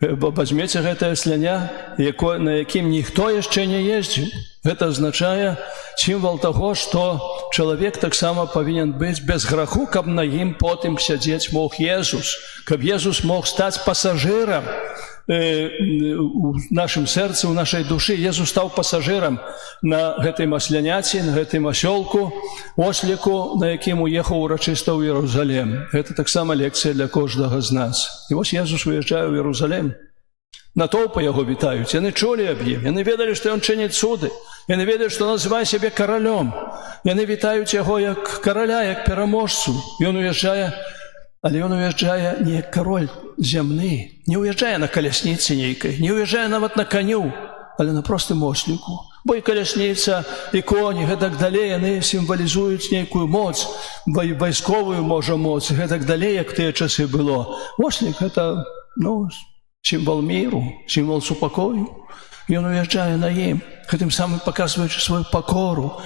Возьмите гэтае сляня, на якім ніхто яшчэ не ездзіў. Гэта азначае сімвал таго, што чалавек таксама павінен быць без граху, каб на ім потым сядзець мог Езус, каб Езус мог стаць пасажырам у нашым сэрцы, у нашай душы. Езус стаў пасажырам на гэтай масляняці, на гэтым асёлку, осліку, на якім уехаў урачыста ў Єрусалим. Гэта таксама лекцыя для кожнага з нас. І вось Езус уязджае ў Єрусалим. Натоўпы яго вітаюць. Яны чулі аб ім. Яны ведалі, што ён чыніць цуды. Яны ведалі, што называе сябе каралём. Яны вітаюць яго як караля, як пераможцу. Ён уязджае, але ён уязджае не як кароль зямны, не уязджае на калясніцы нейкай, не уязджае нават на каню, але на простым осліку. Бо і калясніца, і коні, гэтак далей, яны сімвалізуюць нейкую моц, вайсковую, можа, моц, гэтак далей, як тыя часы было. Ослік – гэта, сімвал міру, сімвал супакою. Ён уязджае на ім, гэтым самым паказваючы сваю пакору.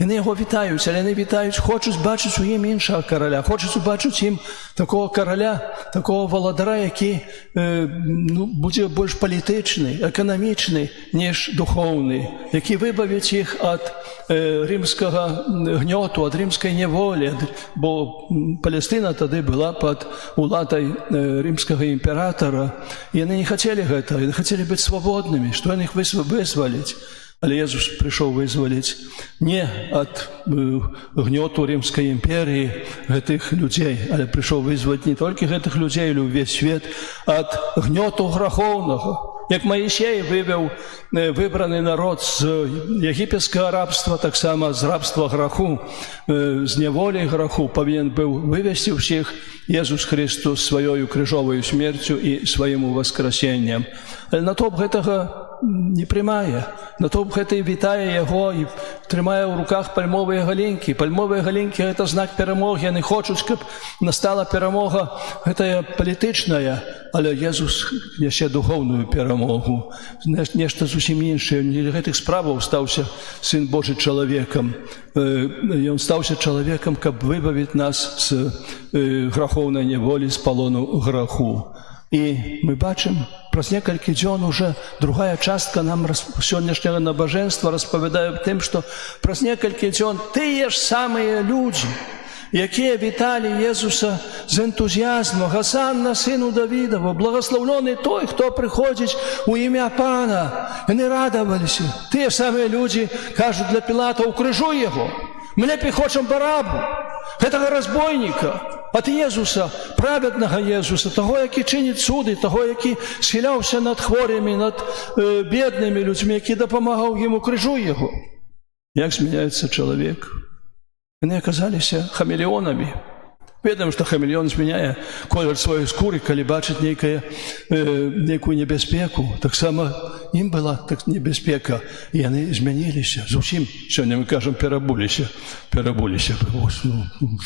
Яны яго вітаюць, але яны вітаюць, хочуць бачыць у ім іншага караля, хочуць убачыць ім такого караля, такого валадара, які будзе больш палітычны, эканамічны, ніж духоўны, які выбавіць іх ад рымскага гнёту, ад рымскай няволі, бо Палестына тады была пад уладай рымскага імператара. Яны не хацелі гэта, яны хацелі быць свабоднымі, што яны іх вызваліць. Але Езус прыйшоў вызваліць не ад гнёту рымскай імперіі гэтых людзей, але прыйшоў вызваліць не толькі гэтых людзей, але ўвесь свет ад гнёту грахоўнага. Як Маісей вывеў выбраны народ з егіпецкага рабства, таксама з рабства граху, з няволі граху, павінен быў вывесці ўсіх Езус Христос сваёю крыжоваю смерцю і сваім уваскрасеннем. Але натоўп гэтага не прымае. Натоўп гэты вітае яго і трымае ў руках пальмовыя галінкі. Пальмовыя галінкі – гэта знак перамогі. Яны хочуць, каб настала перамога гэтая палітычная, але Езус нясе духоўную перамогу. Нешта зусім іншае. Не гэтых справаў стаўся Сын Божы чалавекам. Ён стаўся чалавекам, каб выбавіць нас з грахоўнай няволі, з палону граху. І мы бачым, праз некалькі дзён уже другая частка нам сённяшняга набажэнства распавядае аб тым, што праз некалькі дзён тыя ж самыя людзі, якія віталі Езуса з энтузіязмам: «Гасанна, сыну Давідава, благаслаўлёны той, хто прыходзіць у імя Пана». Яны радаваліся. Тыя самыя людзі кажуць для Пілата: «Укрыжуй яго, мы лепей хочам Барабу, гэтага разбойніка». Ад Езуса, праведнага Езуса, таго, які чыніць цуды, таго, які схіляўся над хворымі, над беднымі людзьмі, які дапамагаў ім, укрыжуй яго. Як змяняецца чалавек? Яны аказаліся хамелеонамі. Ведаем, што хамелеон змяняе колер сваёй скуры, калі бачыць нейкую небяспеку. Таксама ім была небяспека, і яны змяніліся. Зусім, сёння мы кажам, перабуліся. Перабуліся. У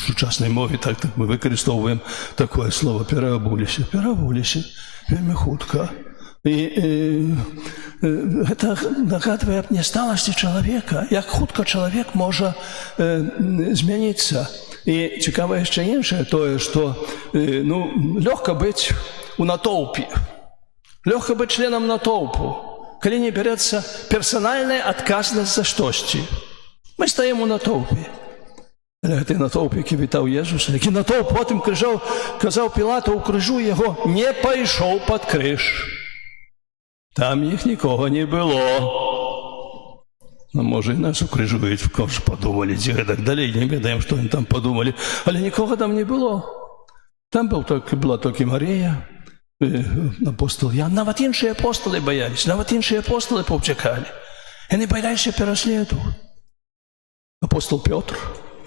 сучаснай мове так мы выкарыстоўваем такое слово «перабуліся». Перабуліся вельмі хутка. І гэта нагадвае аб нясталасці чалавека, як хутка чалавек можа змяніцца. І цікава яшчэ іншае тое, што лёгка быць у натоўпе, лёгка быць членам натоўпу, калі не бярэцца персанальная адказнасць за штосьці. Мы стаім у натоўпе. Але гэты натоўп, які вітаў Езуса, які натоўп потым казаў Пілату: «Укрыжуй яго», не пайшоў пад крыж. Там іх нікога не было. Можа, і нас укрыжуюць, кож падумалі, ці гэтак далей, не ведаем, што яны там падумалі. Але нікога там не было. Там была толькі Марія, апостол Ян. Нават іншыя апостолы баяліся, нават іншыя апостолы паўцякалі. Яны баяліся пераследу. Апостол Пётр,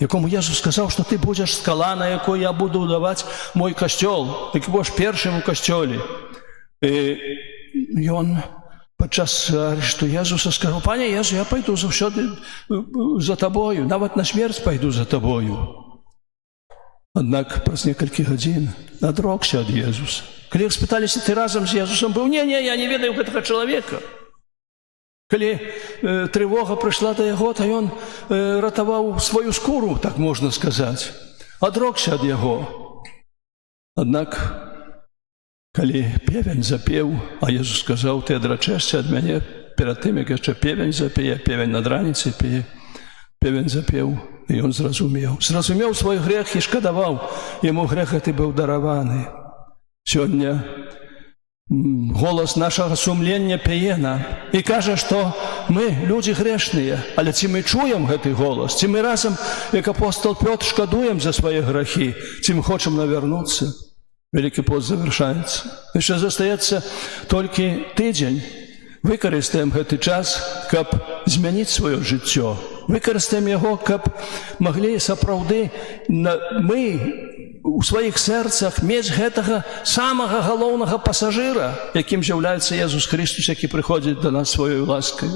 якому Езус сказаў, што ты будзеш скала, на якой я буду даваць мой касцёл, які будзеш першым у касцёле. Ён падчас арышту Езуса сказаў: «Пане Езу, я пайду заўсёды за табою, нават на смерць пайду за табою». Аднак праз некалькі гадзін адрокся ад Езуса. Калі іх спыталіся: «Ты разам з Езусам быў?» «Не, я не ведаю гэтага чалавека». Калі трывога прыйшла да яго, то ён ратаваў сваю скуру, так можна сказаць. Адрокся ад яго. Аднак, калі певень запеў, а Jesús сказаў, ты адрачэшся ад мяне перад тым, як яшчэ певень запее, певень над раніцай пее. Певень запеў, і ён зразумеў. Зразумеў свой грэх і шкадаваў. Яму грэх гэты быў дараваны. Сёння голас нашага сумлення пяе нам і кажа, што мы людзі грэшныя, але ці мы чуем гэты голас, ці мы разам, як апостол Пётр, шкадуем за свае грахі, ці мы хочам навярнуцца. Вялікі пост завяршаецца. Яшчэ застаецца толькі тыдзень. Выкарыстаем гэты час, каб змяніць сваё жыццё. Выкарыстаем яго, каб маглі сапраўды мы у сваіх сэрцах мець гэтага самага галоўнага пасажыра, якім з'яўляецца Jesús Христос, які прыходзіць да нас сваёй ласкай.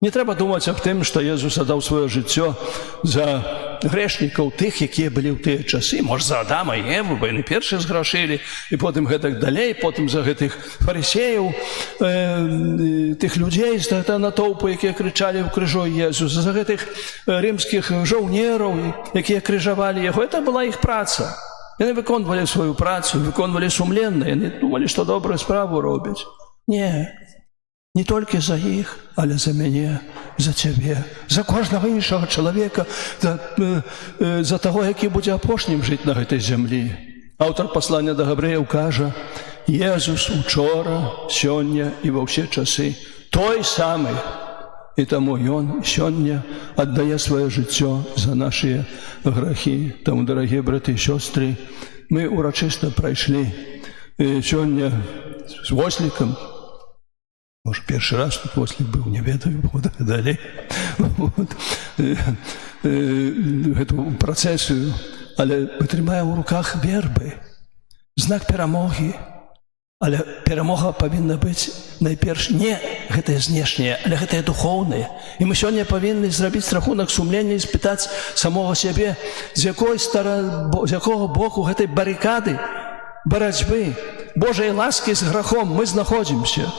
Не трэба думаць аб тым, што Jesús аддаў сваё жыццё за грэшнікаў тых, якія былі ў тыя часы. Можа, за Адама і Еву, бо яны першыя зграшылі, і потым гэтак далей, потым за гэтых фарысеяў, тых людзей з натоўпу, якія крычалі ў крыжо Jesús, за гэтых рымскіх жаўнераў, якія крыжавалі яго. Гэта была іх праца. Яны выконвалі сваю працу, выконвалі сумленна, яны думалі, што добрую справу робяць. Не толькі за іх, але за мяне, за цябе, за кожнага іншага чалавека, за таго, які будзе апошнім жыць на гэтай зямлі. Аўтар паслання да габрэяў кажа, Jesús учора, сёння і ва ўсе часы той самы. І таму ён сёння аддае сваё жыццё за нашыя грахі. Таму, дарагія браты і сёстры, мы урачыста прайшлі сёння з Вослікам. Може, першы раз тут Вослік быў, не ведаю, далей. Гэту працэсію. Але мы трымаем у руках вербы, знак перамогі. Але перамога павінна быць найперш не гэтае знешняе, але гэтае духоўнае. І мы сёння павінны зрабіць рахунак сумлення і спытаць самога сябе, з якога боку гэтай барыкады, барацьбы, Божай ласкі з грахом мы знаходзімся.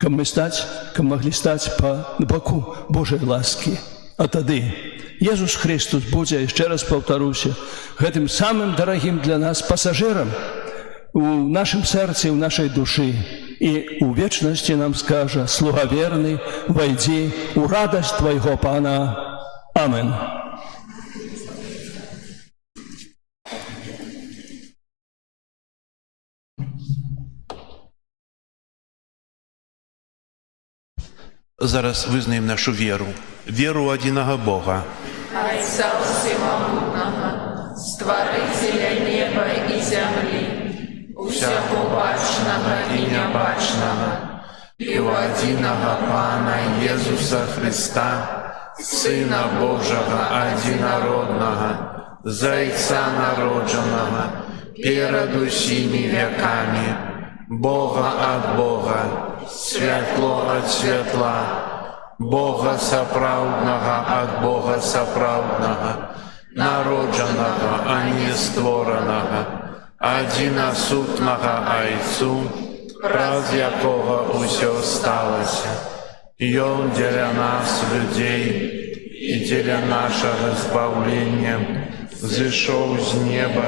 Каб маглі стаць па баку Божай ласкі. А тады Jesús Христос будзе, яшчэ раз паўтаруся, гэтым самым дарагім для нас пасажырам у нашым сэрцы, у нашай душы. І у вечнасці нам скажа, слуга верны, вайдзі у радасць твайго Пана. Амен. Зараз визнаємо нашу віру. Віру у одиного Бога. Отца Всемогутного, Створителя неба и земли, усяго бачного и небачного, и у одиного Пана Иисуса Христа, Сына Божьего одинородного, Зайца народженого, перед усими веками, Бога от Бога, святло от святла, Бога соправдного от Бога соправдного, народженого, а не створенного, одиносутного Отцу, раз якого усё сталося. И Он для нас, людей, и для нашего избавления, зашел с неба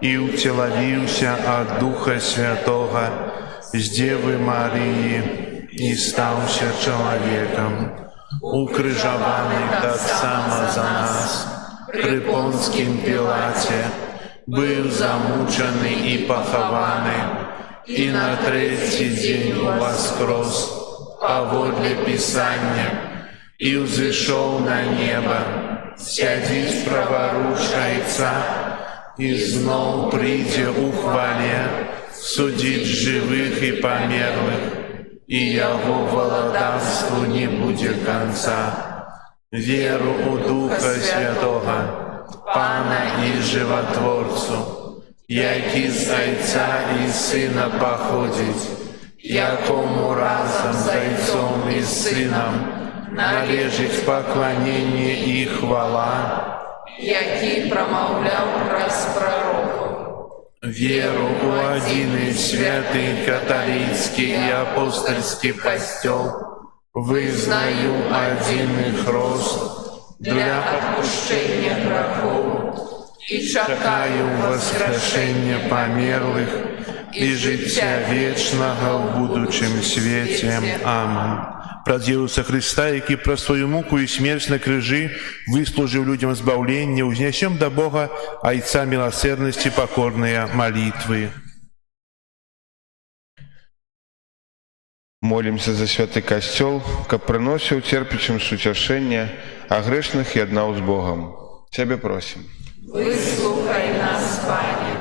и утеловился от Духа Святого с Девы Марии и стался человеком, укрыжованный так само за нас, при Понским Пилате, был замученный и похованный, и на третий день воскрес, поводле Писания, и взошел на небо, сядет праворуч Отца, и знов придя у хвале, судить живых и померлых, и Его владавству не будет конца. Веру у Духа Святого, Пана и Животворцу, який з Отца и Сына походит, якому разом с Отцом и Сыном належить поклонение и хвала, який промовляв праз пророку. Веру у один святый католический и апостольский костел, вызнаю один хрост для отпущения грехов і чакаю воскрешення померлих і життя вічного в будучому світі. Амінь. Праз Ісуса Христа, який про свою муку і смерть на крижі вислужив людям збавлення, узнесем до Бога Отца милосердности покорные молитвы. Молимся за святый костел, каб приносил терпячим сутяшение, а грешных єднав з Богом. Тебе просим. Выслухай нас, Пане.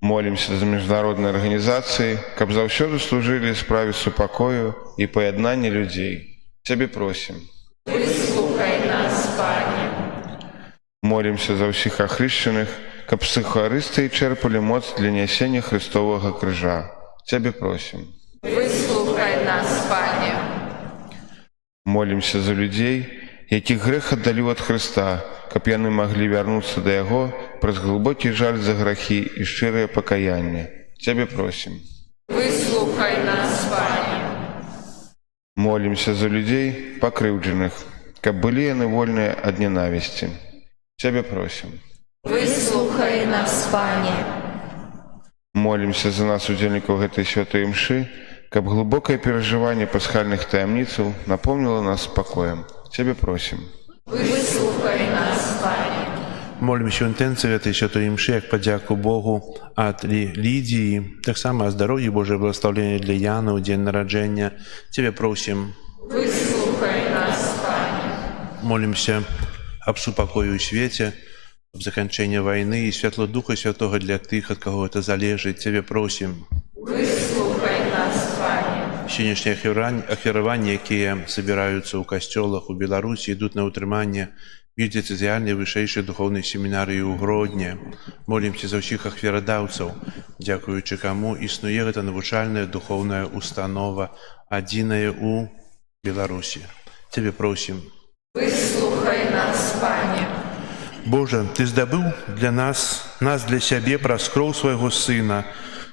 Молимся за международные организации, каб завсёды служили справе супокою и поєднання людей. Тебе просим. Выслухай нас, Пане. Молимся за всіх охрещених, каб психоаристи черпали моц для несения Христового крижа. Тебе просим. Выслухай нас, Пане. Молимся за людей, яких грех аддаліў ад Христа, каб яны маглі вярнуцца да Яго праз глыбокі жаль за грахі і шчырае пакаянне. Тебе просим. Выслухай нас, Пане. Молимся за людей, пакрыўджаных, каб былі яны вольныя ад ненавісці. Тебе просим. Выслухай нас, Пане. Молимся за нас, удзельнікаў гэтай святой імшы, каб глыбокае перажыванне пасхальных таямніцаў напомніло нас спакоем. Тебе просим. Выслухай нас, Пане. Молимся у інтенції этой святої мши, як подяку Богу от Лідії, так само о здоров'ї, Божие благословення для Яна у день народження. Тебе просим. Выслухай нас, Пане. Молимся об супокою у свете, об заканчении войны и Святлого Духа Святого для тых, от кого это залежит. Тебе просим. Выслухай нас, Пане. Сённяшнія ахвяраванні, якія собираюцца ў касцёлах у Беларусі, ідуць на ўтрыманне біодыяцэзіяльнай вышэйшай духоўнай семінарыі ў Гродні. Молімся за ўсіх ахвярадаўцаў, дзякуючы каму існуе гэта навучальная духоўная установа, адзіная ў Беларусі. Тебе просим. Выслухай нас, Пане. Боже, Ты здабыў для нас для сябе праз кроў свайго Сына.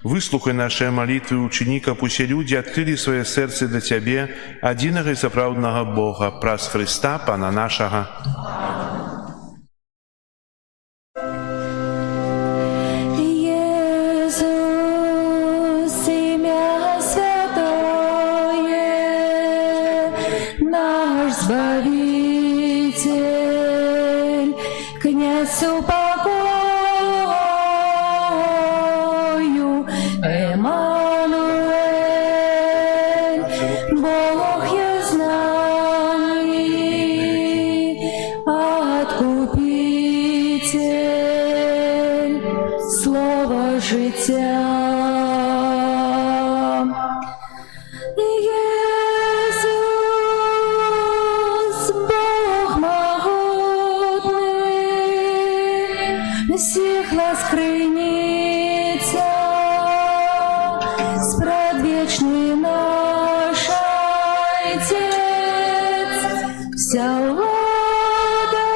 Выслухай наши молитвы, учини, каб усе люди открыли свое сердце для Тебе, адзінага і сапраўднага Бога, праз Христа, Пана нашага. Иисус, имя святое, наш Збавитель, князь упокою, Эммануэль, Бог я знаю, Откупитель, слово життя. Иисус, Бог могутный, всех нас хранится, спрадвечный наш Отец, вся влада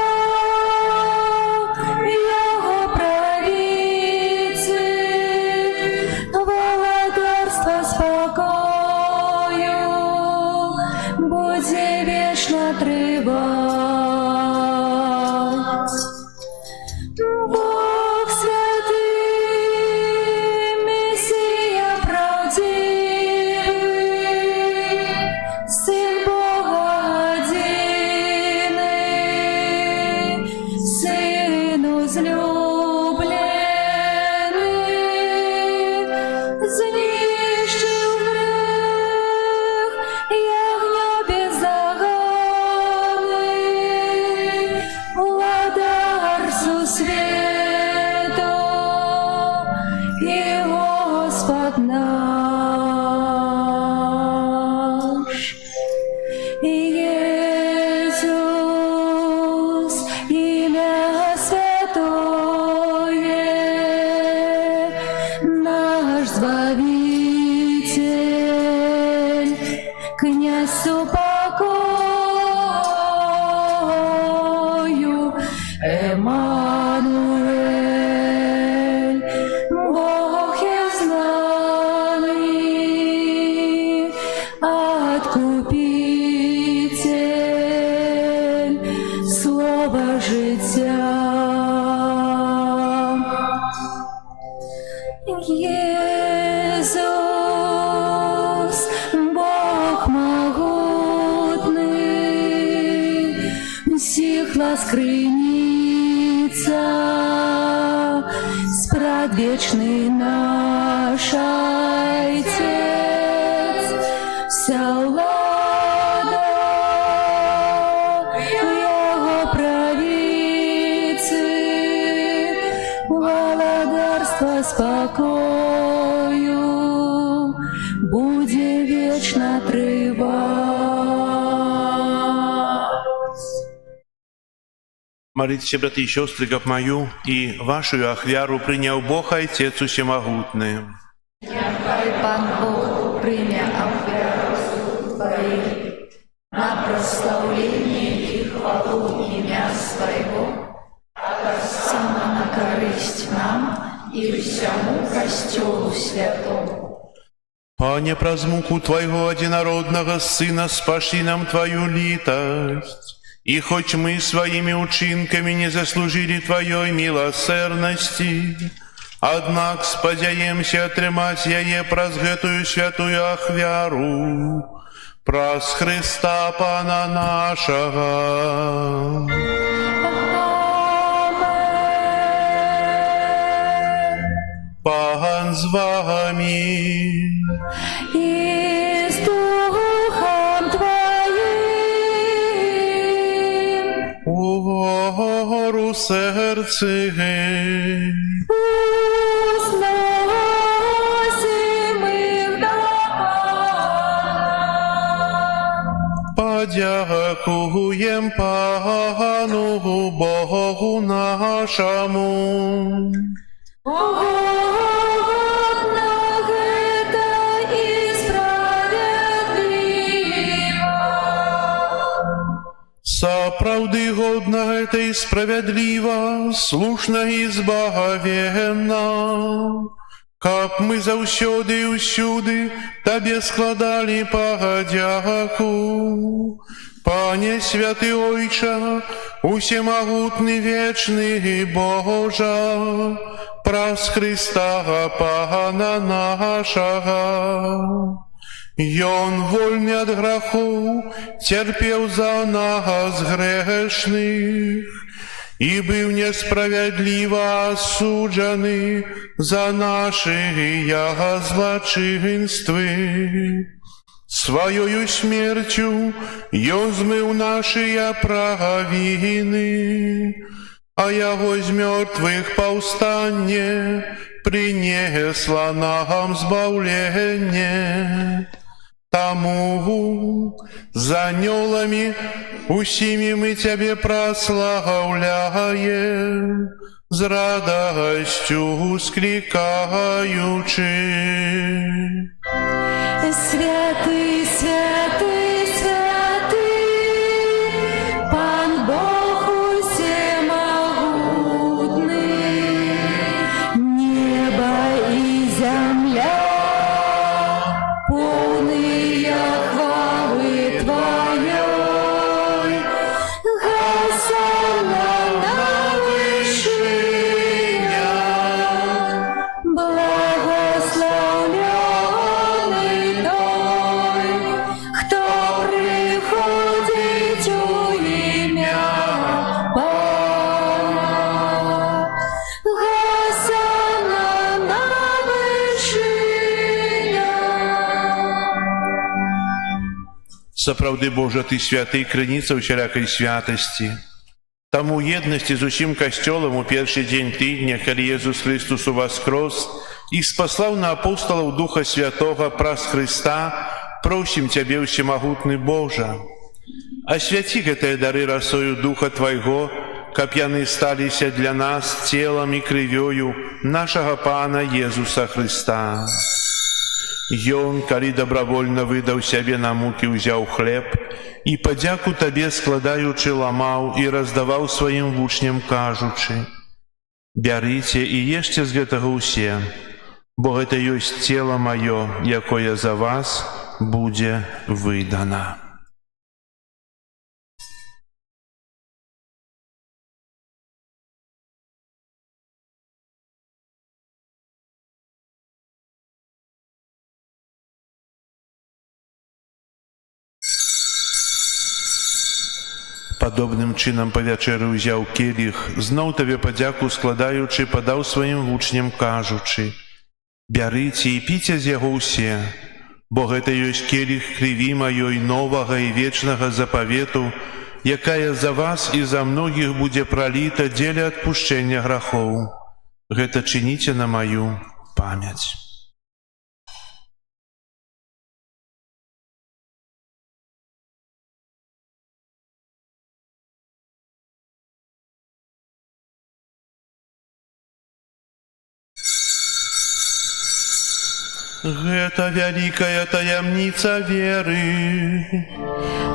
Его правитель, володарство спокою, буде вечно тривать. Бог святый, Мессия правдивый, Сын Бога одиный, Сын возлюбленный, знищив грех и огня бездоганный, владар сусвету и Господь наш. Иисус, имя святое, наш Збавитель, князь упокою, Эммануэль, Бог я знаю, Откупитель, слово життя. світла скриниця, спрадвечный наш Отец, вся влада в Его правицы, владарство спокою буде вечно тривать. Молитесь, браты и сестры, как мою и вашу ахвяру принял Бог Отец Всемогутный. Хай Пан Бог прийняв ахвяру Твоих на прославление и хвалу имя Своего, а само на корысть нам и всему Костелу Святому. Пане, праз муку Твоего одинородного Сына спаши нам Твою литость. И хоть мы своими учинками не заслужили Твоей милосердности, однако сподяемся отримать яе праз гэтую святую ахвяру, праз Христа Пана нашего. Пан з вами. И с Духом Твоим Угору серце, узносим их подякуєм Пану Богу нашому. угодно это и справедливо. Сапраўды годна гэта і справядліва, слушна і збагавенна, каб мы заўсёды і ўсюды Табе складалі падзяку. Пане святы Ойча, усемагутны вечны Божа, праз Христа Пана нашага. Ён вольны ад грахоў, цярпеў за нас грэшных і быў несправядліва асуджаны за нашыя злачынствы. Сваёю смерцю ён змыў нашыя правіны, а яго з мёртвых паўстанне принесла нам збаўленне. Таму за анёламі усімі мы Цябе праслаўляем, з радасцю склікаючы. Святый, святый, святый, Пан Бог усемогутный, небо и земля полные хвалы Твоей. Хосанна на вышинях, благословленный той, кто приходит у имя Пана. Хосанна на вышинях. Сапраўды, Божа, Ты святы, крыніца ўсялякай святасці. Таму еднасці з усім касцёлам у першы дзень тыдня, калі Езус Христус уваскрос і спаслаў на апосталаў Духа Святога праз Христа, просім Цябе, усемагутны Божа. Асвяці гэтыя дары расою Духа Твайго, каб яны сталіся для нас целам і крывёю нашага Пана Езуса Христа. Ён, калі добравольна выдаў сябе на мукі, узяў хлеб і падзяку Табе складаючы ламаў і раздаваў сваім вучням, кажучы: «Бярыце і ешце з гэтага ўсе, бо гэта ёсць цела маё, якое за вас будзе выдана». Падобным чынам па вячэры ўзяў келіх, зноў табе падзяку складаючы, падаў сваім вучням, кажучы: «Бярыце і піце з яго ўсе, бо гэта ёсць келіх крыві маёй новага і вечнага запавету, якая за вас і за многіх будзе праліта дзеля адпушчэння грахоў. Гэта чыніце на маю памяць». Гэта вялікая таямніца веры.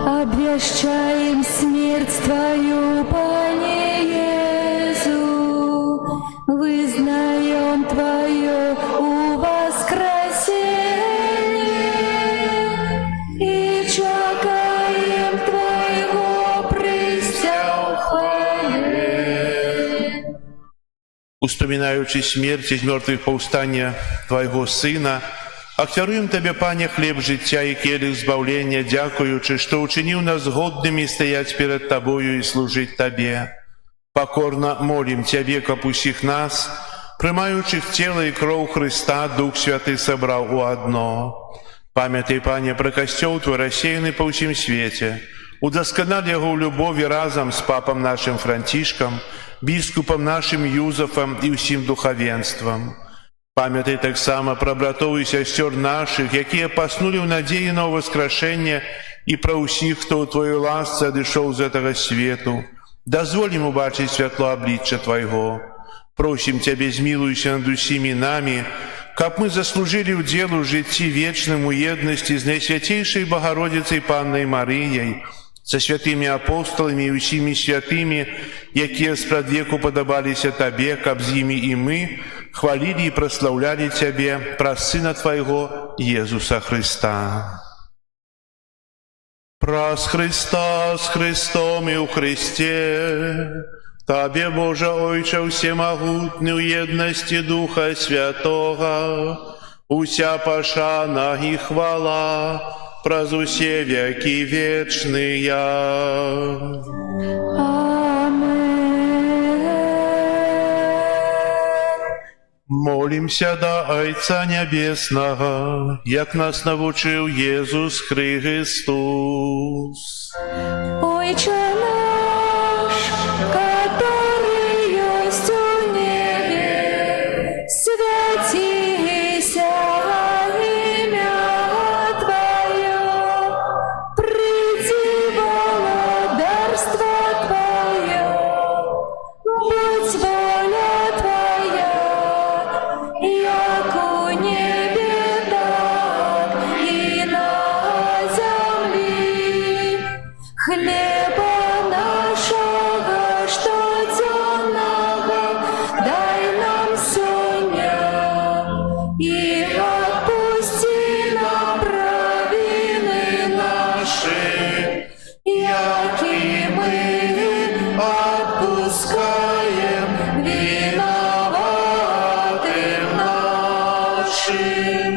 Обвящаем смерть Твою, Пане Иисус, вызнаем Твое воскресение и чекаем Твоего прийстя в хвале. Успоминаючи смерть из мертвых повстання Твоего Сына, ахвяруем Тебе, Пане, хлеб життя и келих збавлення, дякуючи, что учинил нас годными стоять перед Тобою и служить Тебе. Покорно молим Тебе, каб усіх нас, приймаючих тело и кров Христа, Дух Святый собрал у одно. Памятай, Пане, про костел Твой, рассеянный по всем свете, удосконали его в любови разом с папом нашим Франтишком, біскупом нашим Юзефом и всім духовенством. Памятай таксама пра братоў і сясцёр нашых, якія паснулі ў надзеі на ўваскрашэнне, і пра ўсіх, хто ў Твоёй ласцы адышоў з гэтага свету. Дазволім убачыць святло аблічча Твайго. Просім Цябе, змілуйся над усімі намі, каб мы заслужылі ўдзел у жыцці вечным у еднасці з Найсвяцейшай Багародзіцай Паннай Марыяй, са святымі апосталамі і усімі святымі, якія спрадвеку падабаліся Табе, каб з імі і мы хвалили и прославляли Тебе праз Сына Твоего Иисуса Христа. Праз Христа, с Христом и у Христе, Тебе, Боже Ойче всемогутный, в едности Духа Святого, уся пошана и хвала, праз усе веки вечные. Молимся до Отца Небесного, як нас навучив Єсус Христос. Отче наш, который есть в небе, святися имя Твое, приди благодарство Твое, будь воля Твоя, як у небе, так и на земле. Хлеба нашего штоденного дай нам сегодня, и отпусти нам провины наши, яки мы отпускаем виноватым нашим.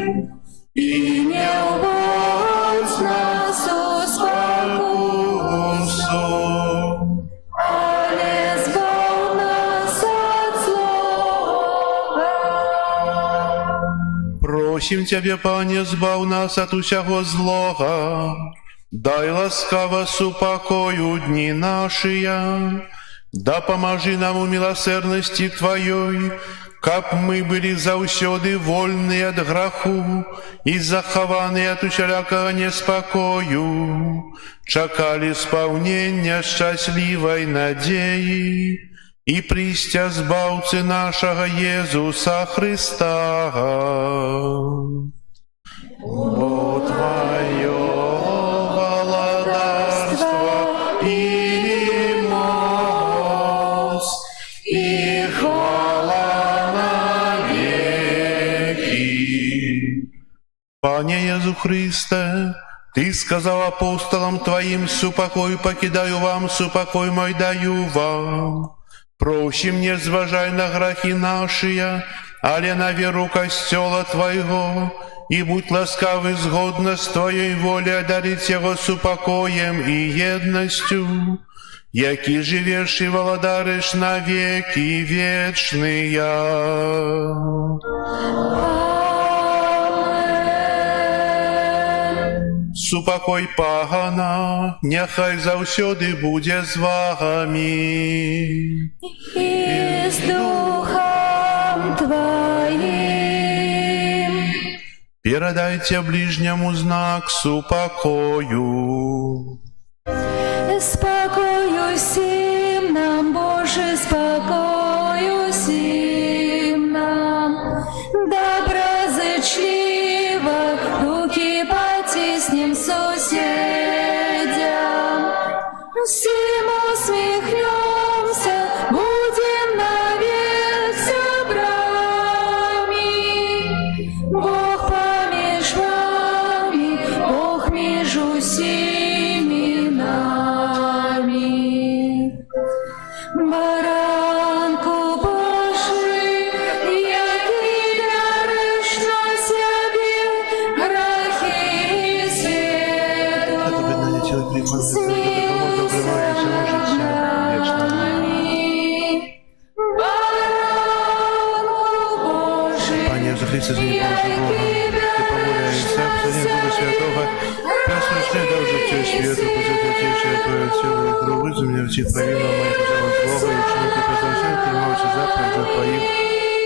И не уводь нас в спокусу, але збав нас от злого. Просим Тебе, Пане, збав нас от усяго злога, дай ласкаво супокою дни наши, да поможи нам у милосердности Твоей, каб мы были заўсёды вольны от граху и захаваны от усялякага неспокою, чакали исполнения счастливой надеи и прийстя збавцы нашего Иисуса Христа. Бо Твое владарство и моц, и хвала навеки. Пане Иисус Христе, Ты сказал апостолам Твоим: «Супокой покидаю вам, супокой мой даю вам». Просим, не зважай на грахи наши, але на веру костела Твоего, и будь ласкавый згодно с Твоей волей одарить его супокоем и едностью, які живеш і володариш на веки вечные. Супакой пагана, няхай заўсёды будзе з вами. И с Духом Твоим. Перадайте ближнему знак супокою. Спокою сим нам, Боже, спокою сим нам. Доброзычливо руки потиснем соседям. Всем усмехнемся, будем навек собрами. Бог помеж вами, Бог между всеми нами. Баранку Божий, який дариш на себе грехи свету. Пане Єсу Христе, змій Боже Бога, Ти помоляєшся, Синім Духа Святого, просвящай дар життя світу, позакотівши Твоє тіло і кров, визумня всіх повинно моїх узяла з Бога, і вчинити позавчай, приймавши заповідь Твоїх,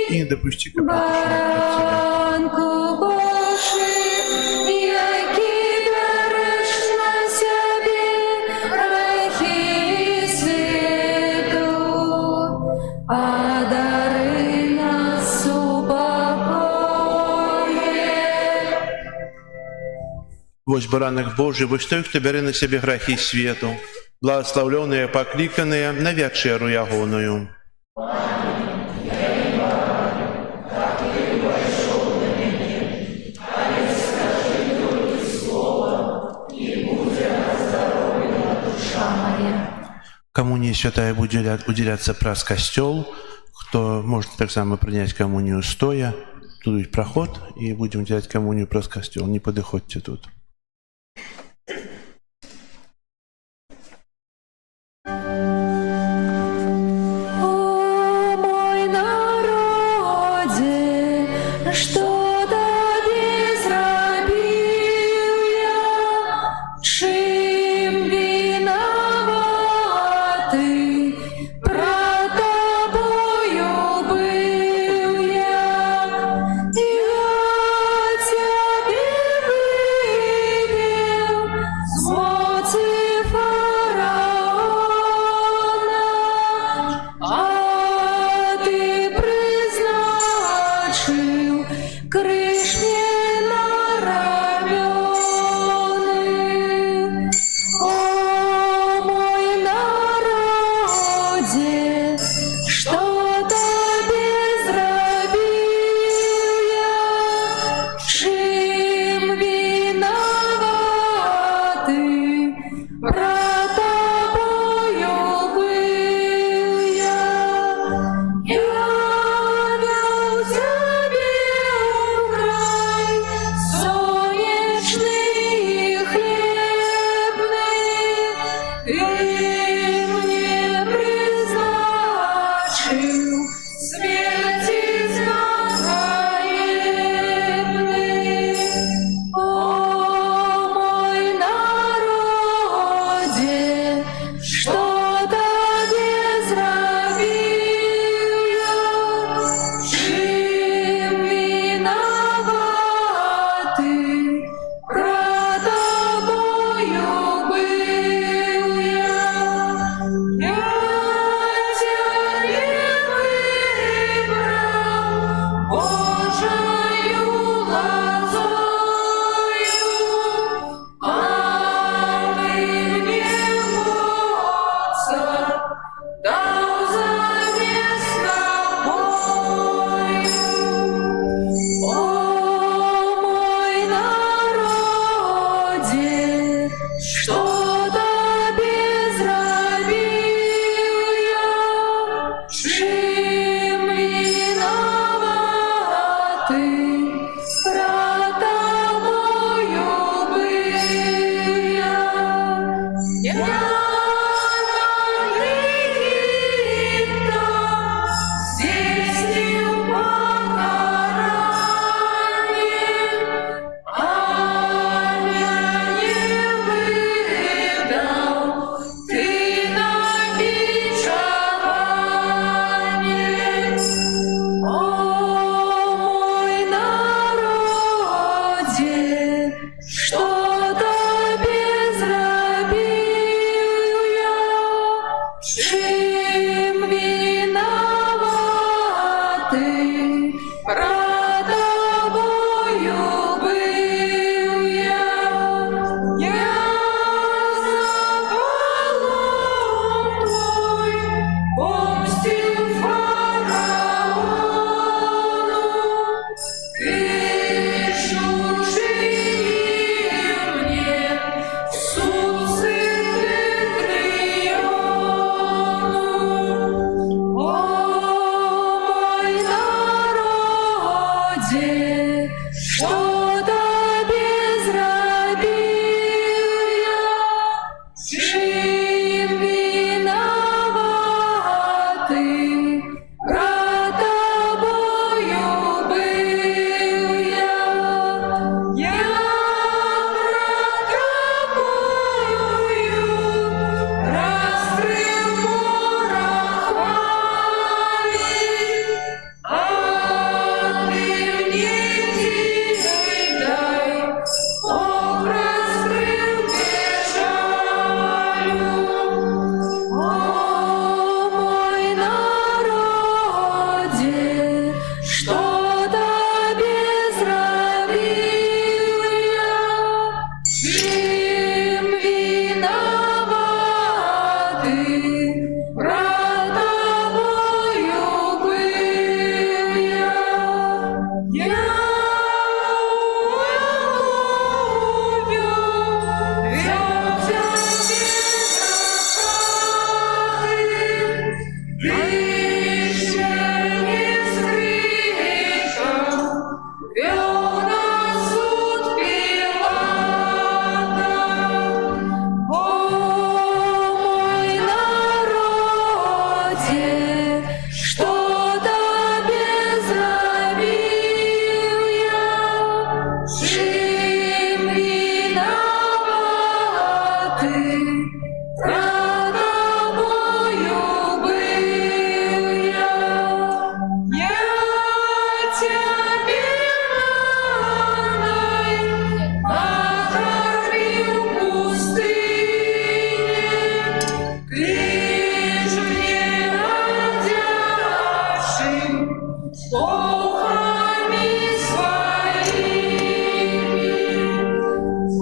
і не допусти ко потушення от Тебя. Баранку Божий, який дариш на себе грехи світу, а дари нас упокоє. Вось баранок Божий, вось той, хто бере на себе грехи свету, благословленные, покликанные на вечеру ягоную. Коммуния святая будет уделяться праз костел. Кто может так само принять коммунию стоя, тут будет проход, и будем уделять коммунию праз костел. Не подыходьте тут. О, мой народе, что тобі зробив я, чим виноватий, про тобою бив я тебе что Тебе зробив я, чим виноватий, пред Тобою бив я запалом Твой помстив фараону, что Тебе зробив я, чим виноватий, пред Тобою бив я пред Тобою розкрив море хвали, а Ты мне дай образ печалю. О, мой народе, что Тебе зробив я, чим виноватий, пред Тобою бив я что Тебе зробив я, чим виноватий, пред Тобою бив я Тебе манной накормил в пустыне, Ты ж мне одяжим Богами своими. О,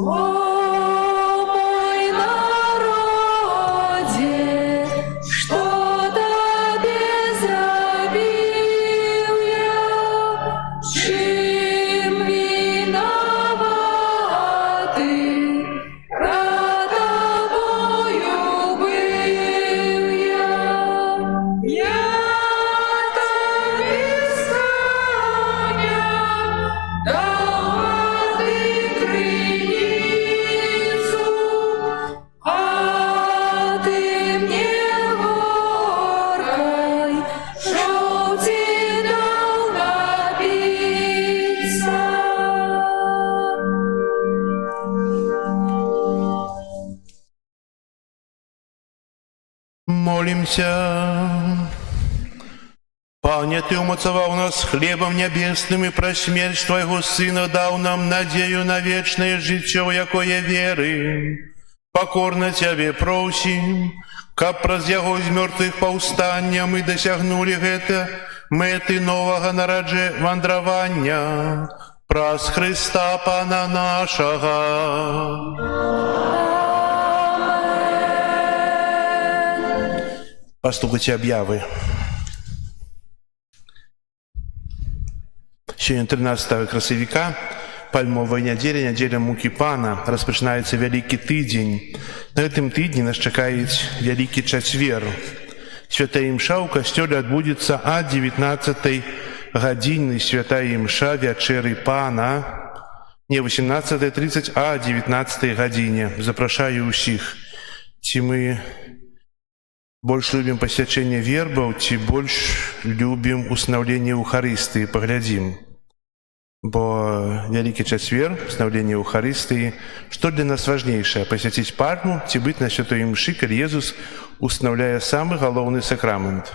мой народе, что Тебе зробив я, чим виноватий, пред Тобою бив я Тобі сканя дати криницю, а Ти мне горкой жовті дав напиться. Молимся. Пане, Ты умацовал нас хлебом небесным и про смерть Твоего Сына дал нам надею на вечное житье, якое веры. Покорно Тебе просим, каб праз Яго з мертвых паўстання мы досягнули гэта мэты новага вандравання праз Христа Пана нашага. Послухайте объявы. Сегодня 13 красавіка, пальмовая неделя, неделя муки Пана, распачынаецца вялікі тыдзень. На гэтым тыдні нас чакае вялікі чацвер. Святая імша ў касцёле адбудзецца о 19 гадзіны, святая імша вячэры Пана, не 18:30, а о 19 гадзіне. Запрашаю ўсіх. Ці мы больш любім пасвячэнне вербаў, ці больш любім устанаўленне Еўхарыстыі, паглядзім. Бо вялікі чацвер, устанаўленне Еўхарыстыі, што для нас важнейшае, пасвяціць пальму ці быць на святой імшы, калі Езус устанаўляе самы галоўны сакрамент?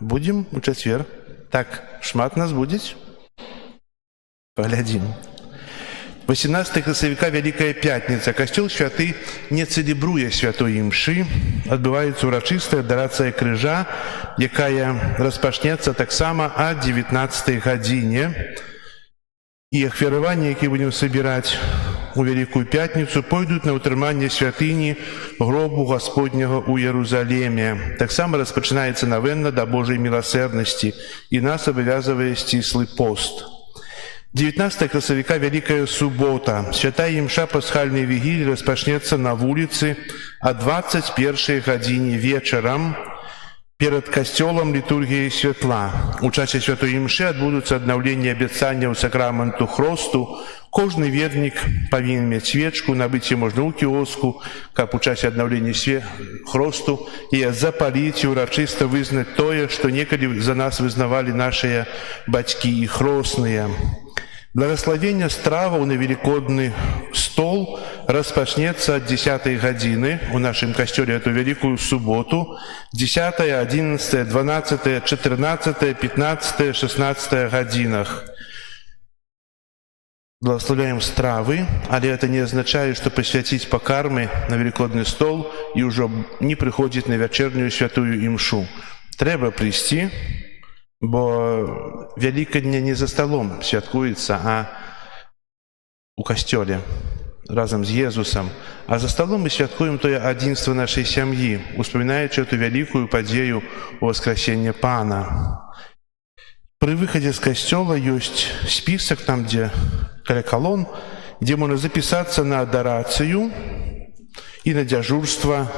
Будзем у чацвер? Так, шмат нас будзець? Поглядим. 18 красавіка Вялікая Пятніца. Касцёл святы не цэлебруе святой імшы. Адбываецца урачыстая адарацыя крыжа, якая распачнецца таксама о 19 гадзіне. І ахвяраванні, якія будзем сабіраць у Вялікую Пятніцу, пойдуць на ўтрыманне святыні гробу Гасподняга ў Ярузалеме. Таксама распачынаецца навенна да Божай міласэрнасці, і нас абавязвае сціслы пост. 19 красавіка Вялікая субота. Святая імша пасхальнай вігіліі распачнецца на вуліцы о 21 гадзіне вечарам перад касцёлам літургіі святла. У часе святой імшы адбудуцца аднаўленне абяцанняў сакраменту хросту. Кожны вернік павінен мець свечку, набыць яе можна ў кіоску, каб у часе аднаўлення хросту і запаліць і урачыста вызнаць тое, што некалі за нас вызнавалі нашыя бацькі і хросныя. Благословение страваў на великодный стол распачнецца от 10 гадзіны у нашым касцёле эту Великую суботу, 10, 11, 12, 14, 15, 16 гадзінах. Благословляем стравы, але это не означает, что посвятить покармы на великодный стол и уже не приходить на вечернюю святую імшу. Трэба прийти, бо Вялікадня не за столом святкуецца, а у касцёле разом з Езусом. А за столом мы святкуем тое адзінства нашай сям'і, успамінаючы эту вялікую падзею воскресення Пана. Пры выхадзе з касцёла ёсць спісак, там, дзе каля калон, дзе можна запісацца на адарацыю і на дзяжурства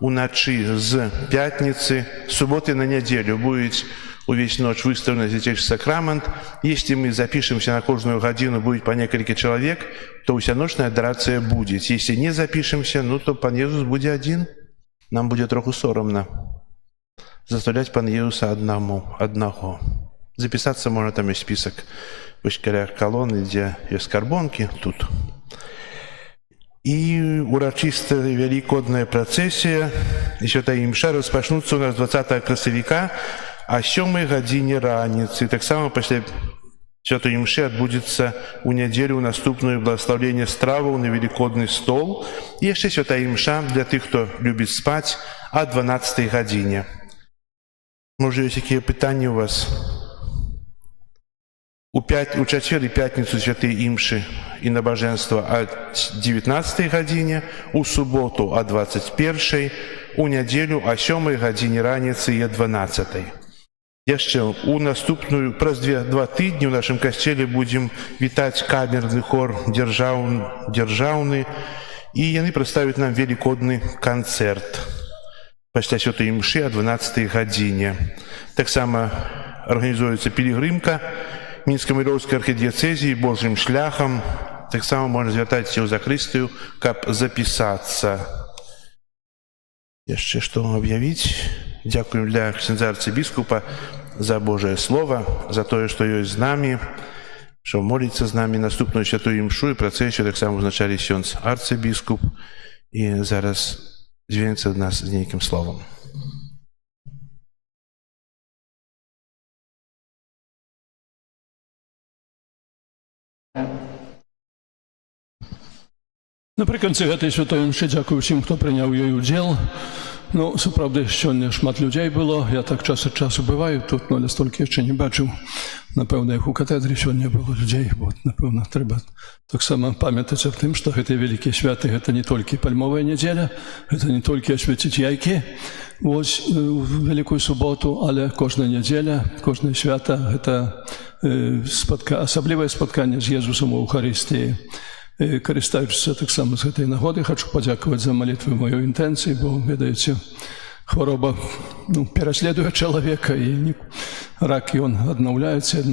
уначы з пятніцы, суботы на нядзелю. Будет увесь ночь выставлен Святейший Сакрамент. Если мы запишемся на каждую годину, будет по несколько человек, то усяночная адорация будет. Если не запишемся, ну то Пан Иисус будет один. Нам будет троху соромно заставлять Пана Иисуса одного. Записаться можно, там есть список в колонны, где есть карбонки, тут. І урачыстая великодная працэсія і святая імша распачнуцца у нас 20 красавіка о 7 гадзіне раніцы. Таксама пасля святой імшы адбудзецца у нядзелю наступную благословение страваў на великодны стол. І яшчэ святая імша для тых, хто любіць спаць, о 12 гадзіне. Можа, ёсць якія пытанні у вас? У чацвер і пятніцу святой імшы і набажэнства о 19 гадзіне, у суботу о 21, у нядзелю о 7 гадзіне раніцы і о 12. Яшчэ у наступную, праз 2 тыдні ў нашым касцеле будзем вітаць камерны хор дзяржаўны, і яны прадставяць нам великодны канцэрт пасля святой імшы о 12 гадзіне. Таксама арганізуецца пілігрымка Мінска-Міроўскай архідыяцэзіі Божым шляхам. Таксама можна звяртацца ў закрыстыю, каб запісацца. Яшчэ што аб'явіць? Дзякуем для ксяндза арцыбіскупа за Божае Слово, за тое, што ёсць з намі, што моліцца з намі наступную святую імшу і працэсію таксама узначалі ксёндз арцыбіскуп, і зараз звярнецца да нас з нейкім словам. Напрыканцы гэтай святой імшы дзякую ўсім, хто прыняў ёй удзел. Ну, сапраўды, сёння шмат людзей было. Я так час ад часу бываю тут, але столькі яшчэ не бачыў. Напэўна, як у катэдры сёння было людзей. Напэўна, трэба таксама памятаць аб тым, што гэтыя вялікія святы — гэта не толькі пальмовая нядзеля, гэта не толькі асвяціць яйкі у Вялікую суботу, але кожная нядзеля, кожнае свята — гэта асаблівае спатканне з Езусам у Эўхарыстыі. Карыстаючыся таксама з гэтай нагоды, хачу падзякаваць за малітвы маёй інтэнцыі, бо, ведаеце, хвароба пераследуе чалавека, і рак ён аднаўляецца,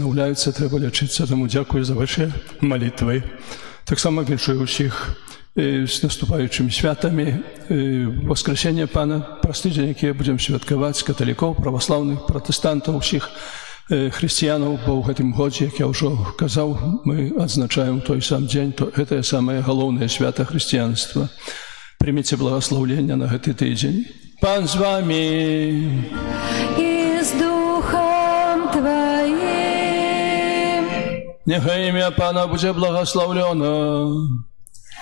трэба лячыцца, таму дзякую за вашыя малітвы. Таксама віншую ўсіх з наступаючымі святамі воскресення Пана, праз тыдзень, якія будзем святкаваць, каталікоў, праваслаўных, пратэстантаў, усіх хрысціянаў, бо ў гэтым годзе, як я ўжо казаў, мы адзначаем той сам дзень, гэта самае галоўнае свята хрысціянства. Прыміце благаслаўлення на гэты тыдзень. Пан з вамі! И с Духом Твоим. Нехай ім'я Пана буде благословлено.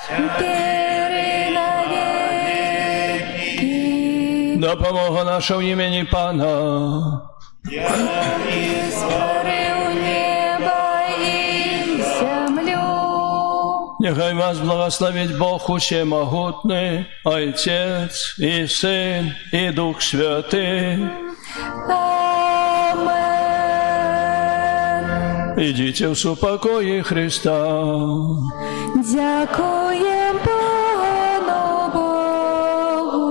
Гери навеки. Допомога наша в імені Пана. Створив небо і землю. Нехай вас благословить Бог Усемогутний, Отець і Син, і Дух Святий. Амен. Ідіть в супокої Христа. Дякуєм Пану Богу.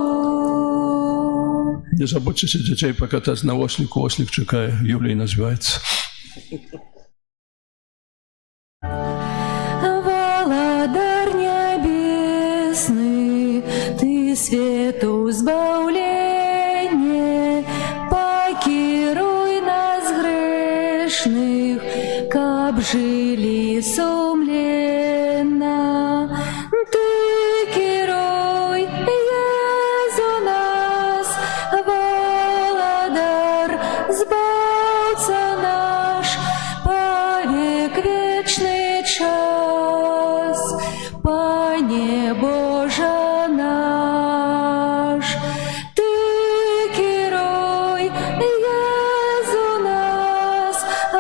Не забудьте дітей покатати на ослику. Ослик чекає, Юлій називається. Володар небесный, Ты свету избавление, покируй нас грешных, каб жили сумленно. Ты керуй, Езу нас, володар, збавца наш, повек вечный час, Пане Боже наш. Ты керуй, Езу нас,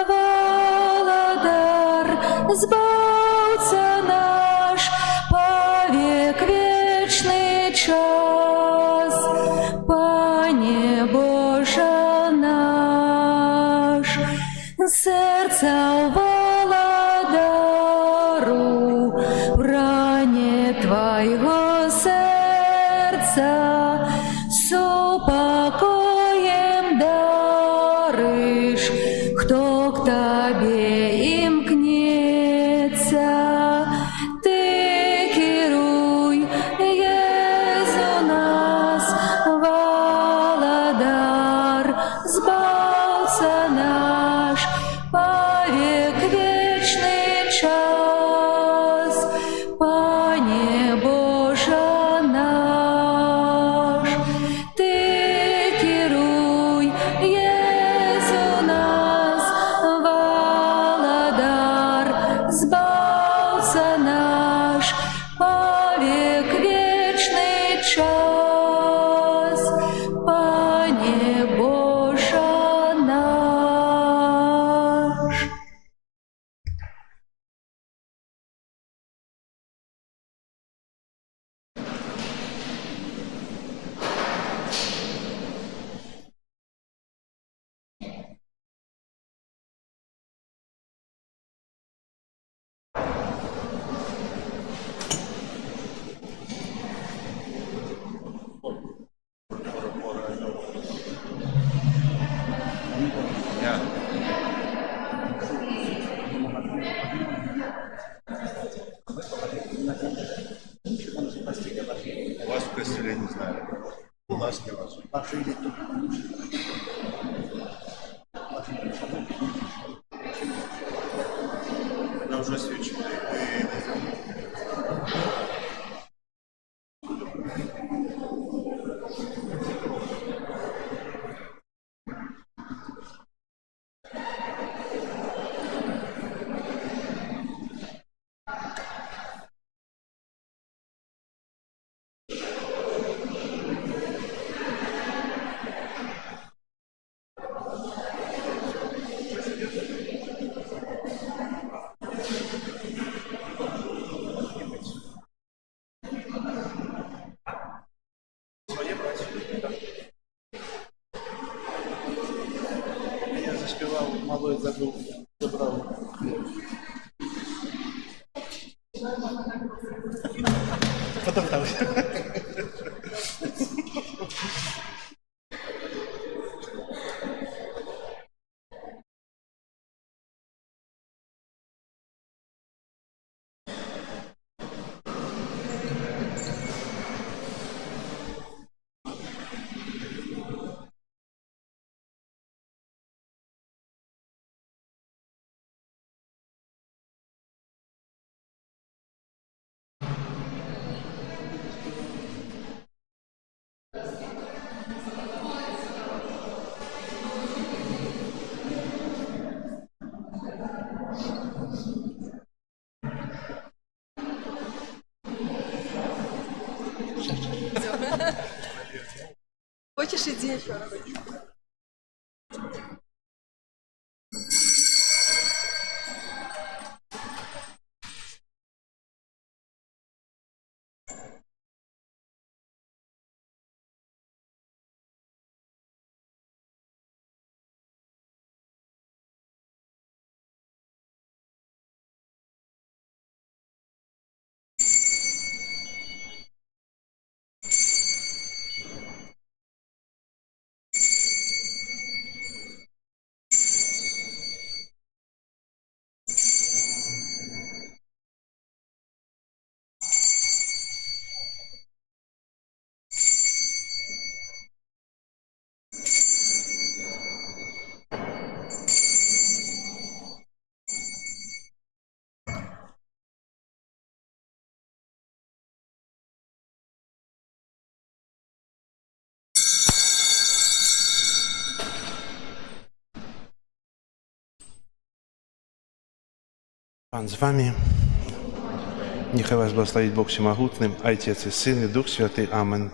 володар, збавца наш, повек вечный час, Пане Боже наш. Серця володару, бране Твоего сердца, супокоем даришь, кто к Тебе имкнется. Ты керуй, Езу нас, володар, збавца наш, повек вечный час, Пане Боже наш. Ты керуй, Езу нас, володар, збавца наш, повек вечный час, Пане Боже наш. У вас в костеле не знаю. У нас не вас. Я вже свідчив. Я заспевал, малой забыл, забрал. Потом там. Хочешь, иди еще раз. Pan z wami. Niechaj was błogosławi Bóg Wszechmogutny, Ojciec i Syn i Duch Święty. Amen.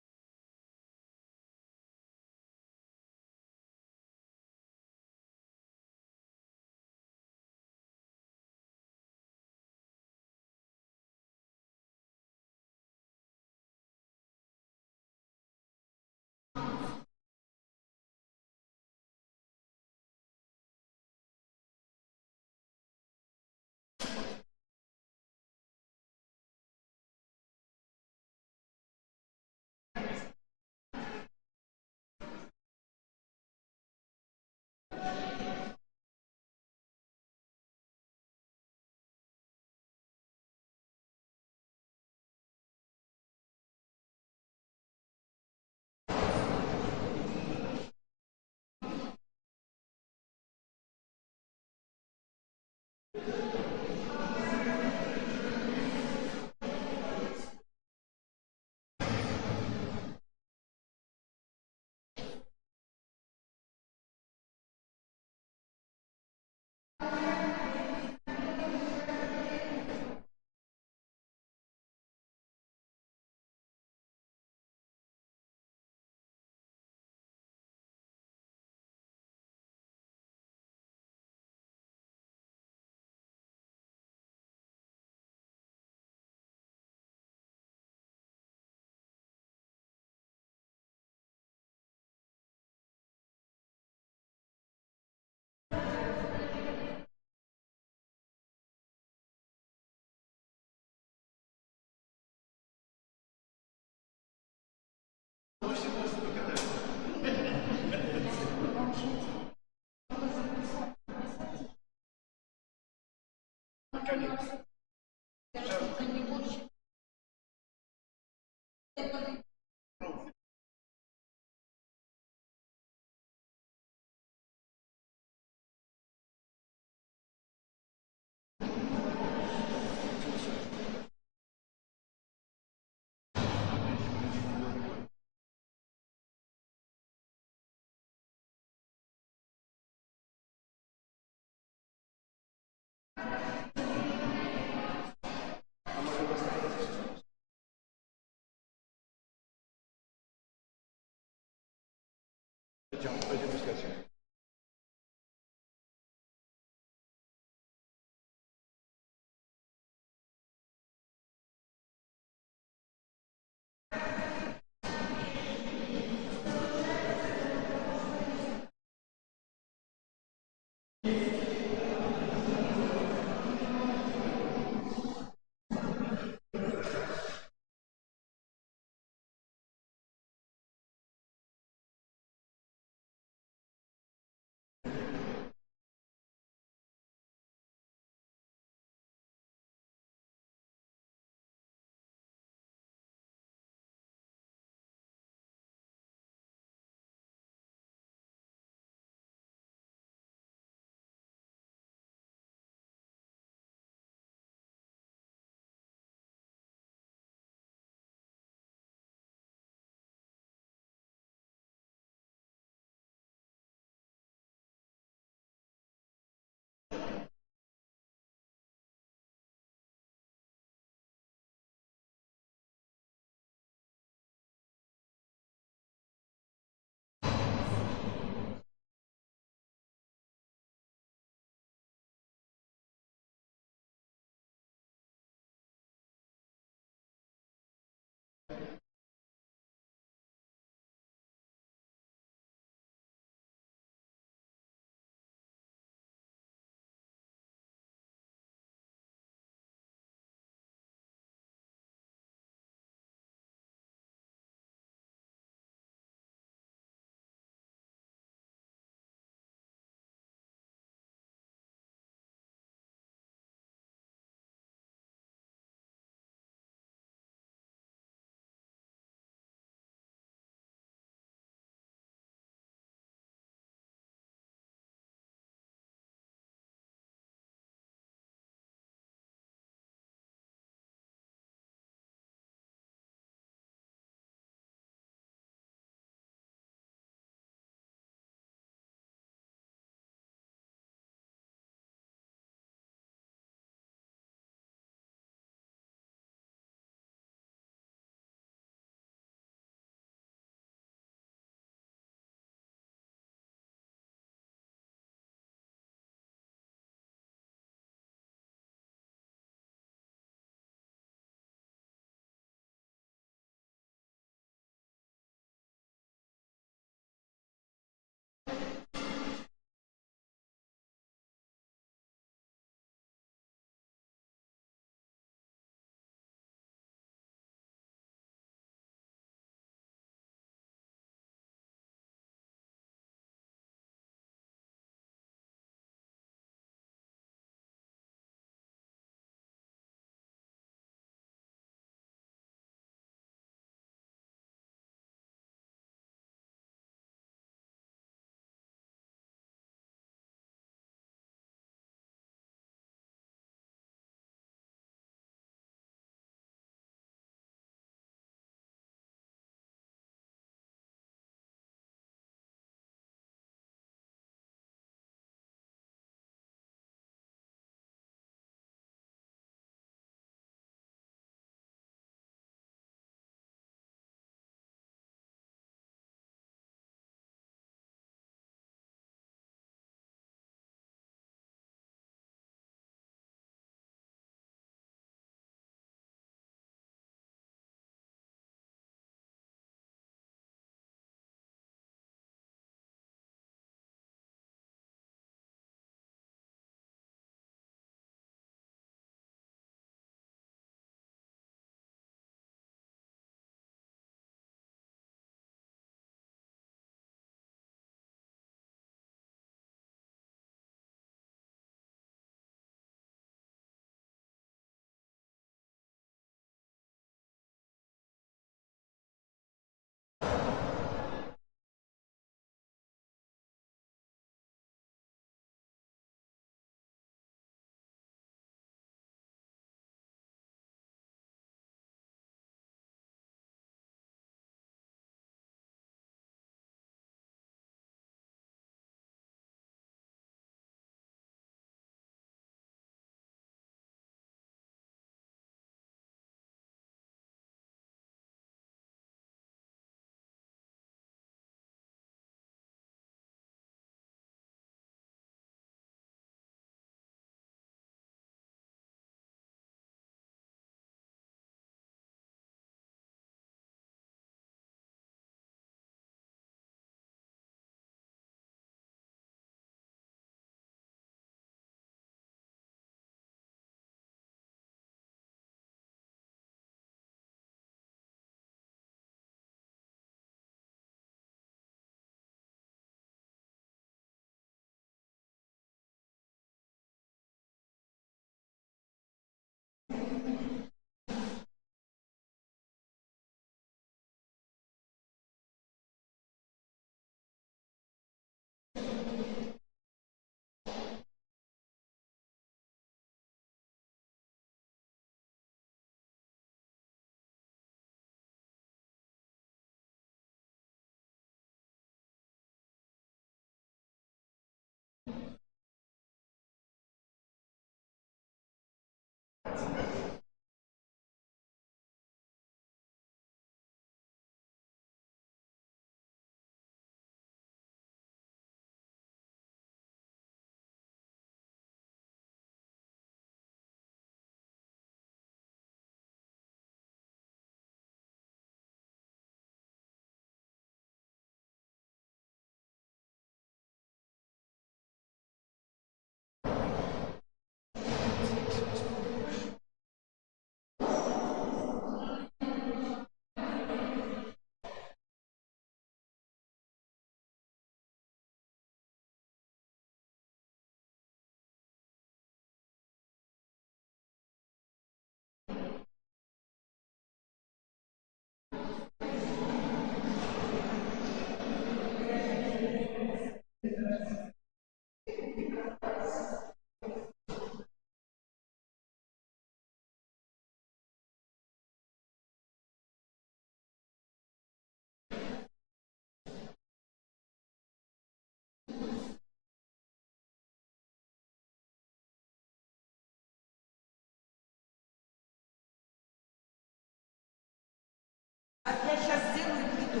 Я сейчас сделаю и приду.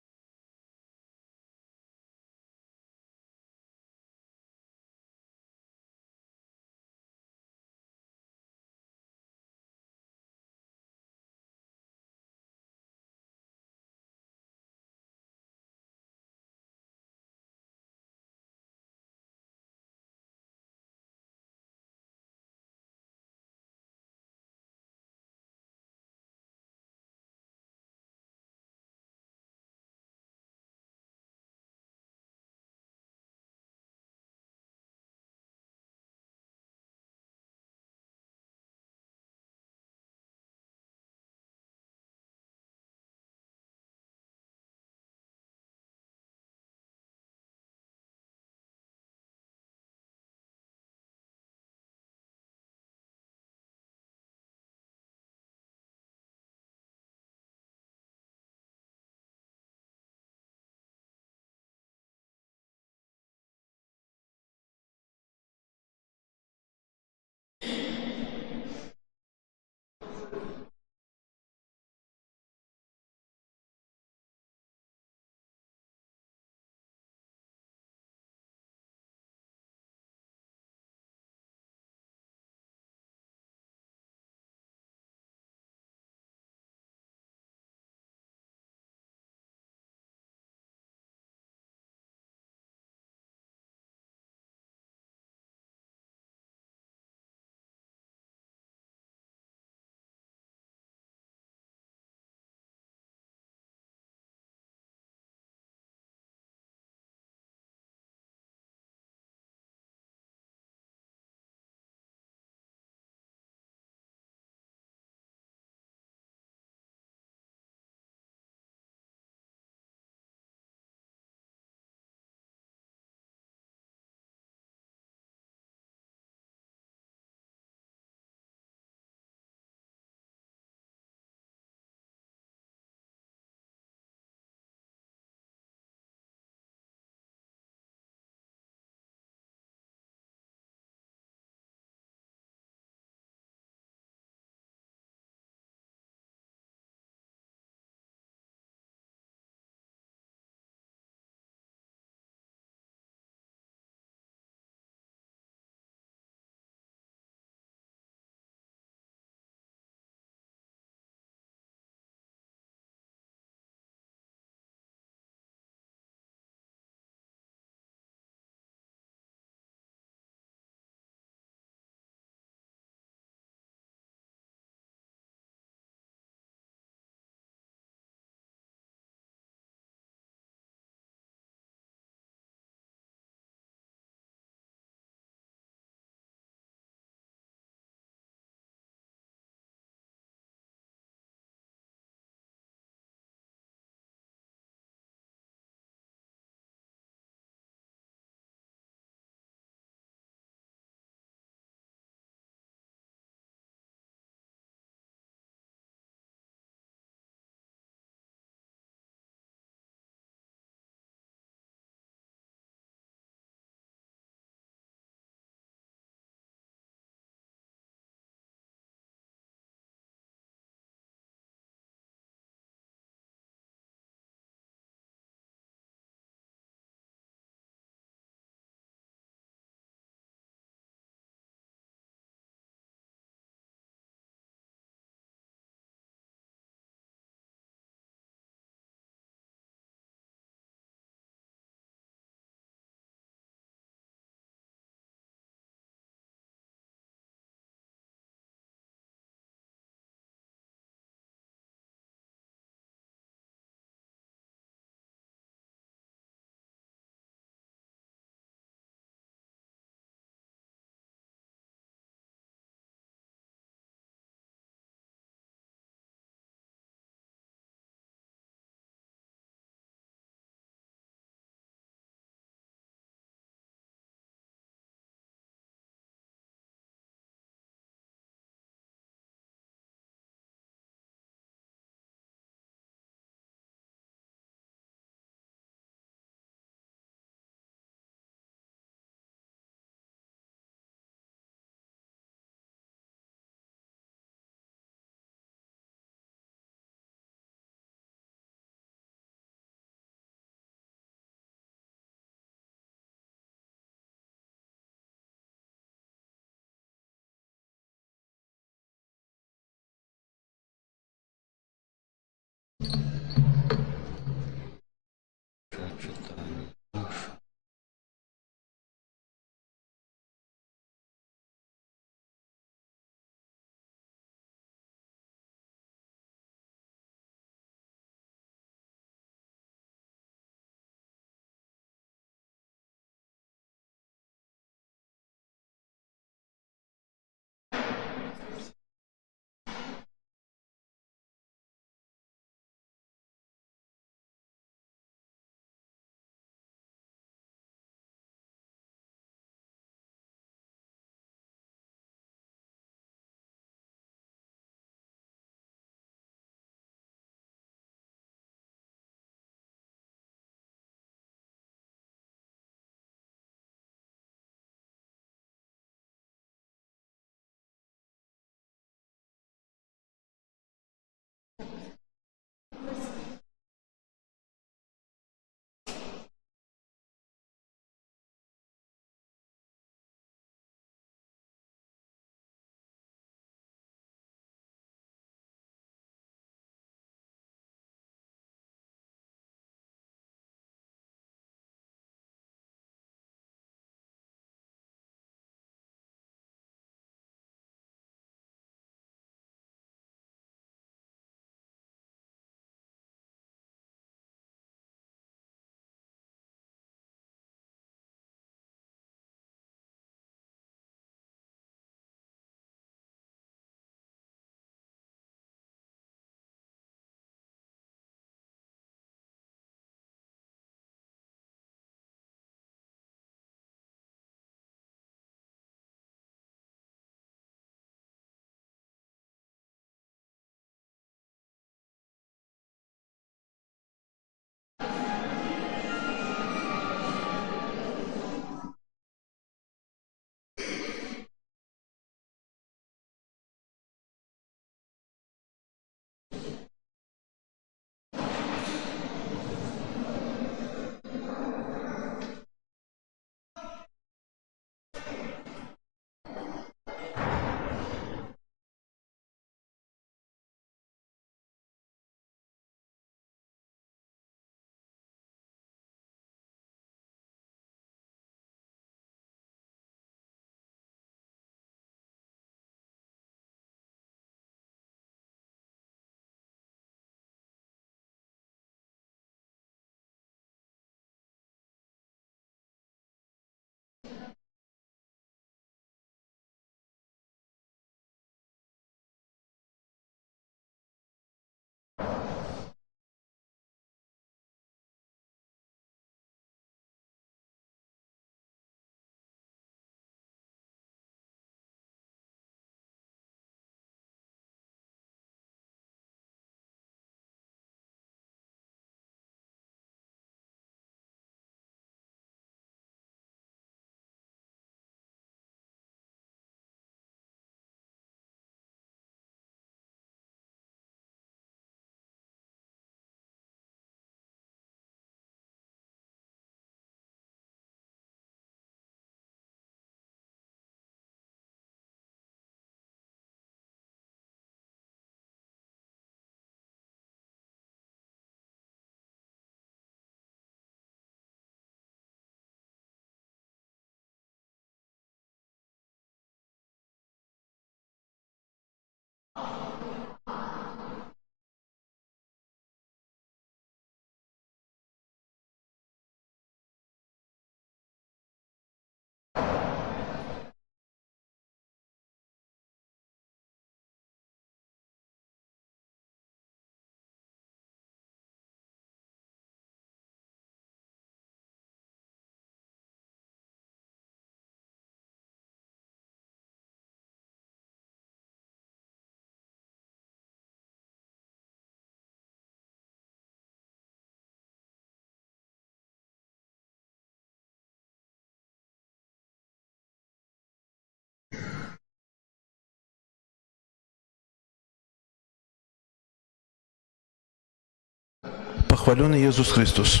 Пахвалений Єсус Христос.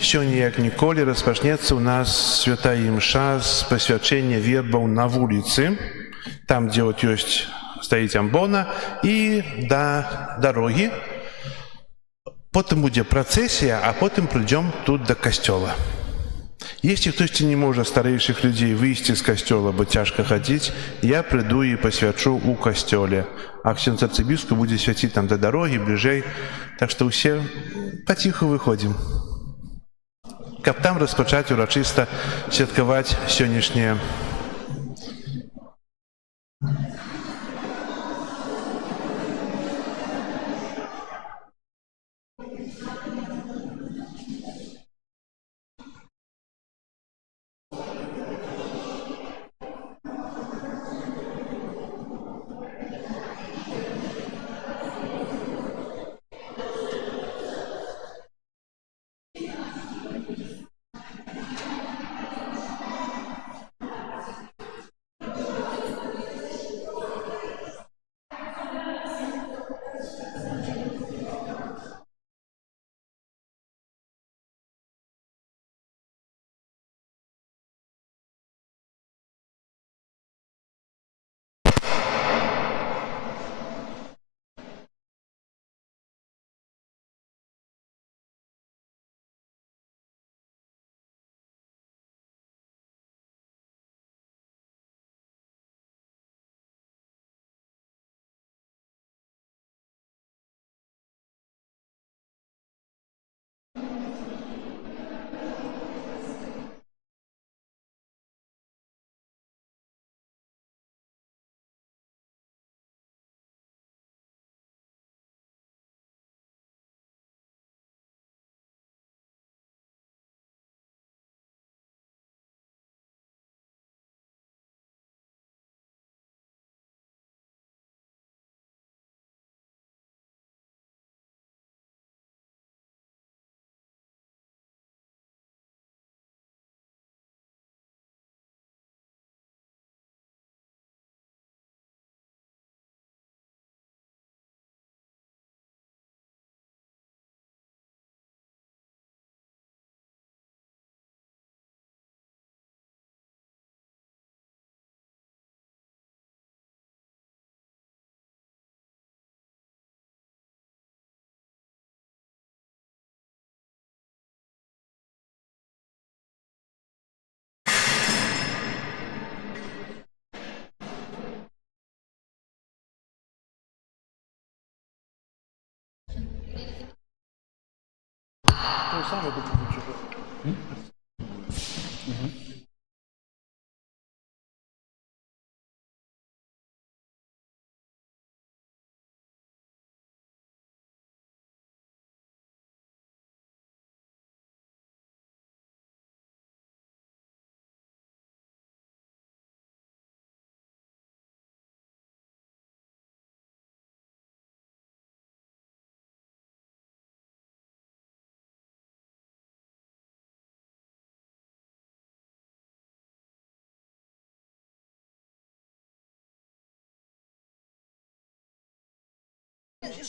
Сёння, як ніколі, распачнецца ў нас святая імша з пасвячэння вербаў на вуліцы, там, дзе от ёсць стаіць амбона, і да дарогі. Потым будзе працэсія, а потым прыйдзём тут да касцёла. Если хтосьці не можа старэйшых людзей выйсці з касцёла, бо цяжка хадзіць, я прыйду і пасвячу ў касцёле. А ксёндз арцыбіскуп будзе свяціць там да дарогі, бліжэй. Так што ўсе паціху выходзім. Каб там распачаць урачыста святкаваць сённяшняе.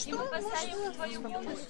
И мы поставим твою помощь.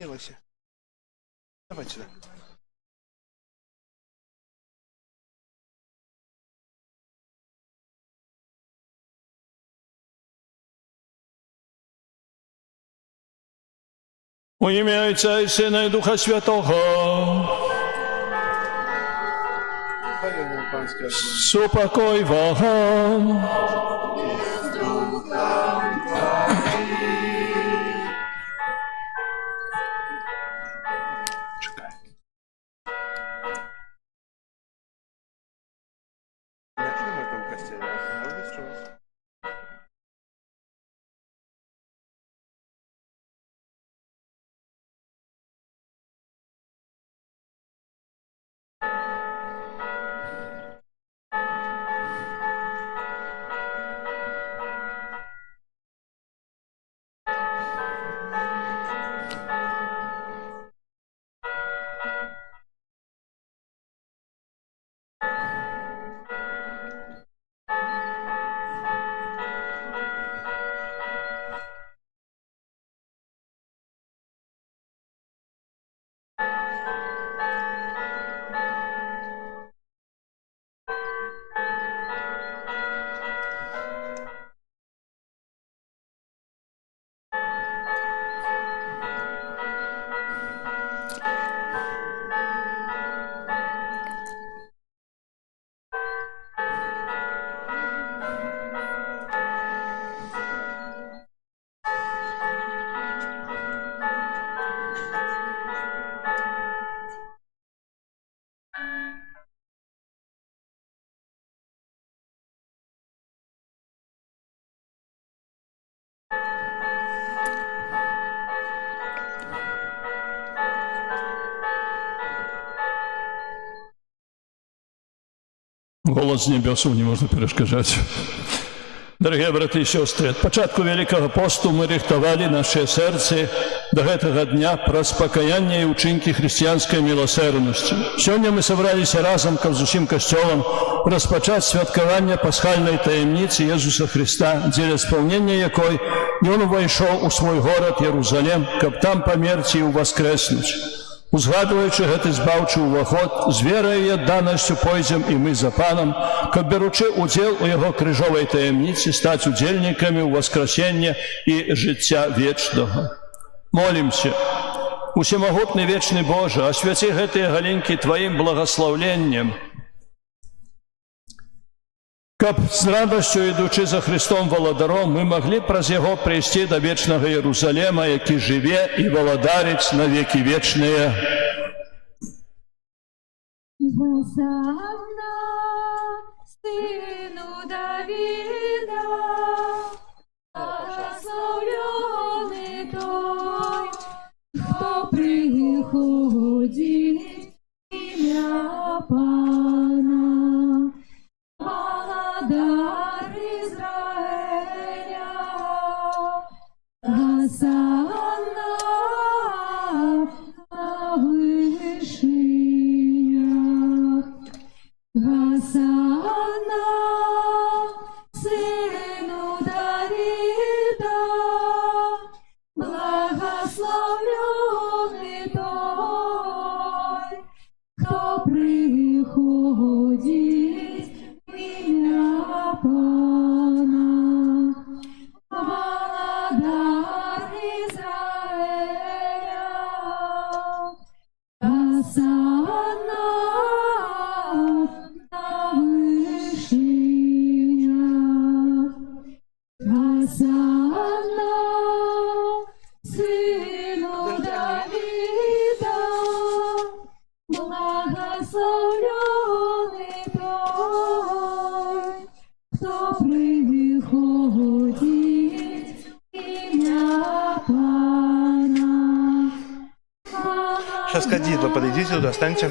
Делайся. Давай сюда. У ім'я Отця і Сина і Духа Святого. Хай йому панське слово. Супокой вам. Чекай. Якщо ми там в костелі, остановились чогось? Голос з небесов не можна перешкоджати. Дорогі брати і сестри, від початку Великого посту ми рихтували наше серце до гэтага дня праз пакаяння і учинки християнської милосердності. Сьогодні ми зібралися разом, каб з усім костьолом, розпочати святкування пасхальної таємниці Єсуса Христа, дзеля сповнення якої Він увайшов у свій город Єрусалим, каб там померти і воскреснуть. Узгадуючи гэты збаўчы ўваход, з верою і адданасцю пойдзем і мы за Панам, каб беручы удзел у яго крыжовай таемницы, стаць удзельнікамі ў воскресення і жыцця вечнага. Молімся. Усемагутны вечны Боже, асвяці гэтыя галінкі Тваім благаслаўленнем, каб з радасцю, ідучы за Христом Валадаром, мы маглі праз яго прыйсці да вечнага Єрусалема, які жыве і валадарыць на векі вечныя. Госанна, сину Давида, благословленный той, хто приходить в ім'я Пана. Владар Израиля, Госанна на вышинях, Госанна сыну Давида, благословленный той, кто приходит в ім'я Пана. Владар Израиля, Госанна на вышинях. Пожалуйста, с кадила подойдите туда, встаньте.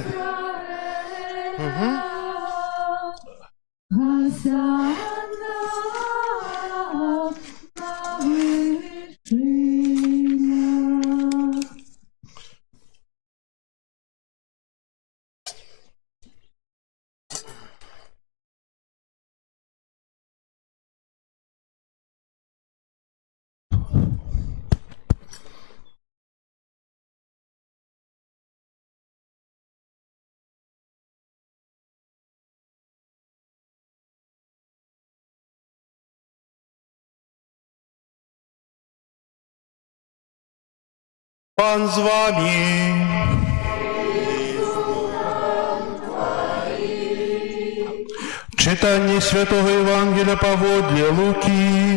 Пан з вами. Читание Святого Евангелия поводле Луки.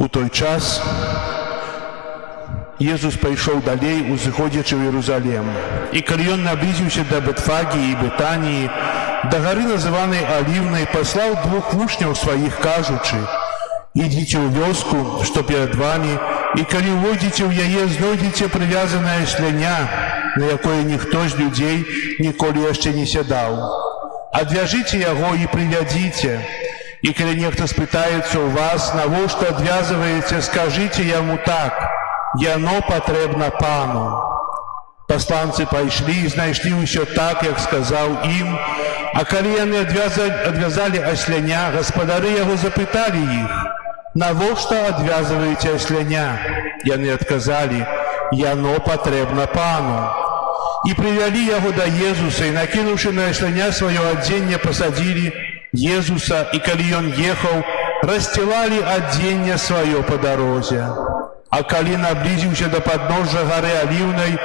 У той час Езус пайшоў далей, узыходзячы ў Иерусалим. И калі ён наблизіўся да Бетфагіі і Бетаніі, да гары, называнай Алівнай, паслаў двух вучняў сваіх, кажучы: «Ідзіце ў вёску, што перад вами, і калі ўвойдзеце ў яе, знойдзеце прывязанае асляня, на якое ніхто з людзей ніколі яшчэ не сядаў. Адвяжыце яго і прывядзіце. И коли нехто спытаецца у вас, навошта адвязываете, скажите ему так: яно потребно пану». Посланцы пайшлі і знайшлі ўсё так, як сказаў ім. А калі яны адвязалі асляня, гаспадары яго запыталі іх: «Навошта адвязываете асляня?» Яны адказалі: «Яно потребно пану». И привялі яго да Езуса, и накінуўшы на асляня сваё адзенне, пасадзілі Езуса, и калі ён ехаў, рассцілалі адзенне сваё па дарозе. А калі наблізіўся да падножжа гары Аліўнай,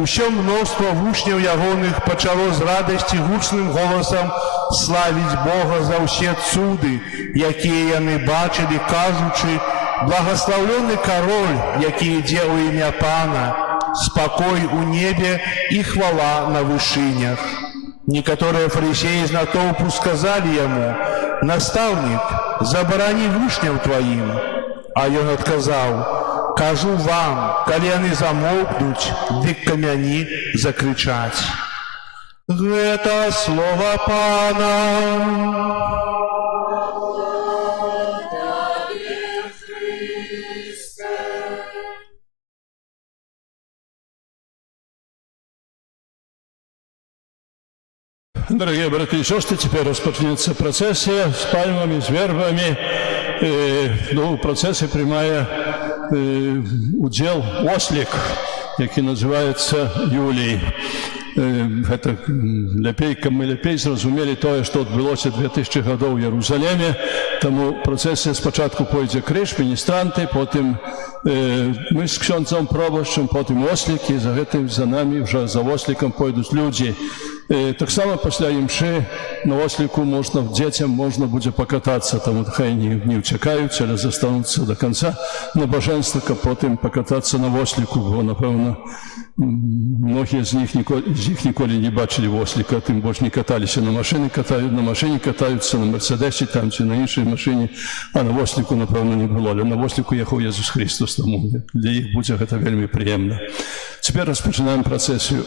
усё мноства вучняў ягоных пачало з радасці гучным голасам славіць Бога за ўсе цуды, якія яны бачылі, кажучы: «Благаслаўлёны кароль, які ідзе ў імя Пана, спакой у небе і хвала на вышынях». Некоторые фарисеи из натоўпу сказали ему: «Наставник, забарани вучняў твоим». А ён адказаў: «Кажу вам, калі яны замолкнуць, дык камяні закрычаць». Гэта слово Пана. Дорогие братья и сестры, теперь распочнется процессия с пальмами, с вербами. В процессе прямая удел ослик, який называется Юлий. Это лепей, каб мы лепей зразумелі тое, што адбылося 2000 гадоў у Иерусалиме. Таму працэсе спачатку пойдзе крыж, міністранты, потым мы з ksiądzом пробашчым, потым ослікі, за гэтым за нами вже за ослікам пойдуць людзі. Таксама пасля імшы на осліку можна, дзецям можна будзе пакатацца, таму хай не ўцякаюць, але застануцца до конца набажэнства, каб потым пакатацца на осліку, бо, напэўна, многія з іх ніколі не бачылі осліка, тым больш не каталіся на машыне, на машыне катаюцца, на Мерседесе там ці на іншай машыне, а на осліку, напэўна, не было. Але на осліку ехаў Езус Христос, таму для іх будзе гэта вельмі прыемна. Цяпер распачынаем працэсію.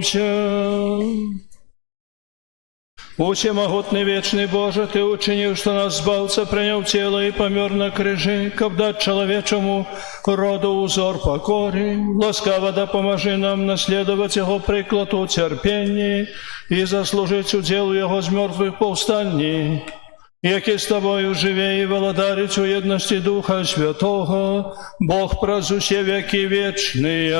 Помолимся. Всемогутный вечный Боже, Ты учинил, что нас сбался, принял тело и помер на крижи, как дать человечему роду узор покори. Ласкаво да поможи нам наследовать Его прикладу терпении и заслужить удел Его с мертвых повстаний. Яки с Тобою живе и володарить у едности Духа Святого, Бог празусе веки вечные.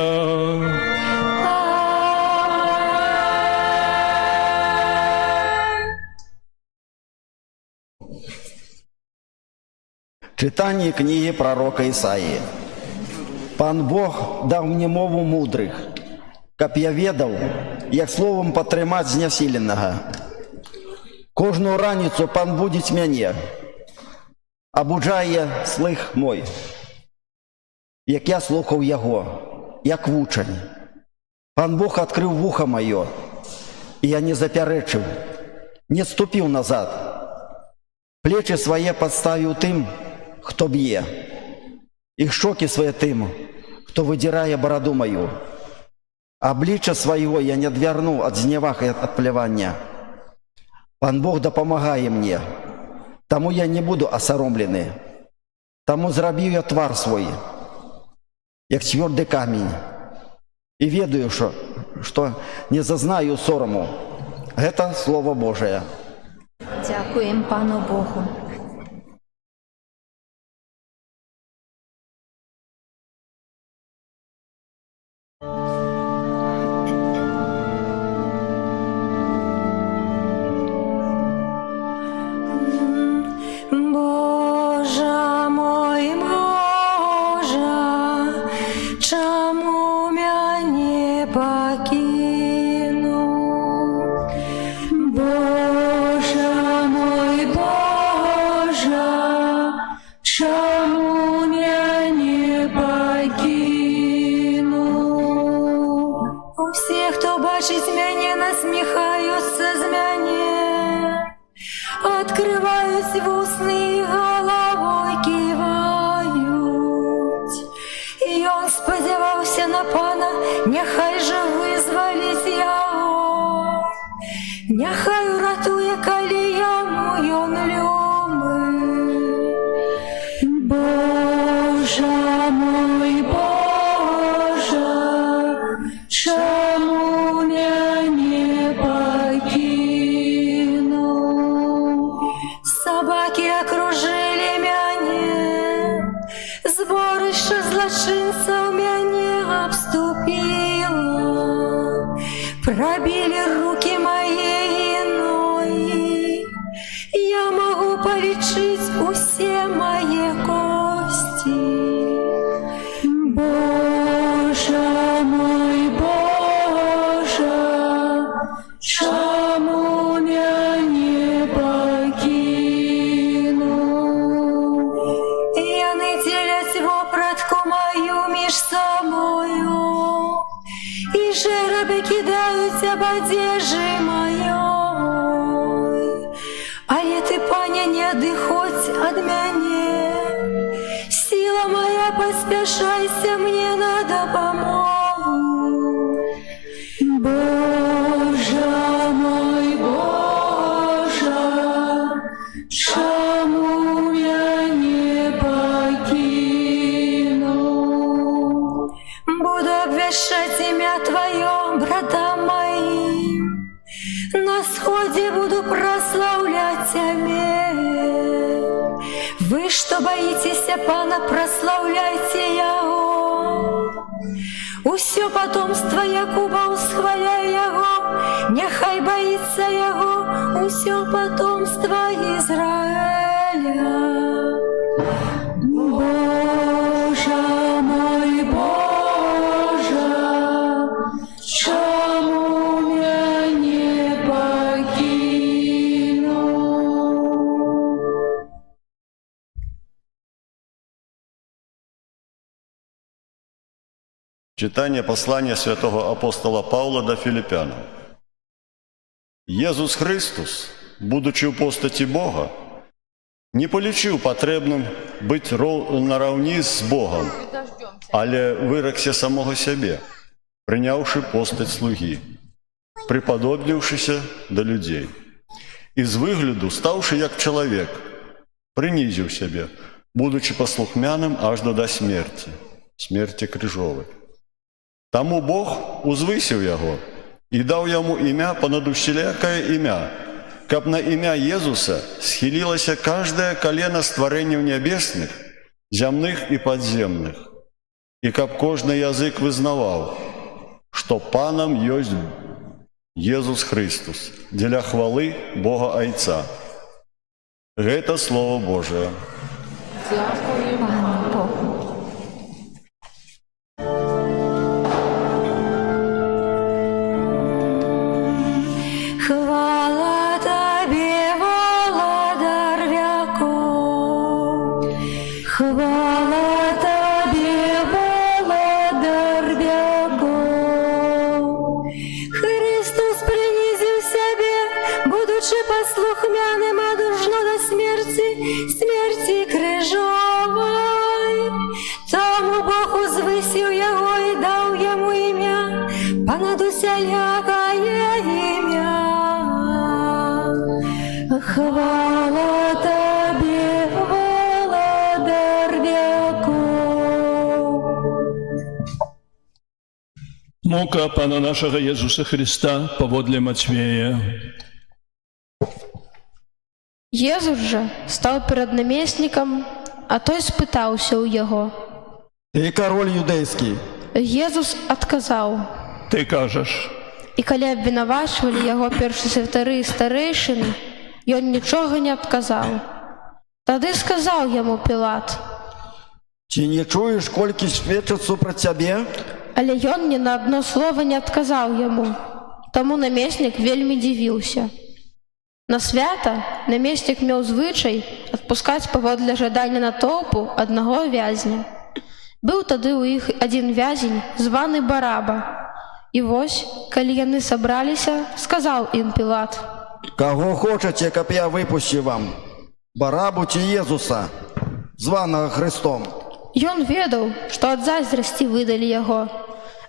Читание книги пророка Исаии. Пан Бог дав мне мову мудрых, каб я ведаў, як словом падтрымаць знясіленага. Кожную раніцу Пан будзіць мяне, абуджае слых мой, як я слухаў яго, як вучань. Пан Бог адкрыў вуха маё, і я не запярэчыў, не ступіў назад. Плечы свае падставіў тым, хто б'е, і шчокі свае тым, хто выдзірае бараду маю. Аблічча свайго я не адвярну ад зневаг і ад плявання. Пан Бог дапамагае мне, таму я не буду асаромлены. Таму зрабіў я твар свой, як цвёрды камень, і ведаю, што не зазнаю сораму. Гэта Слово Божае. Дякуємо Пану Богу. Боже мой, Боже, чому мяне покинув? Боже мой, Боже, чому мяне покинув? Усі, хто бачить мяне, насміхаються з мяне. Открываюсь вусны, головой кивают. И он сподівався на Пана, нехай же визволить його. Нехай уратує, коли йому он любить. Боже мой, Боже, чому мяне покинув? Собаки окружили мяне, зборище злочинців мяне обступило. Пробили руки мои и ноги, я могу полечить усе мои кости. Боже мой, Боже, чому мяне покинув? Яны делять вопратку мою між собою, і жереби кидають об одежі моей. Але ти, Паня, не одиходь от мяне, сила моя, поспешайся мне на допомогу. Боже мой, Боже, чому мяне покинув? Буду обвещать имя Твое братам моим, на сходе буду прославлять Тебя. Вы, что боитесь Пана, прославляйте Его. Усё потомство Якуба усхваляй Его, нехай боится Его усё потомство Израиля. Боже мой, Боже, чому мяне покинув? Читание послания святого апостола Павла до Филиппянам. Езус Христос, будучи в постаті Бога, не полічив потребним бути наравні з Богом, але вирекся самого себе, прийнявши постать слуги, приподобніўшыся да людзей. І з выгляду, стаўшы як чалавек, прынізіў сябе, будучы паслухмяным аж да смерці, смерці крыжовай. Таму Бог узвысіў яго і даў яму імя панад усялякае імя, каб на імя Езуса схілілася каждае калена стварэнняў нябесных, зямных і падземных, і каб кожны язык вызнаваў, што Панам ёсць Езус Христус, дзеля хвалы Бога Айца. Гэта Слово Божие. Пану Богу. Хвала Тебе, Володар веков. Хвала Тебе, Володар веков. Христос принизил себе, будучи послухмяным, а душно до смерти, смерти крыжовой. Тому Бог узвысил его и дал ему имя, понад усялякое имя. Хвала Тебе, Володар веков. Мука Пана нашего Иисуса Христа поводле Матвея. Езус жа стаў перад намеснікам, а той спытаўся ў яго. Ты король юдэйскі. Езус адказаў. Ты кажаш. І калі абвінавачвалі яго першасвятары і старэйшыны, ён нічога не адказаў. Тады сказаў яму Пілат. Ці не чуеш, колькі сведчаць супраць цябе? Але ён ні на адно слова не адказаў яму. Таму намеснік вельмі дзівіўся. На свята намеснік меў звычай адпускаць паводле жадання натоўпу аднаго вязня. Быў тады ў іх адзін вязень, званы Бараба. І вось, калі яны сабраліся, сказаў ім Пілат. Каго хочаце, каб я выпусціў вам? Барабу ці Езуса, званага Христом? Ён ведаў, што ад зайздрасці выдалі яго.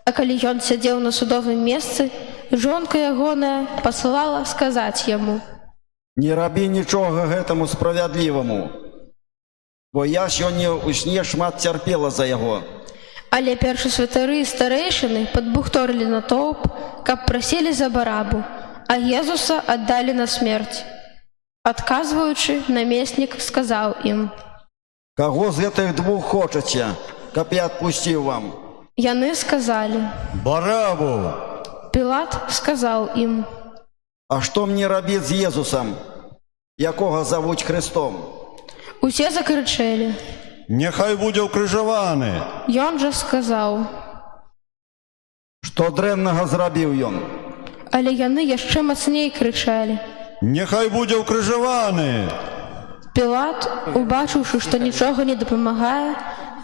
А калі ён сядзеў на судовым месцы, жонка ягоная пасылала сказаць яму. Не рабі нічога гэтаму справядліваму, бо я сёння ў сне шмат цярпела за яго. Але першасвятары і старэйшыны падбухторылі натоўп, каб прасілі за Барабу, а Езуса аддалі на смерць. Адказваючы, намеснік сказаў ім. Каго з гэтых двух хочаце, каб я адпусціў вам? Яны сказалі. Барабу! Пілат сказаў ім. А што мне рабіць з Езусам, якога завуць Христом? Усе закрычэлі. Няхай будзе ўкрыжаваны! Ён жа сказаў. Што дрэннага зрабіў ён? Але яны яшчэ мацней крычалі. Няхай будзе ўкрыжаваны! Пілат, убачыўшы, што нічога не дапамагае,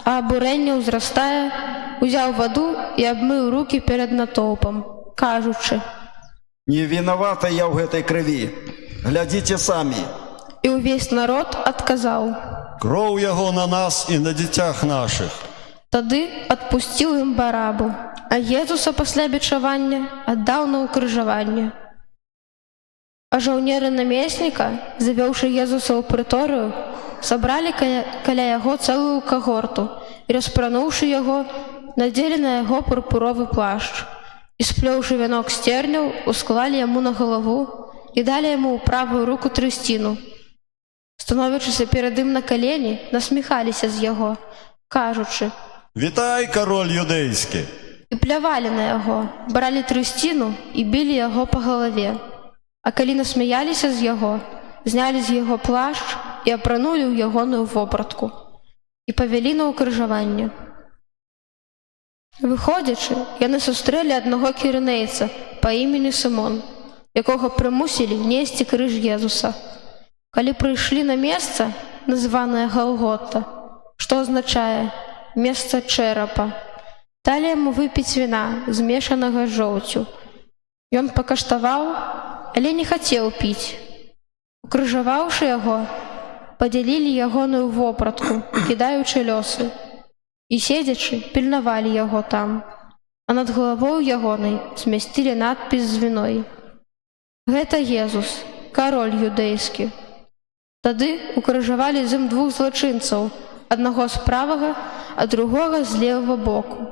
а абурэнне ўзрастае, узяў ваду і абмыў рукі перад натоўпам, кажучы. Не вінавата я ў гэтай крыві, глядзіце самі. І ўвесь народ адказаў. Кроў яго на нас і на дзіцях нашых. Тады адпусціў ім Барабу, а Езуса пасля бичавання аддаў на ўкрыжаванне. А жаўнеры намесніка, завёўшы Езуса ў прыторыю, сабралі каля яго цэлую кагорту і, распрануўшы яго, надзелі на яго пурпуровы плашч. І, сплёўшы вянок сцерняў, усклалі яму на галаву і далі яму ў правую руку трысціну. Становячыся перад ім на калені, насміхаліся з яго, кажучы. Вітай, кароль юдэйскі! І плявалі на яго, бралі трысціну і білі яго па галаве. А калі насмяяліся з яго, знялі з яго плашч і апранулі ў ягоную вопратку і павялі на ўкрыжаванне. Выходзячы, яны сустрэлі аднаго кірынейца па імені Сымон, якога прымусілі несці крыж Езуса. Калі прыйшлі на месца, названае Галгота, што азначае «месца чэрапа», далі яму выпіць віна, змешанага з жоўцю. Ён пакаштаваў, але не хацеў піць. Укрыжаваўшы яго, падзялілі ягоную вопратку, кідаючы лёсы, і, седзячы, пільнавалі яго там. а над галавою ягонай змясцілі надпіс з віной. Гэта Езус, кароль юдэйскі. Тады укрыжавалі з ім двух злачынцаў, аднаго з правага, а другога з левага боку.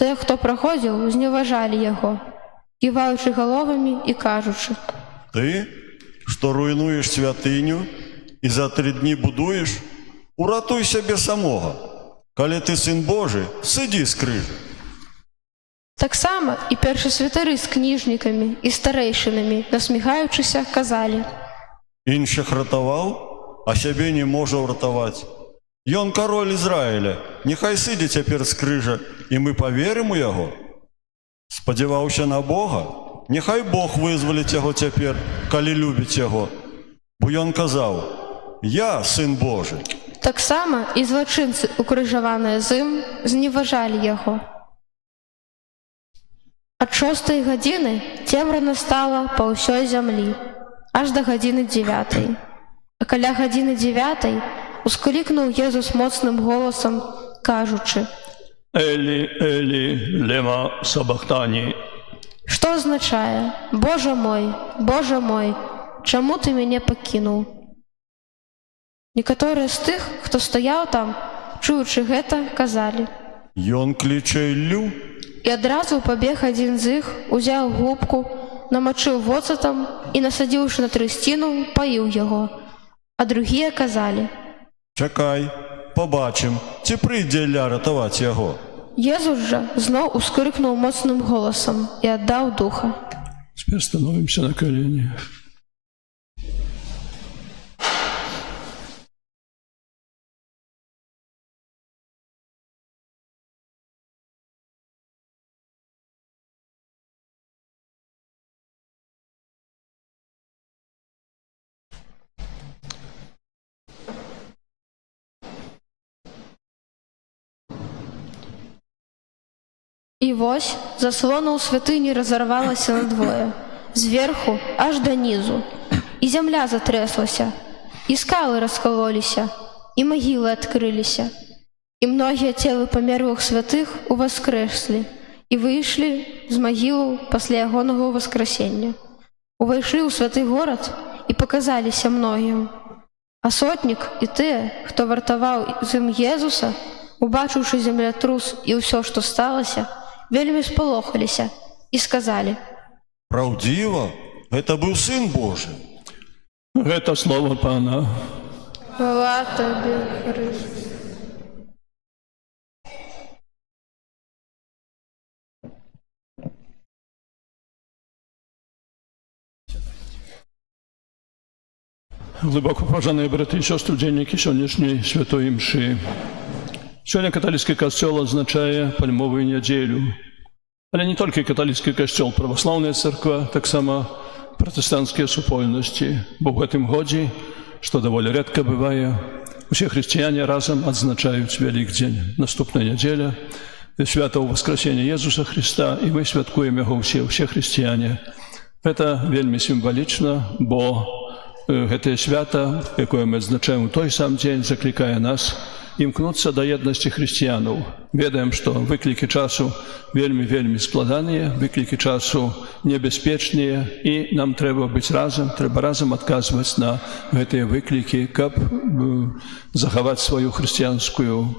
Тыя, хто праходзіў, зневажалі яго, ківаючы галовамі і кажучы: Ты, што руйнуеш святыню і за 3 дні будуеш, уратуй сябе самога. Калі ты сын Божы, сыдзі з крыжа. Таксама і першасвятары з кніжнікамі і старэйшынамі, насміхаючыся, казалі: Іншых ратаваў, а сябе не можа ўратаваць. Ён кароль Ізраіля, няхай сыдзе цяпер з крыжа, і мы паверым у яго. Спадзяваўся на Бога, няхай Бог вызваліць яго цяпер, калі любіць яго. Бо ён казаў: Я сын Божы. Таксама і злачынцы, укрыжаваныя з ім, зневажалі яго. Ад 6 гадзіны цемрана стала па ўсёй зямлі, аж да гадзіны 9. А каля гадзіны 9 усклікнуў Езус моцным голасам, кажучы: Элі, Элі, лема сабахтані. Што азначае: Божа мой, чаму ты мяне пакінуў? Некаторыя з тых, хто стаяў там, чуючы гэта, казалі: Ён кліче Іллю. І адразу пабег адзін з іх, узяў губку, намачыў воцатам і, насадзіўшы на трысціну, паіў яго. А другія казалі: Чакай, побачым, ці прыйдзе Ілля ратаваць яго. Езус жа зноў ускрыкнуў моцным голасам і аддаў духа. Теперь становимся на колени. І вось заслона ў святыні разарвалася надвое, зверху аж да нізу, і зямля затрэслася, і скалы раскалоліся, і магілы адкрыліся, і многія целы памерлых святых уваскрэслі і выйшлі з магілаў пасля ягонага ўваскрасення. Увайшлі ў святы горад і паказаліся многім. А сотнік і тыя, хто вартаваў з ім Езуса, убачыўшы землятрус і ўсё, што сталася, вельмі спалохаліся і сказалі: Праўдзіва, гэта быў сын Божы. Это слово Пана. Хвала табе, Христе. Глубоко уважаемые братья и сестры, удельники сегодняшней святой мши. Сегодня католический костел означает пальмовую неделю. Але не только католический костел, православная церква, так само протестантские супольности. Бо в этом году, что довольно редко бывает, все христиане разом отзначают Великдень. Наступная неделя святого воскресения Иисуса Христа, и мы святкуем его все христиане. Это вельми символично, бо это свято, якое мы отзначаем в той сам день, закликая нас імкнуцца да єдності християнов. Ведаем, што выклікі часу вельмі складаныя, выклікі часу небяспечныя, і нам трэба быць разам, трэба разам адказваць на гэтыя выклікі, каб захаваць сваю хрысціянскую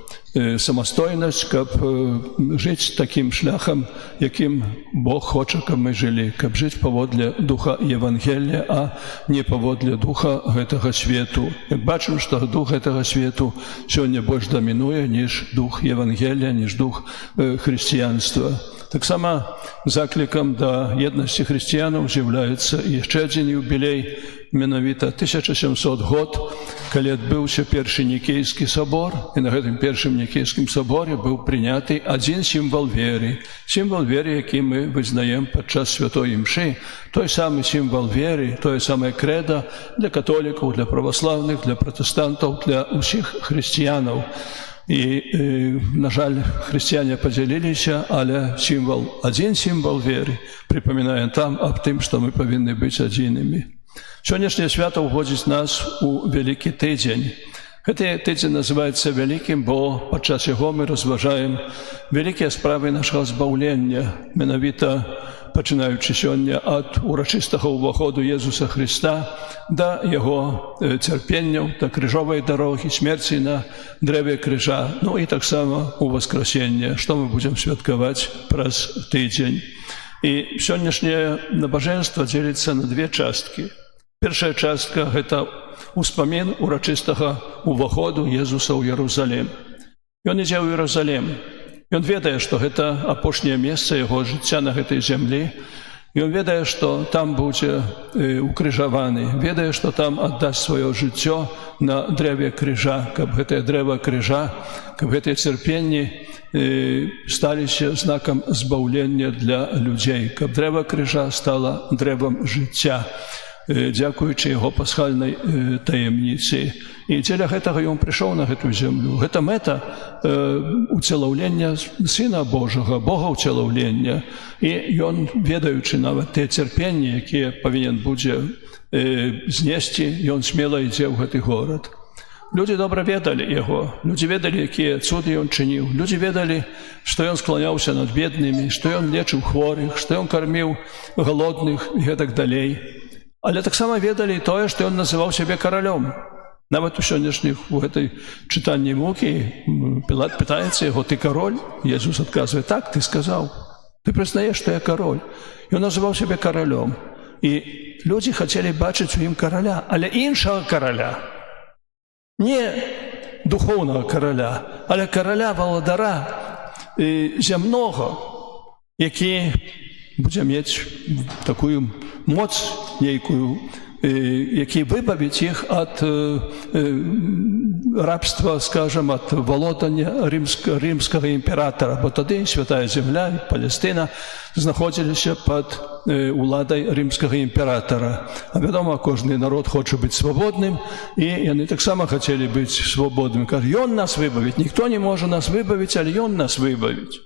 самастойнасць, каб жыць такім шляхам, якім Бог хоча, каб мы жылі, каб жыць паводле духа Евангелія, а не паводле духа гэтага свету. Як бачым, што дух гэтага свету сёння больш дамінуе, ніж дух Евангелія, ніж дух хрысціянства. Таксама заклікам да єднасці хрысціянаў з'яўляецца яшчэ адзін юбілей, менавіта 1700 год, калі адбыўся першы Нікейскі сабор, і на гэтым першым Нікейскім саборе быў прыняты адзін сімвал веры, які мы вызнаем падчас святой імшы, той самы сімвал веры, тое самае крэда для католікаў, для праваслаўных, для пратэстантаў, для ўсіх хрысціянаў. І, на жаль, хрысціяне падзяліліся, але адзін сімвал веры прыпамінае там аб тым, што мы павінны быць адзінымі. Сённяшняе свята ўводзіць нас у Вялікі тыдзень. Гэты тыдзень называецца вялікім, бо падчас яго мы разважаем вялікія справы нашага збаўлення, менавіта пачынаючы сёння ад урачыстага ўваходу Езуса Христа да яго цярпенняў, да крыжовай дарогі, смерці на дрэве крыжа, ну і таксама у васкрасенне, што мы будзем святкаваць праз тыдзень. І сённяшняе набажэнства дзеліцца на две часткі. Першая частка – гэта успамін урачыстага ўваходу Езуса ў Ярусалем. Ён ідзе ў Ярусалем. Ён ведае, што гэта апошняе месца яго жыцця на гэтай зямлі. Ён ведае, што там будзе укрыжаваны, ведае, што там аддасць сваё жыццё на дрэве крыжа, каб гэтае дрэва крыжа, каб гэтыя цярпенні сталіся знакам збаўлення для людзей, каб дрэва крыжа стала дрэвам жыцця, дзякуючы яго пасхальнай таемніцы. І дзеля гэтага ён прыйшоў на гэтую зямлю. Гэта мэта уцелаўлення Сына Божага, Бога ўцелаўлення. І ён, ведаючы нават тыя цярпенні, якія павінен будзе знесці, ён смела ідзе ў гэты горад. Людзі добра ведалі яго, людзі ведалі, якія цуды ён чыніў, людзі ведалі, што ён скланяўся над беднымі, што ён лечыў хворых, што ён карміў галодных і гэтак далей. Але таксама ведалі і тое, што ён называў сябе каралём. Нават у сённяшніх, у гэтай чытанні мукі, Пілат пытаецца яго: «Ты кароль?» Езус адказвае: «Так, ты сказаў. Ты прызнаеш, што я кароль». Ён называў сябе каралём. І людзі хацелі бачыць у ім караля, але іншага караля. Не духоўнага караля, але караля-валадара зямнога, які будзе мець такую моц нейкую, які выбавіць іх ад рабства, скажам, ад валодання рымскага імператара, бо тады святая земля, Палестына, знаходзіліся пад уладай рымскага імператара. А вядома, кожны народ хоча быць свабодным, і яны таксама хацелі быць свабоднымі. Кажа: «Ён нас выбавіць, ніхто не можа нас выбавіць, але ён нас выбавіць».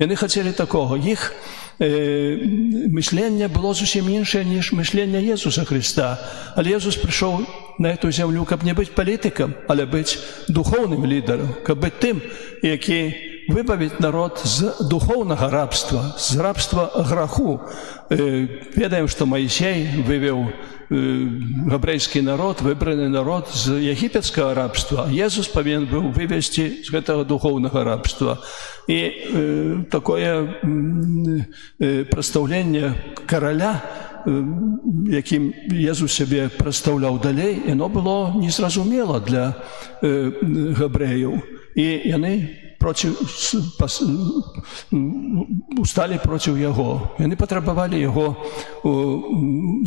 Яны хацелі такога. Іх myślenie było zусім іншае, ніж myślenie Езуса Христа. Але Езус прыйшоў на эту зямлю, каб не быць палітыкам, але быць духоўным лідарам, каб быць тым, які выбавіць народ з духоўнага рабства, з рабства граху. Ведаем, што Маісей вывеў габрэйскі народ, выбраны народ з егіпецкага рабства. Езус павінен быў вывесці з гэтага духоўнага рабства. І такое прадстаўленне караля, якім Езус сябе прадстаўляў далей, яно было незразумела для габрэяў. І яны усталі проціў яго. Яны патрабавалі яго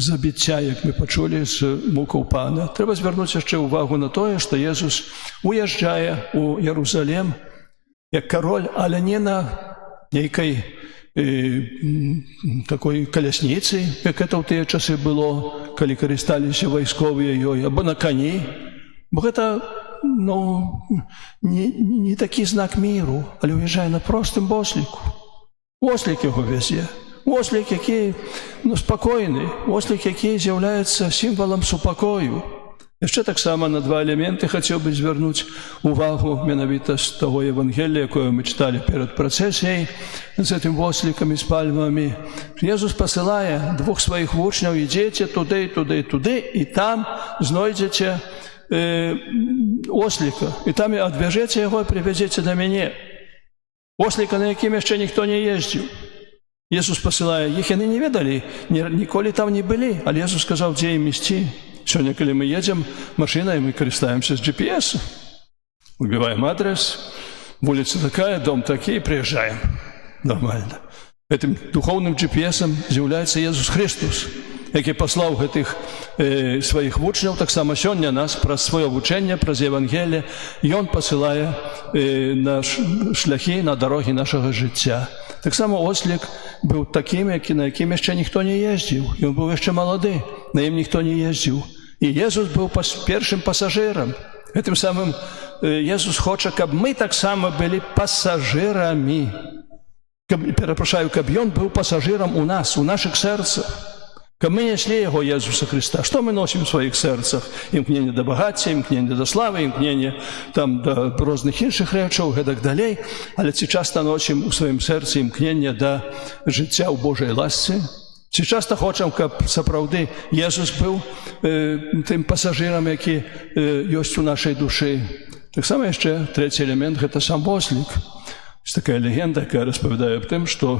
забіцця, як мы пачулі з мукаў Пана. Трэба звярнуць яшчэ ўвагу на тое, што Езус уязджае ў Ярусалем як кароль, але не на нейкай такой калясніцы, як гэта ў тыя часы было, калі карысталіся вайсковыя ёй, або на кані. Бо гэта не такі знак міру, але уязджае на простым восліку. Вослік яго вязе. Вослік, які спакойны, вослік, які з'яўляецца сімвалам супакою. Яшчэ таксама на два элементы хацеў бы звярнуць увагу менавіта з таго Евангелія, якое мы чыталі перад працэсіяй, з гэтым вослікам і з пальмамі. Езус пасылае двух сваіх вучняў: «Ідзеце туды, туды, туды, і там знойдзеце осліка, і там адвяжэце яго і прывязеце да мяне». Осліка, на якім яшчэ ніхто не ездзіў. Езус пасылае іх, яны не ведалі, ніколі там не былі, але Езус сказаў, дзе ім ісці. Сёння, калі мы едзем машинай, мы карыстаемся з GPS. Убіваем адрес, вуліца такая, дом такі, і прыязджаем. Нормально. Гэтым духоўным GPS-ам з'яўляецца Езус Христос, які паслаў гэтых сваіх вучняў, таксама сёння нас праз сваё вучэнне, праз Евангелие, ён пасылае на шляхі, на дарогі нашага жыцця. Таксама ослік быў такім, на якім яшчэ ніхто не ездзіў. Ён быў яшчэ малады, на ім ніхто не ездзіў. І Езус быў першым пасажырам. Гэтым самым Езус хоча, каб мы таксама былі пасажырамі. Перапрашаю, каб ён быў пасажырам у нас, у нашых сэрцах. Каб мы несли Яго, Езуса Христа, што мы носім у сваіх сэрцах? Імкненне да багацця, імкненне да славы, імкненне там да розных іншых рэчаў, гэтак далей. Але ці часта носім у сваім сэрцы імкненне да жыцця ў Божай ласцы? Ці часта хочам, каб сапраўды Езус быў тым пасажырам, які ёсць у нашай душы? Таксама яшчэ трэці элемент – гэта сам вослік. Ёсць такая легенда, якая распавядае аб тым, што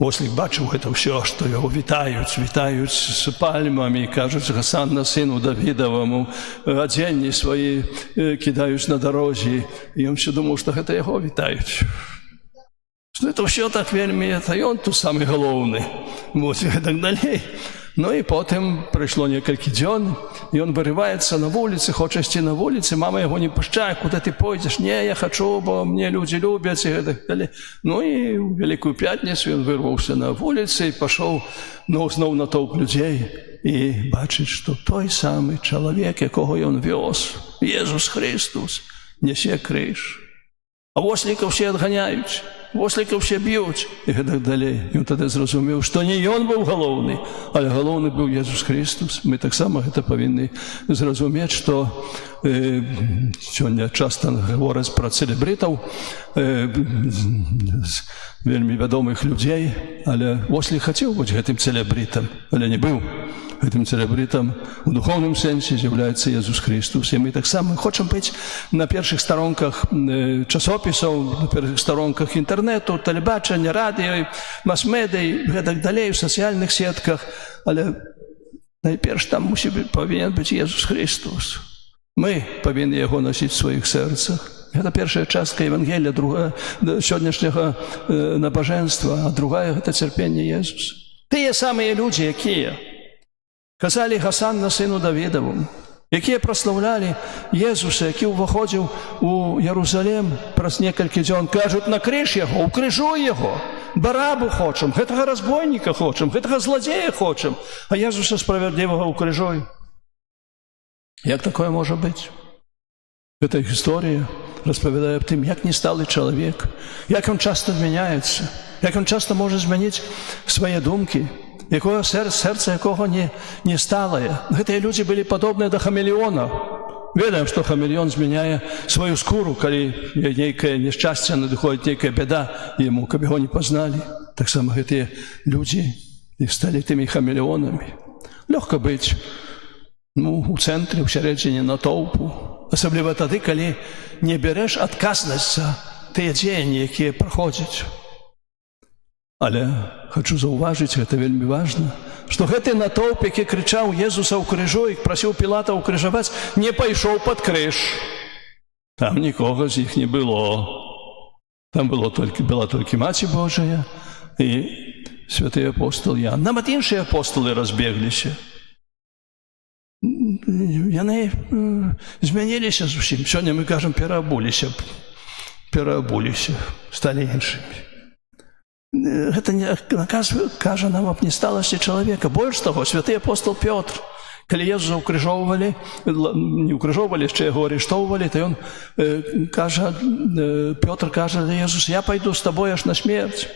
вослік бачыў гэта ўсё, што яго вітаюць з пальмамі, кажуць Гасанна сыну Давідаваму, адзенні свае кідаюць на дарозе, і ён ўсё думаў, што гэта яго вітаюць. Што гэта ўсё так вельмі, это ён тут самы галоўны. Вось і гэтак далей. Ну і потым прайшло некалькі дзён, і ён вырываецца на вуліцы, хоча ісці на вуліцы, мама яго не пушчае, куды ты пойдзеш? Не, я хачу, бо мне людзі любяць і гэтак далей. Ну і ў Вялікую пятніцу ён вырваўся на вуліцы і пашоў зноў натоўп людзей і бачыць, што той самы чалавек, якога ён вёз, Езус Христус, нясе крыж. А восліка ўсе адганяюць, восліка ўсе б'юць і гэтак далей. Ён тады зразумеў, што не ён быў галоўны, але галоўны быў Езус Христус. Мы таксама гэта павінны зразумець, што сёння часта гавораць пра цэлебрытаў, вельмі вядомых людзей, але вослік хацеў быць гэтым цэлебрытам, але не быў. Гэтым цэлебрытам у духоўным сэнсе з'яўляецца Езус Христус. І мы таксама хочам быць на першых старонках часопісаў, на першых старонках інтэрнэту, тэлебачання, радыё, мас-медый, гэтак далей, у сацыяльных сетках. Але найперш там павінен быць Езус Христус. Мы павінны яго насіць у сваіх сэрцах. Гэта першая частка Евангелія, другая сённяшняга набажэнства, а другая гэта цярпенне Езуса. Тыя самыя людзі, якія казалі Гасанна сыну Давідаву, якія праслаўлялі Езуса, які ўваходзіў у Ярусалем праз некалькі дзён, кажуць, на крыж яго, укрыжуй яго, Барабу хочам, гэтага разбойніка хочам, гэтага зладзея хочам, а Езуса справядлівага укрыжуй. Як такое можа быць? Гэта гісторыя распавядае аб тым, як несталы чалавек, як ён часта змяняецца, як ён часта можа змяніць свае думкі, якое сэрца якога не сталае. Гэтыя людзі былі падобныя да хамелеона. Ведаем, што хамелеон змяняе сваю скуру, калі нейкае няшчасце надыходзіць, нейкая бяда яму, каб яго не пазналі. Таксама гэтыя людзі сталі тымі хамелеонамі. Лёгка быць у цэнтры, у сярэдзіне натоўпу, асабліва тады, калі не бярэш адказнасць за тыя дзеянні, якія праходзяць. Але хочу заўважыць, гэта вельмі важна, што гэты натоўп, які крычаў Езуса ўкрыжуй, прасіў Пілата ўкрыжаваць, не пайшоў пад крыж. Там нікога з іх не было. Там была толькі Маці Божая і святы апостол Ян. Нават іншыя апостолы разбегліся. Яны змяніліся зусім. Сёння мы кажам, пераабуліся, сталі іншымі. Гэта кажа нам аб несталасці чалавека. Больш таго, святы апостол Пётр, калі Езуса ўкрыжоўвалі, не ўкрыжоўвалі, яшчэ яго арыштоўвалі, то ён кажа, Пётр кажа да Езуса, я пайду з табой аж на смерць.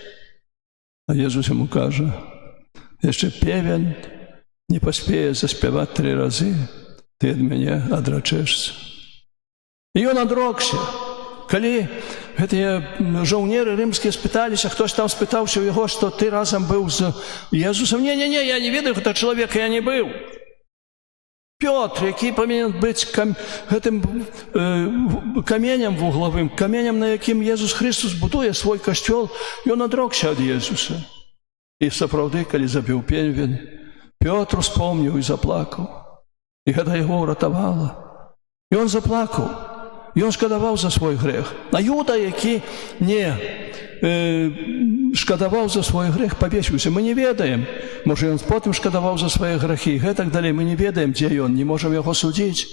А Езус яму кажа, яшчэ певень не паспее заспяваць 3 разы, ты ад мяне адрачэшся. І ён адрокся. Калі гэтыя жаўнеры рымскія спыталіся, хтось там спытаўся ў яго, што ты разам быў з Езусам. Не, я не ведаю гэта чалавека, я не быў. Пётр, які павінен быць гэтым каменем вуглавым, каменем, на якім Езус Христус будуе свой касцёл, ён адрокся ад Езуса. І сапраўды, калі забіў певень, Пётр успомніў і заплакаў. І гэта яго ўратавала. І ён заплакаў. Ён шкадаваў за свой грэх. А Юда, які не шкадаваў за свой грэх, павесіўся. Мы не ведаем. Можа, ён потым шкадаваў за свае грахі. Гэтак далей мы не ведаем, дзе ён. Не можам яго судзіць.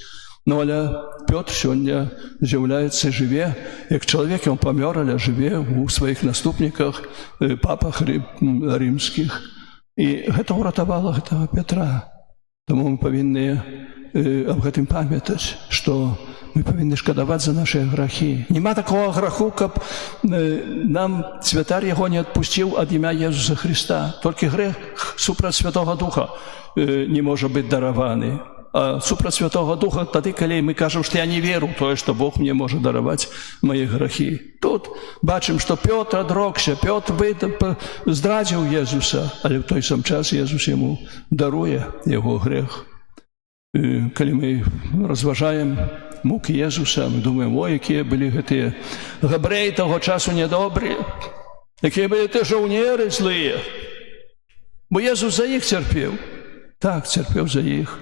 Ну, але Пётр сёння з'яўляецца, жыве, як чалавек, ён памёр, але жыве ў сваіх наступніках, папах рымскіх. І гэта ўратавала гэтага Петра. Таму мы павінны аб гэтым памятаць, што мы павінны шкадаваць за нашыя грахі. Нема такого граху, каб нам святар яго не адпусціў ад імя Езуса Христа. Толькі грэх супраць Святого Духа не можа быць дараваны. А супраць Святого Духа тады, калі мы кажам, што я не веру ў тое, што Бог мне можа дараваць мае грахі. Тут бачым, што Пётр адрокся, Пётр здрадзіў Езуса, але ў той сам час Езус яму даруе яго грэх. Калі мы разважаем мукі Езуса, мы думаем, ой, якія былі гэтыя габрэі таго часу нядобрыя, якія былі ты жаўнеры злыя. Бо Езус за іх цярпеў. Так, цярпеў за іх.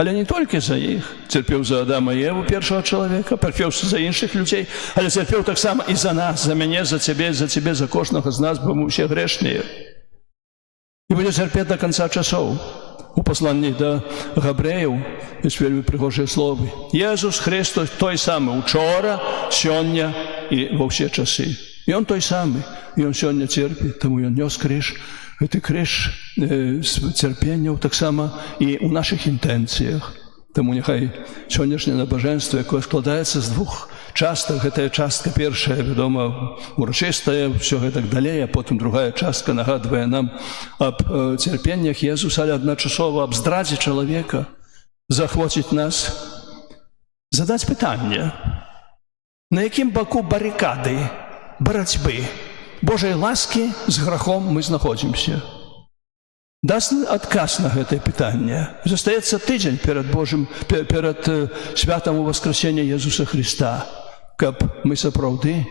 Але не толькі за іх. Цярпеў за Адама і Еву, першага чалавека, цярпеў за іншых людзей, але цярпеў таксама і за нас, за мяне, за цябе, за кожнага з нас, бо мы ўсе грэшныя. І будзе цярпець да канца часоў. У пасланні да габрэяў ёсць вельмі прыгожыя словы. Езус Христос той самы учора, сёння і ва ўсе часы. І Он той самы, і Он сёння церпіць, таму Ён нёс крыж. Гэты крыж цярпенняў таксама і ў нашых інтэнцыях. Таму няхай сённяшняе набажэнства, якое складаецца з двух частак, гэтая частка першая, вядома, урачыстая, ўсё гэтак далей, а потым другая частка нагадвае нам аб цярпеннях Езуса, але адначасова аб здрадзе чалавека, захвоціць нас, задаць пытанне, на якім баку барыкады, барацьбы Божай ласкі з грахом мы знаходзімся. Даст адказ на гэтае пытанне. Застаецца тыдзень перад святам Уваскрасення Езуса Христа, каб мы сапраўды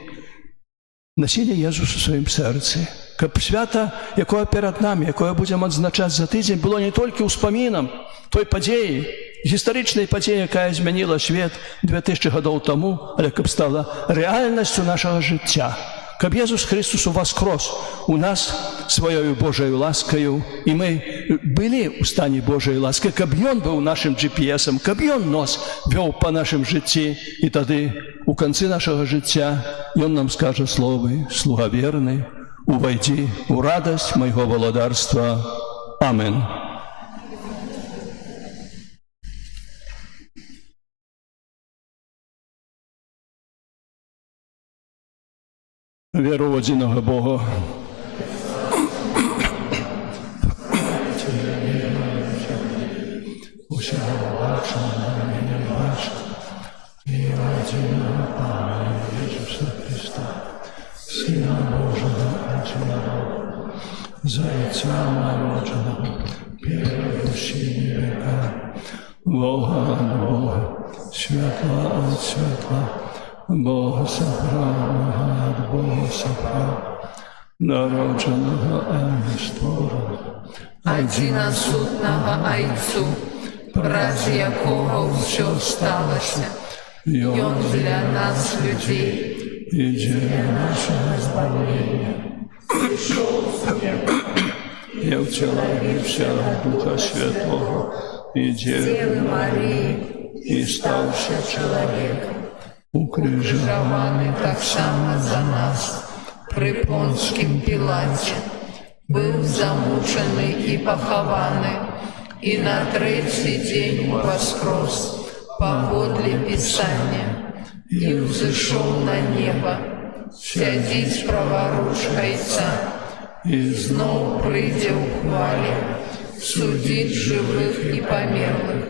насілі Езуса ў сваім сэрцы, каб свята, якое перад намі, якое будзем адзначаць за тыдзень, было не толькі ўспамінам той падзеі, гістарычнай падзеі, якая змяніла свет 2000 гадоў таму, але каб стала рэальнасцю нашага жыцця. Каб Езус Христос уваскрос у нас сваёю Божаю ласкаю, і мы былі ў стане Божай ласки, каб Ён быў нашым GPS-ам, каб Ён нас вёў па нашым жыцці, і тады у канцы нашага жыцця Ён нам скажа словы: «Слуга верны, увайдзі ў радасць майго валадарства. Амен». Веру в одиного Бога. И одиного Пана Иисуса Христа, Сына Божьего, Отца, за Отца народженного, первости века, Бога от Бога, светла от светла, Бога соправного от Бога соправ, народженого, а не створенного, Одиносутного Айцу, праз якого все сталося, і Он для нас, людей, и для нашего избавления. И втеловився Духа Святого, и Девы Марии, и стався человеком, укрижований так само за нас, при Понтськім Пілаті, був замучений і похований, і на третій день воскрес, погодлі Писання, і взошел на небо, сядіть праворуч Отця, і знов прийде у хвалі, судить живих і померлих,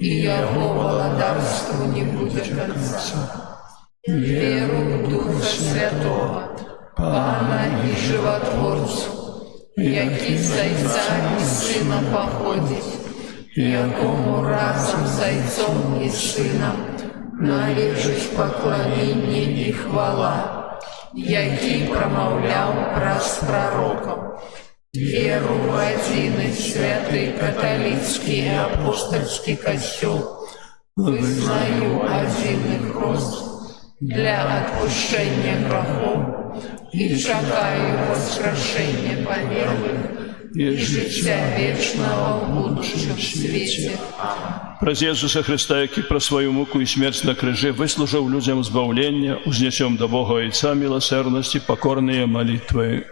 і Його владарству не буде конца. Веру в Духа Святого, Пана і Животворцу, який з Отця і Сина походить, якому разом з Отцом і Сином належить поклоніння і хвала, який промовляв праз пророком. Веру в один и святый католический и апостольский костел, вызнаю один и хрост для отпущения грехов и чекаю воскрешения померлых и життя вечного в будущем свете. Праз Єсуса Христа, який про свою муку і смерть на крижі вислужив людям збавлення, узнесем до Бога Отця милосердности покорные молитвы.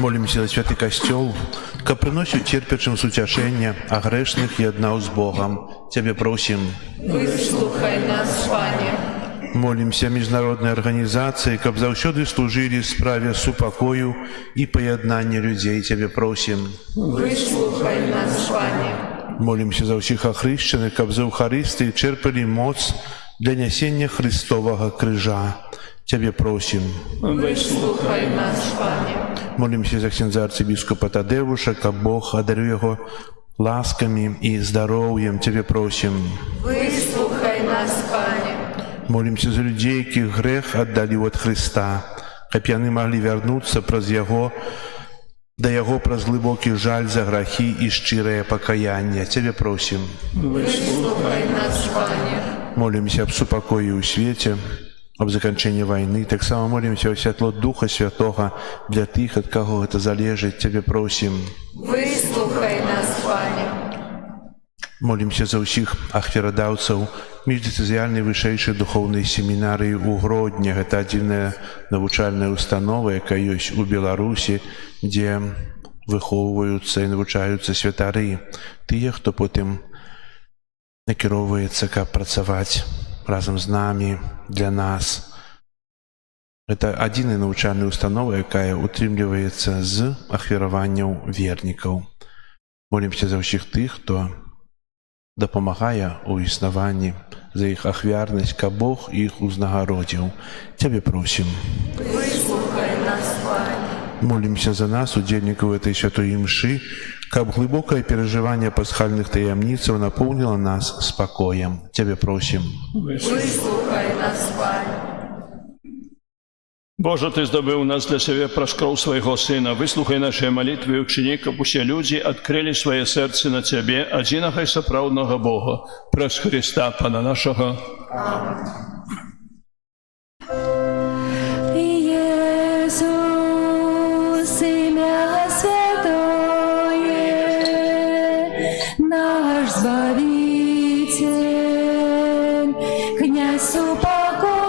Молимся за святы касцёл, каб прыносіў церпячым суцяшэнне, а грэшных яднаў з Богам. Цябе просім. Выслухай нас, Пане. Молимся міжнароднай арганізацыі, каб заўсёды служылі справе супакою і паяднання людзей. Цябе просім. Выслухай нас, Пане. Молимся за ўсіх ахрышчаных, каб з Еўхарыстыі чэрпалі моц для нясення Христовага крыжа. Цябе просім. Выслухай нас, Пане. Молимся за ксяндза арцыбіскупа Тадэвуша, каб Бог адарыў яго ласкамі і здароўем. Цябе просім. Выслухай нас, Пане. Молимся за людзей, якіх грэх аддалі ад Хрыста, каб яны маглі вярнуцца праз яго, да яго праз глыбокі жаль за грахі і шчырае пакаянне. Цябе просім. Выслухай нас, Пане. Молимся аб супакоі ў свеце, аб заканчэнні вайны. Таксама молимся о святло Духа Святога для тых, ад каго гэта залежыць. Цябе просім. Выслухай нас, Пане. Молимся за ўсіх ахвярадаўцаў міждыцэзіяльнай вышэйшай духоўнай семінарыі ў Гродні. Гэта адзіная навучальная установа, якая ёсць у Беларусі, дзе выхоўваюцца і навучаюцца святары, тыя, хто потым накіроўваецца, каб працаваць разам з намі, для нас. Гэта адзіная навучальная установа, якая утрымліваецца з ахвяраванняў вернікаў. Молимся за ўсіх тых, хто дапамагае ў існаванні, за іх ахвярнасць, каб Бог іх узнагародзіў. Цябе просім. Выслухай нас, Пане. Молимся за нас, удзельнікаў этой святой імшы, каб глыбокае перажыванне пасхальных таямніцаў напоўніла нас спакоем. Цябе просім. Выслухай нас, Пане. Боже, Ты здобыў нас для сябе праз кроў свайго Сына. Выслухай нашыя малітвы і ўчыні, каб усе людзі адкрылі свае сэрцы на Цябе, адзінага і сапраўднага Бога, праз Христа, Пана нашага. Иисус, имя святое, наш Збавитель, князь упокою,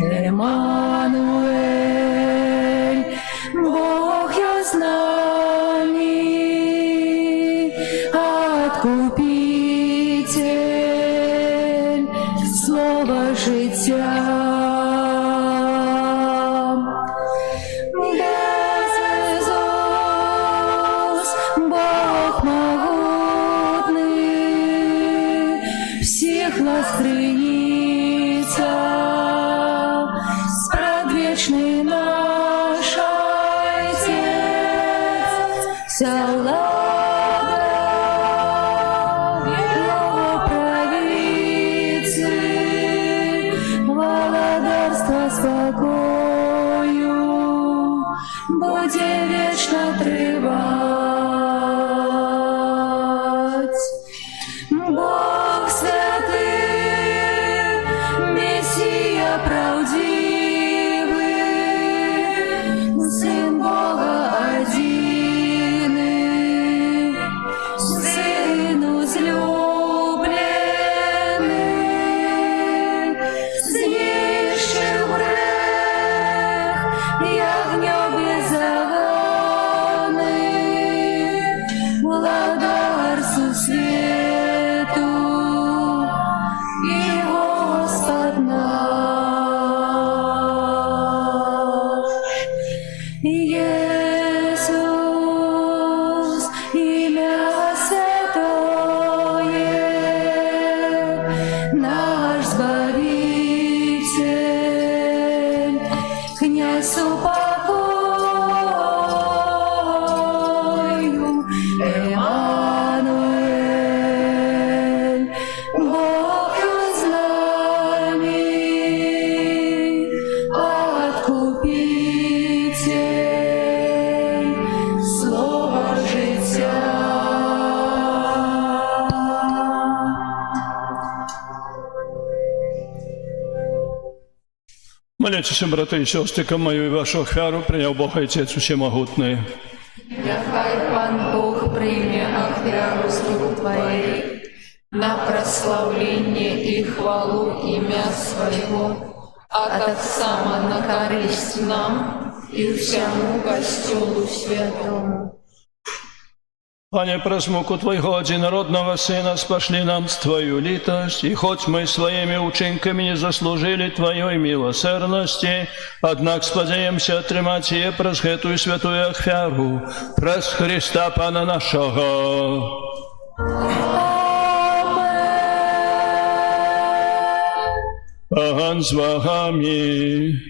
Эммануэль, Бог я с нами, Откупитель, слово життя. Иисус, Бог могутный, всех нас Троица, спрадвечный наш Отец, вся влада Его правицы, владарство спокою, буде вечно тривать. Бог святый, Мессия правдивый, Сын Бога единый, Сын возлюбленный, знищив грех и огнем беззаконный, владарству свету и Господь наш. Иисус, имя святое, наш Збавитель, князь упокою, Эммануэль, Бог с нами, Откупитель, слово життя. Моліться, брати і сестри, ко мою і вашу ахвяру прийняв Бог Отець Усемогутний. Нехай Пан Бог прийме ахвяру з рук Твоєї на прославлення і хвалу ім'я Своєго, а так само на користь нам и всему костелу святому. Пане, през муку Твоего одинородного Сына спошли нам Твою литость, и хоть мы своими учинками не заслужили Твоей милосердности, однако сподеемся отримать сие през эту святую ахвяру, през Христа Пана нашего. Пан з вами.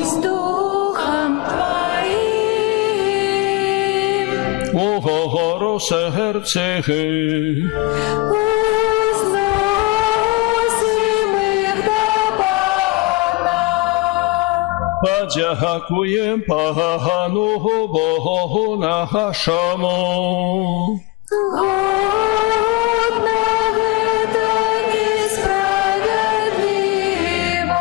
С Духом Твоим. Ого, гору серцеги. Возносим их до Бога. Подякуєм Пану Богу нашому. Годно это и справедливо.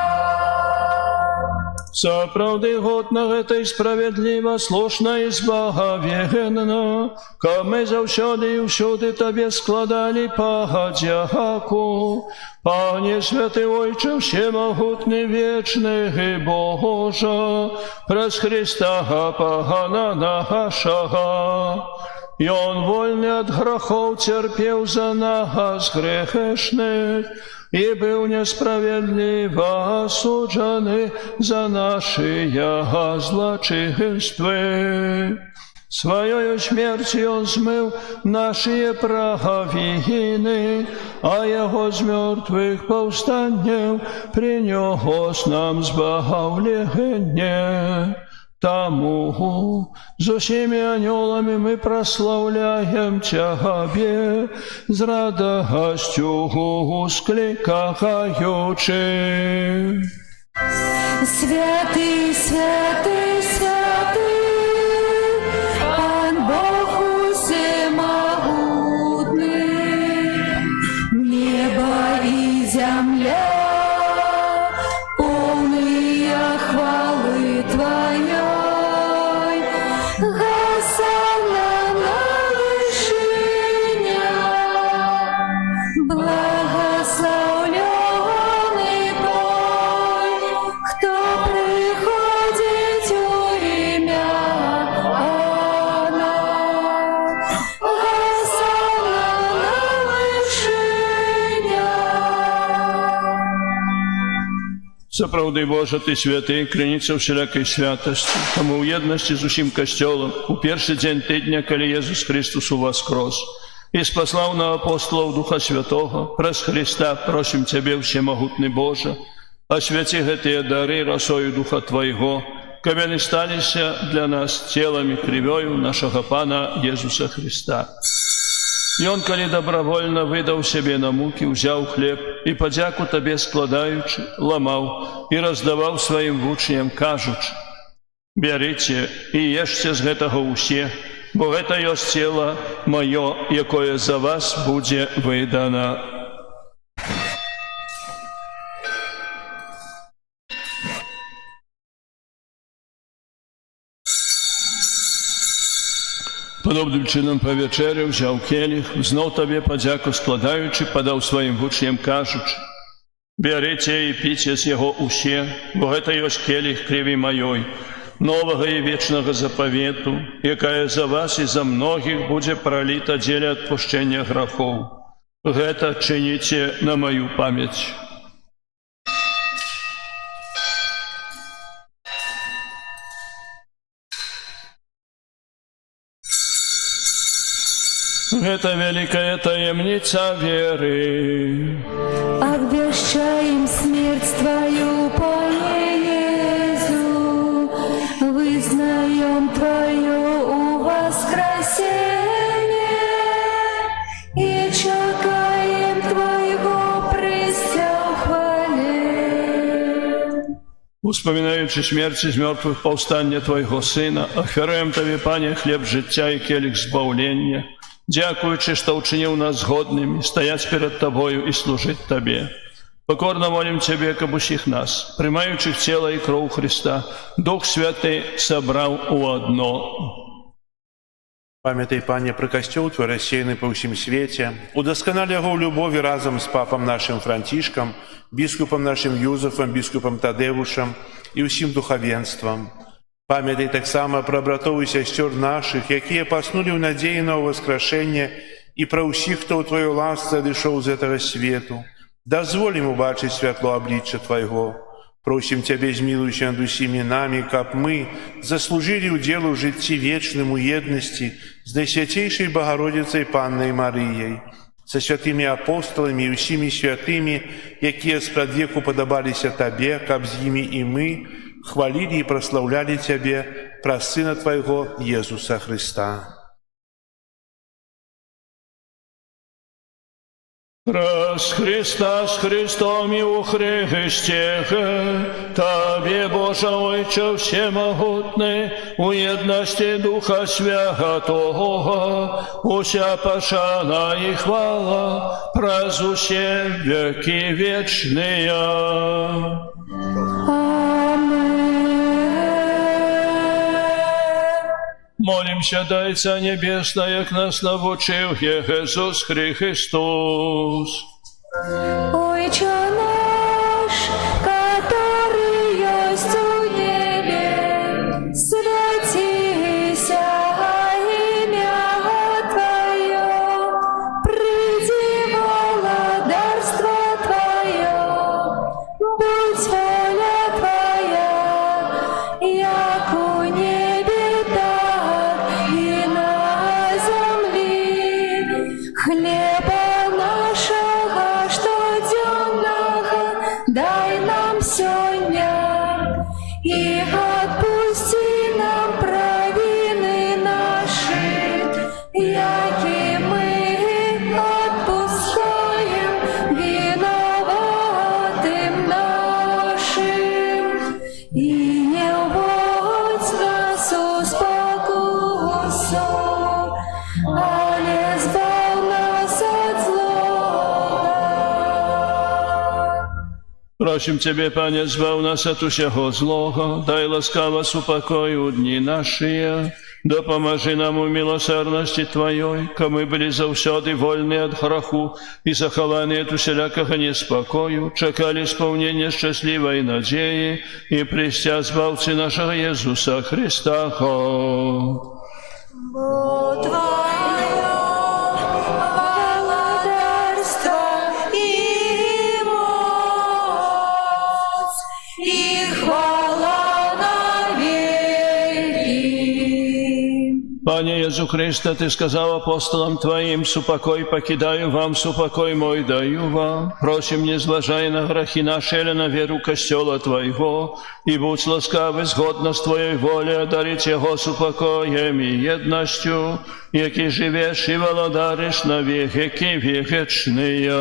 Соправди годно это и справедливо, слушно и збагавєнно, ка ми завсюди і всюди Тобі складали подяку. Пане святий Ойче, всемогутний, вечний і Боже, през Христа Пана нашого. И Он, вольный от грехов, терпел за нас грешных, и был несправедливо осужден за наши злочинства. Своей смертью Он смыл наши провины, а Его с мертвых повстанием принес нам избавление. Тому с усеми анgelами мы прославляем Тебе, с радостью воскликаючи. Святый, святый, святый, Пан Бог всемогутный, небо и земля, полные хвалы Твоей. Госанна на вершине, благословленный Той, кто приходит во имя Она. Госанна на вершине. Соправди Боже, Ти святий, криниця всілякої святості, тому у єдності з усім Костьолом, у перший день тижня, коли Єсус Христос у воскрес, и спаслав на апостолов Духа Святого, през Христа просим Тебе, всемогутний Боже, освяти эти дары росою Духа Твоего, кабы они сталися для нас телом и кровью нашего Пана Иисуса Христа. И Он, коли добровольно выдал себе на муки, взял хлеб и подяку Тебе складаючи, ломал и раздавал своим учням, кажучи: «Берите и ешьте з гэтага усе, бо гэта ёсць цела маё, якое за вас будзе выдано». Подобным чином повечеряв, взяв келих, знов Тобі подяку складаючи, подав своїм учням, кажучи: «Берите і пійте з його усе, бо гэта ёсць келих крові маёй, нового и вечного заповету, якая за вас и за многих будет пролита дзеля отпущения грехов. Гэта чините на мою память». Это великая таемница веры. Обвещаем смерть Твою, Пане Иису, вызнаем Твое воскресение и чекаем Твоего престол хвале. Успоминаючи смерть из мертвых повстання Твоего Сына, ахвяруем Тебе, Пане, хлеб життя и келих збавлення, дякуючи, что учинил нас годными стоять перед Тобою и служить Тебе. Покорно молим Тебе, как усіх нас, приймаючих тело и кров Христа, Дух Святый собрал у одно. Памятай, Пане, про касцёл Твой рассеяны па ўсім свеце. Удасканалі яго ў любові разам з папам нашым Францішкам, біскупам нашым Юзафам, біскупам Тадэвушам і ўсім духавенствам. Памятай таксама пра братоў і сясцёр нашых, якія паснулі ў надзеі на ўваскрашэнне, і пра ўсіх, хто ў Тваёй ласцы адышоў з гэтага свету. Дазволь ім убачыць святло аблічча Твайго. Просім Цябе, змілуйся над усімі намі, каб мы заслужылі ўдзел у жыцці вечным у еднасці з Найсвяцейшай Багародзіцай Паннай Марыяй, са святымі апостоламі і ўсімі святымі, якія спрадвеку падабаліся Табе, каб з імі і мы хвалілі і праслаўлялі Цябе праз Сына Твайго Езуса Христа. Праз Христа с Христом и у Христе, Табе, Боже Отче всемогутний, у єдності Духа Святого, уся пошана и хвала, праз усе веки вечные. Молимся, дай Царя Небесна, як нас навчив Єсус Христос. Отче наш, который есть у небе, святися имя Твое, приди владарство Твое, будь воля Твоя, як у небе, так и на земле. Хлеба нашего штоденного дай нам сегодня, и отпусти нам провины наши, яки мы отпускаем виноватым нашим. И не вводь нас в спокусу, але збав нас от злого. Просим Тебе, Пане, збав нас от усього злого, дай ласкаво супокою дні наші, допоможи нам у милосердности Твоей, ка мы были завсёды вольны от греху и захованы от усялякого неспокою, чекали исполнения счастливой надеи и престя збавцы нашего Иисуса Христа. Бо Твое владарство и моць, и хвала навеки. Пане Иисус Христе, Ты сказал апостолам Твоим, супокой покидаю вам, супокой мой даю вам. Просим, не зважай на грехи наши, или на веру костела Твоего, и будь ласкавый, згодно с Твоей волей, одарить его супокоем и едностью, який живешь и володаришь на веки вечные.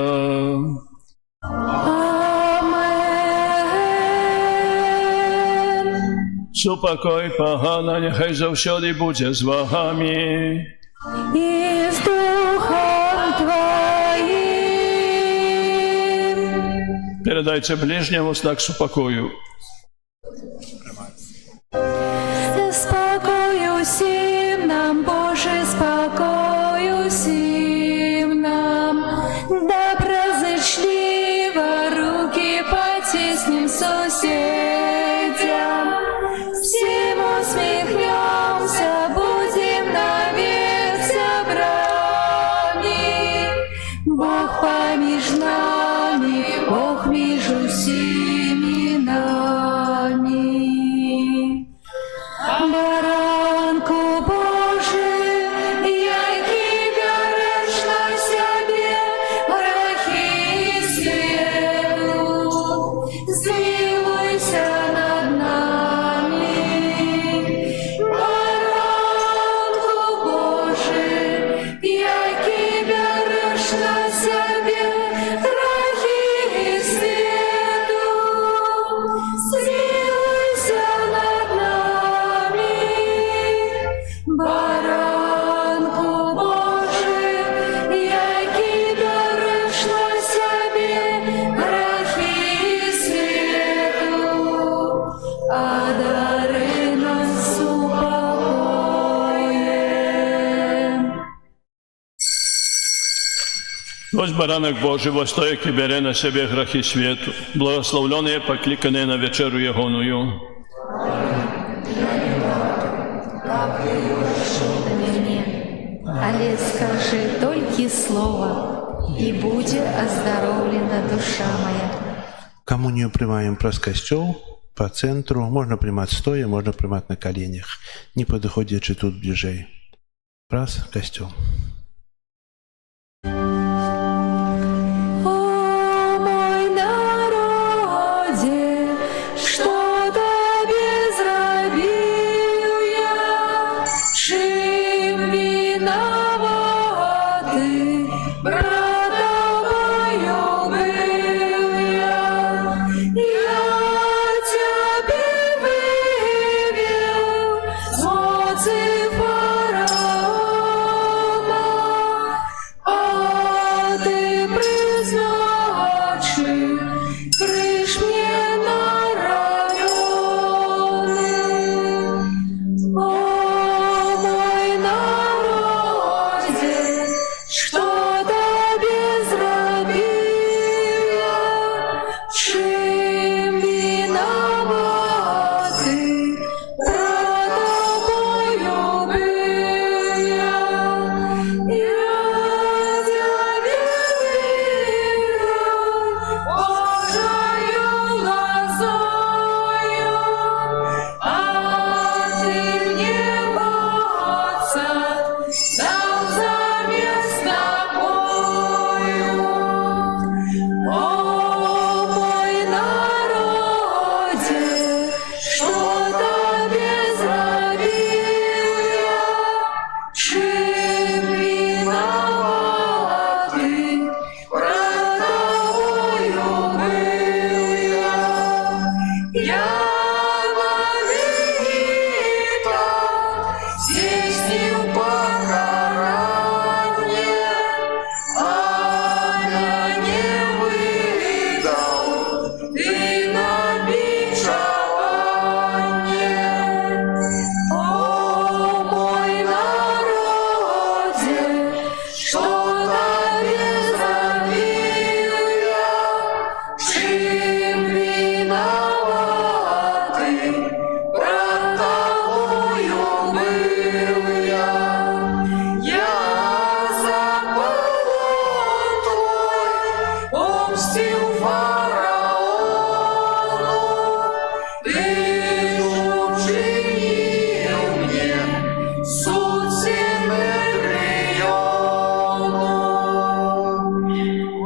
Супокой погана, нехай завсёды буде з вами. И с Духом Твоим. Передайте ближнему знак супокою. Спокою всім нам, Боже, спокою всім нам. Доброзичливо руки потесним соседям. Всем усмехнемся, будем навек собраны. Бог помеж нами, Бог между всеми нами. Баранку Божий, який береш на себе грехи світу, змилуйся над нами. Баранку Божий, який береш на себе грехи світу, змилуйся над нами. Баранку Божий, який береш на себе грехи світу, одари нас упокоєм. Ось баранок Божий, востой, який бере на себе грехи світу, благословлений, покликаний на вечеру Ягоную. Але скажи только слово, и будет оздоровлена душа моя. Коммунию принимаем праз костел по центру. Можно принимать стоя, можно принимать на коленях. Не подходячи тут ближей. Праз костел. О, мой народе, что тебе зробил я? Чим виноваты, брата мою был я? Я тебе вывел с моцы фараона, а ты призначив крыш мне на районы. О, мой народе, что тебе зробил я? Чим виноваты, брата мою был я? Я тебе вывел Божою лозою, а ты мне отца дал замест тобою. О, мой народе, что тебе зробил я? Чим виноваты, брата мою был я? Я на Египта здійснив покарання, а мене видав ти на бичування. О, мой народе, что тебе зробил я? Чим виноваты, брата мою был я? Я за полон твой помстил фараону, ты ж учинил мне суд Синедриону. О,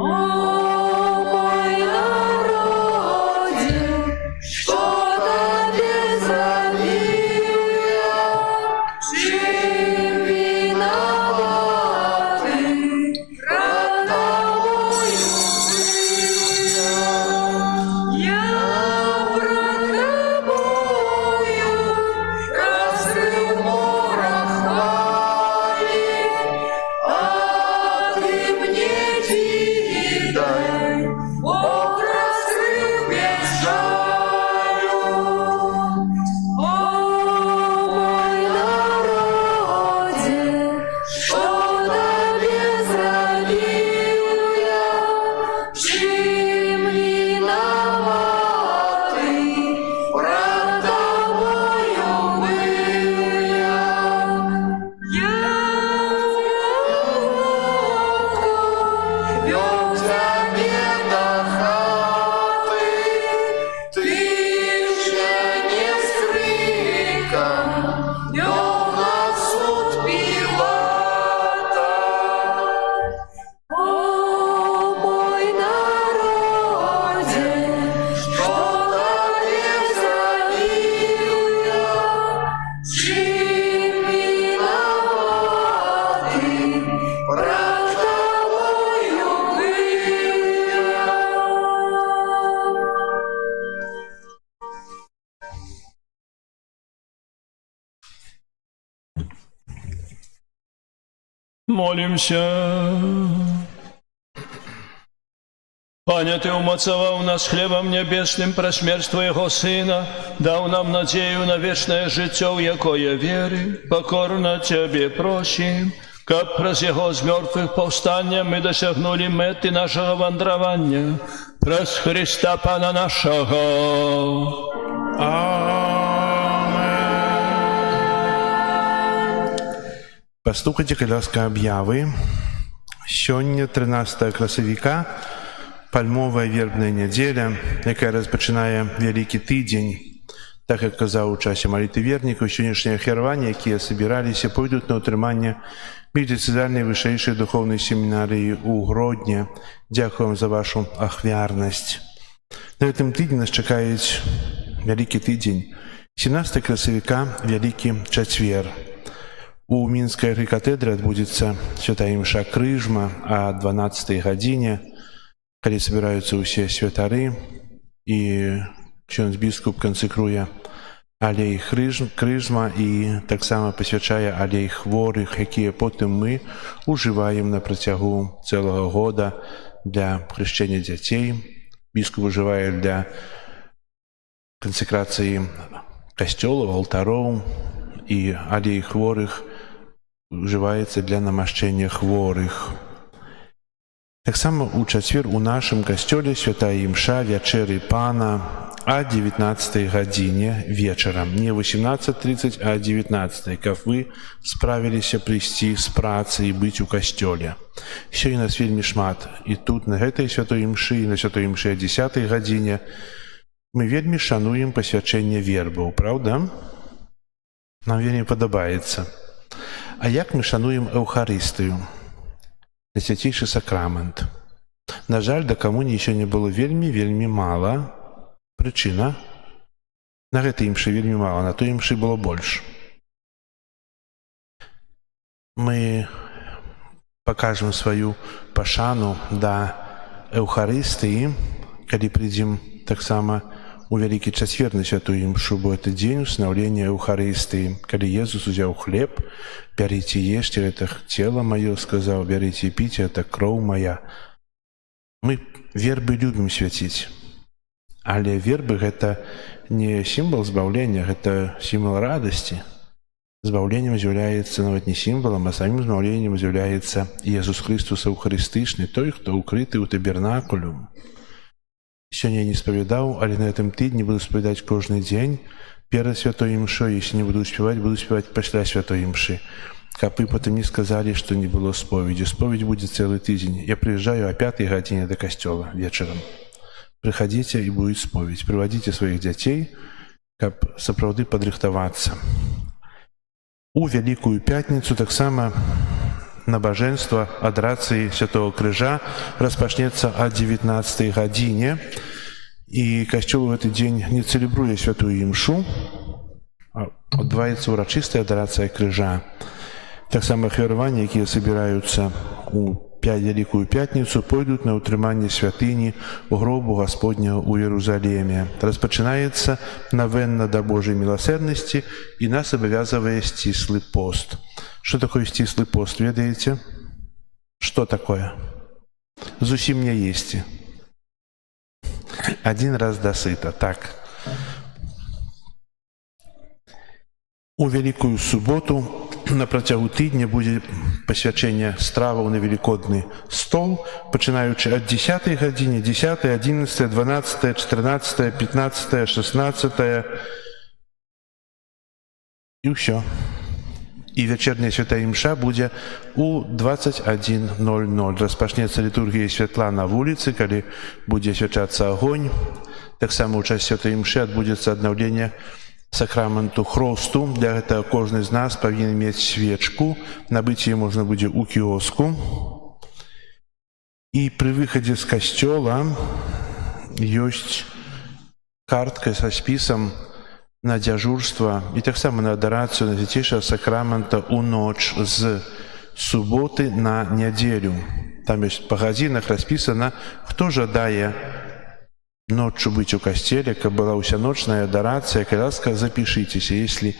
мой народе, что тебе зробил я? Чим виноваты, брата мою был я? Я пред тобою раскрыл море хвали, а ты мне дай, Бог раскрыл без жалю. О, мой народе, что тебе зробил я? Чим виноваты, брата мою был я? Я вел тебе до хаты, ты же не с криком вел на суд Пилата. О, мой народе, что тебе зробил я? Чим виноваты, брата мою был я? Молимся. Пане, Ты умацовал нас хлебом небесным про смерть Твоего Сына, дал нам надею на вечное життя, в якое веры, покорно Тебе просим, каб праз яго з мёртвых паўстання мы дасягнулі мэты нашага вандравання, праз Христа Пана нашага. Пастукайце, калі ласка, аб'явы. Сёння, 13 красавіка, пальмовая вербная нядзеля, якая распачынае вялікі тыдзень. Так як казаў у часе малітвы вернікаў, сённяшнія ахвяраванні, якія сабіраліся, пойдуць на ўтрыманне медыцынальнай вышэйшай духоўнай семінарыі ў Гродні. Дзякуем за вашу ахвярнасць. На гэтым тыдні нас чакаюць вялікі тыдзень. 17 красавіка, вялікі чацвер. У мінскай архікатэдры адбудзецца святая імша крыжма а 12 гадзіне, калі собіраюцца ўсе святары, і ксёндз біскуп кансекруе алей крыжма і таксама пасвячае алей хворых, якія потым мы ужываем на працягу цэлага года для хрышчэння дзяцей. Біскуп ужывае для кансекрацыі касцёлаў, алтароў, і алей хворых ужываецца для намашчэння хворых. Таксама у чацвер у нашым касцёле святая імша вячэры Пана а 19 гадзіне вечарам, не 18:30, а 19, каб вы справіліся прыйсці з працы і быць у касцёле. Сёння нас вельмі шмат, і тут на гэтай святой імшы і на святой імшы а 10 гадзіне мы вельмі шануем пасвячэнне вербаў, праўда? Нам вельмі падабаецца. А як мы шануем Эўхарыстыю? Свяцейшы сакрамент. На жаль, да камуніі сёння было вельмі мала. Прычына? На гэтай імшы вельмі мала, на той імшы было больш. Мы пакажам сваю пашану да Эўхарыстыі, калі прыйдзем таксама у вялікі чацвер на святую імшу, бо это дзень устанаўлення Эўхарыстыі. Калі Езус узяў хлеб, бярыце, ешце, это цела маё, сказаў, бярыце і піце, это кроў мая. Мы вербы любім свяціць. Але вербы гэта не сімвал збаўлення, гэта сімвал радасці. Збаўленнем з'яўляецца нават не сімвалам, а самім збаўленнем з'яўляецца Езус Хрыстус Эўхарыстычны, той, хто ўкрыты ў табернакулю. Сёння я не спавядаў, але на гэтым тыдні буду спавядаць кожны дзень перад святой імшой. Если не буду спяваць пасля святой імшы. Каб вы потым не сказалі, што не было споведзі. Споведь будзе цэлы тыдзень. Я прыязджаю о 5 гадзіне да касцёла вечарам. Прыхадзіце і будзе споведь. Прывадзіце сваіх дзяцей, каб сапраўды падрыхтавацца. У Вялікую пятніцу таксама набажэнства адарацыі Святого Крыжа распачнецца о 19 гадзіне. І касцёл у гэты дзень не цэлебруе святую імшу, а адбываецца ўрачыстая адарацыя крыжа. Таксама ахвяраванні, якія сабіраюцца у Вялікую пятніцу, пойдуць на ўтрыманне святыні у гробу Гасподняга ў Іерусаліме. Распачынаецца навенна да Божай міласэрнасці і нас абавязвае сціслы пост. Што такое сціслы пост, ведаеце? Што такое? Зусім не есці. Один раз дасыта, так. У Вялікую суботу на працягу тыдня будзе пасвячэнне страваў на велікодны стол, пачынаючы ад 10 гадзіне, 10, 11, 12, 14, 15, 16 і ўсё. І вячэрняя святая імша будзе у 21:00. Распачнецца літургія святла на вуліцы, калі будзе асвячацца агонь. Таксама ў час святай імшы адбудзецца аднаўленне сакраменту хросту. Для гэтага кожны з нас павінен мець свечку. Набыць яе можна будзе ў кіоску. І пры выхадзе з касцёла ёсць картка са спісам на дзяжурства і таксама на адарацыю на свяцейшага сакрамента ў ноч з суботы на нядзелю. Там ёсць па гадзінах распісана, хто жадае ноччу быць у касцеле, каб была ўсяночная адарацыя. Калі ласка, запішыцеся. Если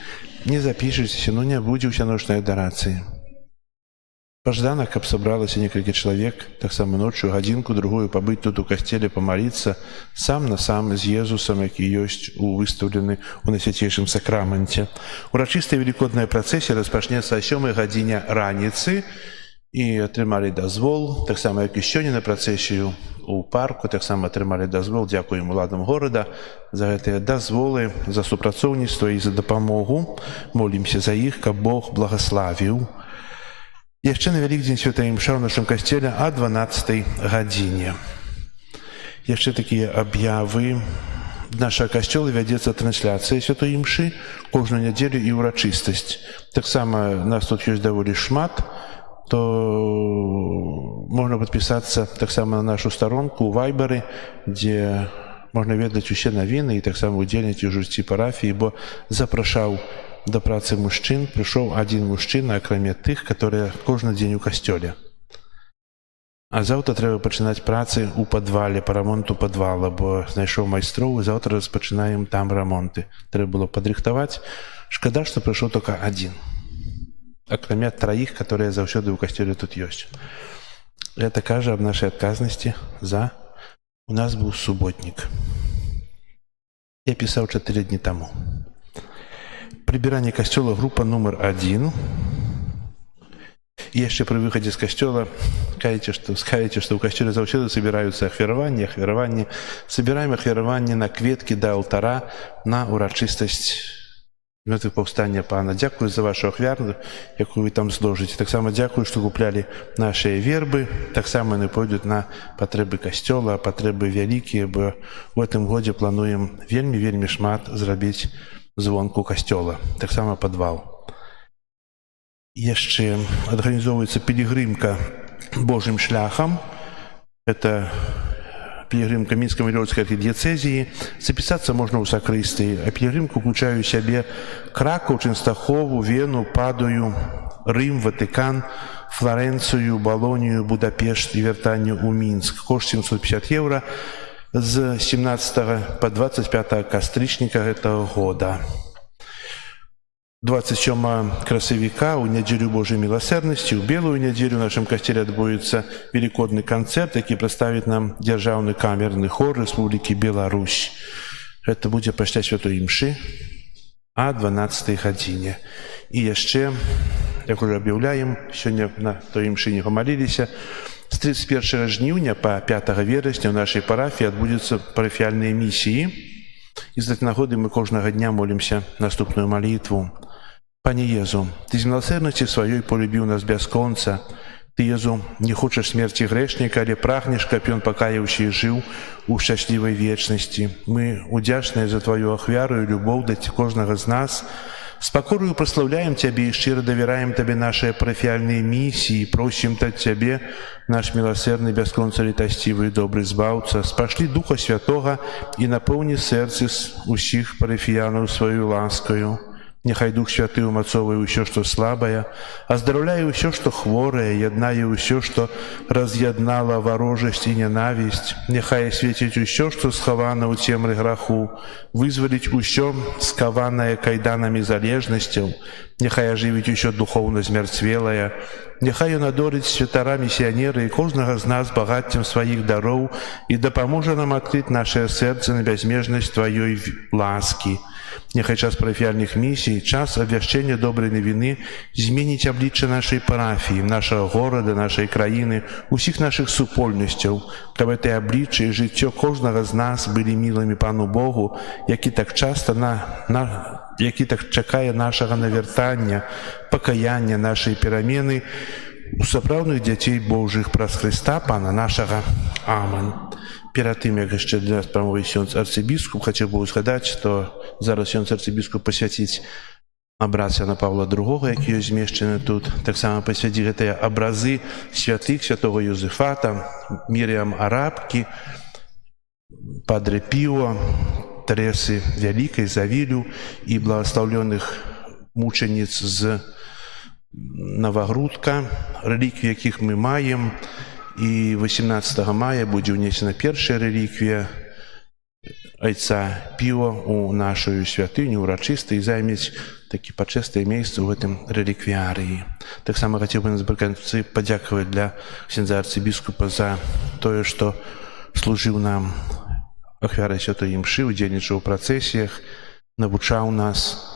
не запішыцеся, не будзе ўсяночнай адарацыі. Паждана, каб сабралася некалькі чалавек, таксама ноччу, гадзінку, другую пабыць тут у касцеле, памаліцца сам на сам з Езусам, які ёсць выстаўлены ў Найсвяцейшым сакраменце. Урачыстая велікодная працэсія распачнецца о 7 гадзіне раніцы і атрымалі дазвол, таксама як і сёння на працэсію у парку, таксама атрымалі дазвол, дзякуем уладам горада за гэтыя дазволы, за супрацоўніцтва і за дапамогу. Молімся за іх, каб Бог благаславіў. Яшчэ на Вялікдзень святая імша ў нашым касцеле о 12 гадзіне. Яшчэ такія аб'явы. З нашага касцёла вядзецца трансляцыя святой імшы кожную нядзелю і ўрачыстасць. Таксама нас тут ёсць даволі шмат, то можна падпісацца таксама на нашу старонку ў Вайбары, дзе можна ведаць усе навіны і таксама удзельніць у жыцці парафіі, бо запрашаў да працы мужчын, прыйшоў адзін мужчына, акрамя тых, которые кожны дзень у касцёле. А заўтра трэба пачынаць працы ў падвале, па рамонту падвала, бо знайшоў майстроў, і заўтра распачынаем там рамонты. Трэба было падрыхтаваць. Шкада, што прыйшоў толькі адзін, акрамя траіх, которые заўсёды ў касцёле тут ёсць. Гэта кажа аб нашай адказнасці за... У нас быў суботнік. Я пісаў 4 дні таму. Прибирание костела группа номер 1. И еще при выходе с костела скажете, что в костеле заўсёды собираются ахвяраванні. Собираем ахвяраванні на кветки до алтара на урачыстасць мёртвых паўстання Пана. Дякую за вашу ахвяру, якую вы там зложыце. Таксама дякую, што куплялі нашыя вербы. Таксама яны пойдуць на патрэбы касцёла, патрэбы вялікія, бо в гэтым годзе плануем вельмі шмат зрабіць звонку касцёла, таксама падвал. Яшчэ арганізоўваецца пілігрымка Божым шляхам. Это пілігрымка Мінска-Мілёўскай архідыецэзіі. Запісацца можна ў сакрыстыі. А пілігрымка ўключае ў сябе Кракаў, Чэнстахову, Вену, Падую, Рым, Ватыкан, Флоренцыю, Балонію, Будапешт і вяртанне ў Мінск. Кошт 750 евро. З 17 по 25 кастрычніка гэтага года. 27 красавіка ў нядзелю Божай міласэрнасці, у белую нядзелю ў нашым касцеле адбудзецца велікодны канцэрт, які прадставіць нам дзяржаўны камерны хор Рэспублікі Беларусь. Гэта будзе пасля святой імшы о 12 гадзіне. І яшчэ, як уже аб'яўляем, сёння на той імшы не памаліліся, з 31 жніўня по 5 верасня ў нашай парафіі адбудзецца парафіяльныя місіі. І з гэтай нагоды мы кожнага дня молімся наступную малітву. Пане Езу, Ты з міласэрнасці сваёй полюбіў нас бясконца. Ты, Езу, не хочаш смерці грэшніка, але прагнеш, каб ён пакаяўся і жыў у шчаслівай вечнасці. Мы удзячныя за Тваю ахвяру і любоў да кожнага з нас. С покорою прославляем Тебе и щиро доверяем Тебе наши парафиальные миссии, просим от Тебе, наш милосердный, бесконца летостивый и добрый збавца, спошли Духа Святого и наполни сердце усіх парафиянов свою ласкою. Нехай Дух Святый умацовує усё, что слабое, оздоровляє усё, что хворое, яднае усё, что раз'яднала ворожесть и ненависть. Нехай світить усё, что сховано у цемры граху, вызволить усё, скованное кайданами залежностью. Нехай оживить усё духовно змерцвелое. Нехай ён адорить святара миссионера и кожнага з нас багаццем своих даров и дапаможа нам открыть наше сердце на безмежность Твоей ласки. Нехай час парафіяльных місій, час абвяшчэння добрай навіны зменіць аблічча нашай парафіі, нашага горада, нашай краіны, усіх нашых супольнасцяў, каб гэтае аблічча і жыццё кожнага з нас былі мілымі Пану Богу, які так часта які так чакае нашага навяртання, пакаяння, нашай перамены у сапраўдных дзяцей Божых праз Хрыста Пана нашага. Амэн. Перад тым, як яшчэ для нас прамовіць сёнз арцыбіскуп, хацеў бы згадаць, што зараз сёнз арцыбіскуп пасвяціць абраз Яна Павла II, які ёсць змешчаны тут. Таксама пасвяціць гэтыя абразы святых, святого Юзефата, Міріам Арабкі, Падре Піо, Тэрэсы Вялікай, Завілю і благаслаўлёных мучаніц з Новогрудка, рэліквіі якіх мы маем. І 18 мая будзе ўнесена першая рэліквія Ojca Pio u naszej świątyni uroczystej i zająć takie poczęste miejsce w tym relikwiarii. Tak samo chciałbym naprzykład podziękować dla księdza arcybiskupa za to, że służył nam ofiarę Świętej Mszy, udzielniczył w procesjach, nauczał nas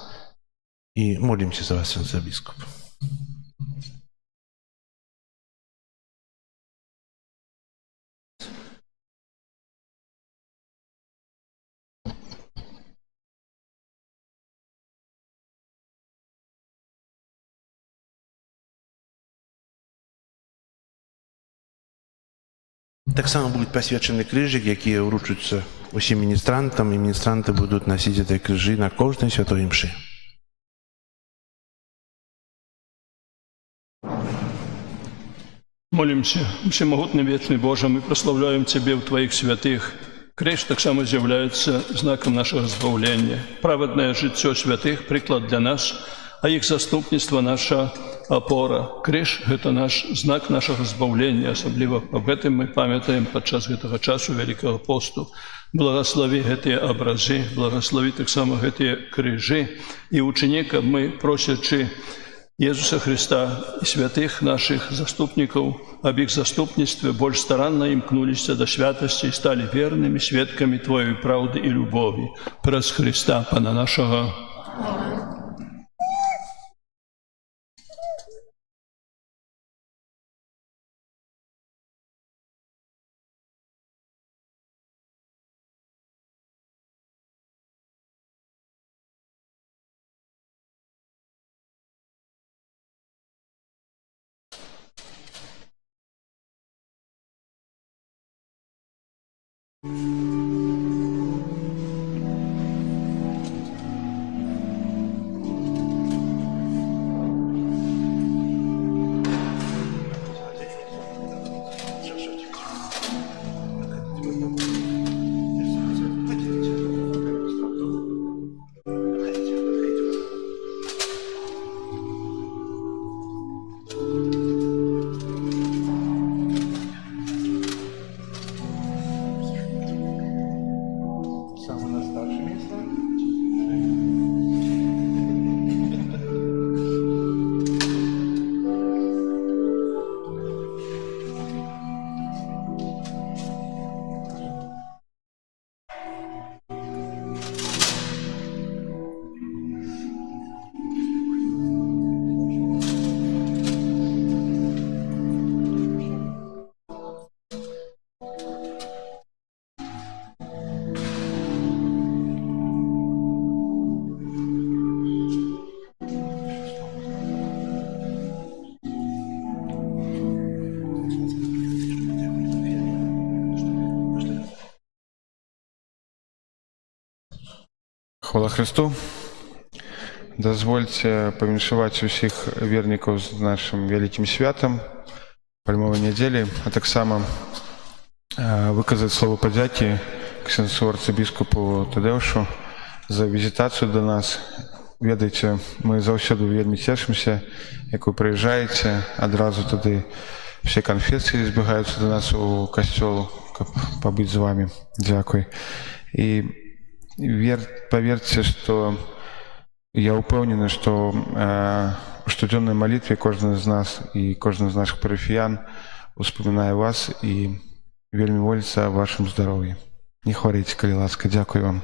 i modlimy się za was, księdza biskup. Так само будет посвященный крыжик, які вручуються усім міністрантам, і міністранти будуть носити ці крижі на кожній святої мші. Молимся, всемогутный вечный Боже, мы прославляем Тебе в Твоих святых. Крещ так само является знаком нашего избавления. Праведное житие святых – приклад для нас, а их заступництво – наша опора. Крещ – это наш знак нашего избавления, особливо об этом мы памятаем подчас этого часу Великого посту. Благослови эти образы, благослови так само эти крижи, и учеников мы, просячи Иисуса Христа и святых наших заступников, об их заступництве, больше старанно имкнулись до святости и стали верными свидками Твоей правды и любови. През Христа, Пана нашего. Хвала Христу. Дазвольце павіншаваць усіх вернікаў з нашым вялікім святам пальмовай нядзелі, а таксама выказаць слово падзякі ксенцу арцыбіскупу Тадэўшу за візітацыю да нас. Ведаеце, мы заўсёды вельмі цешымся, як вы прыязджаеце, адразу тады все канфесіі збегаюцца да нас у касцёл, каб пабыць з вамі. Дзякуй. І поверьте, что я упевнений, что в штоденной молитве каждый из нас и каждый из наших парафиян вспоминает вас и вельми молится о вашем здоровье. Не хворейте, коли ласка. Дякую вам.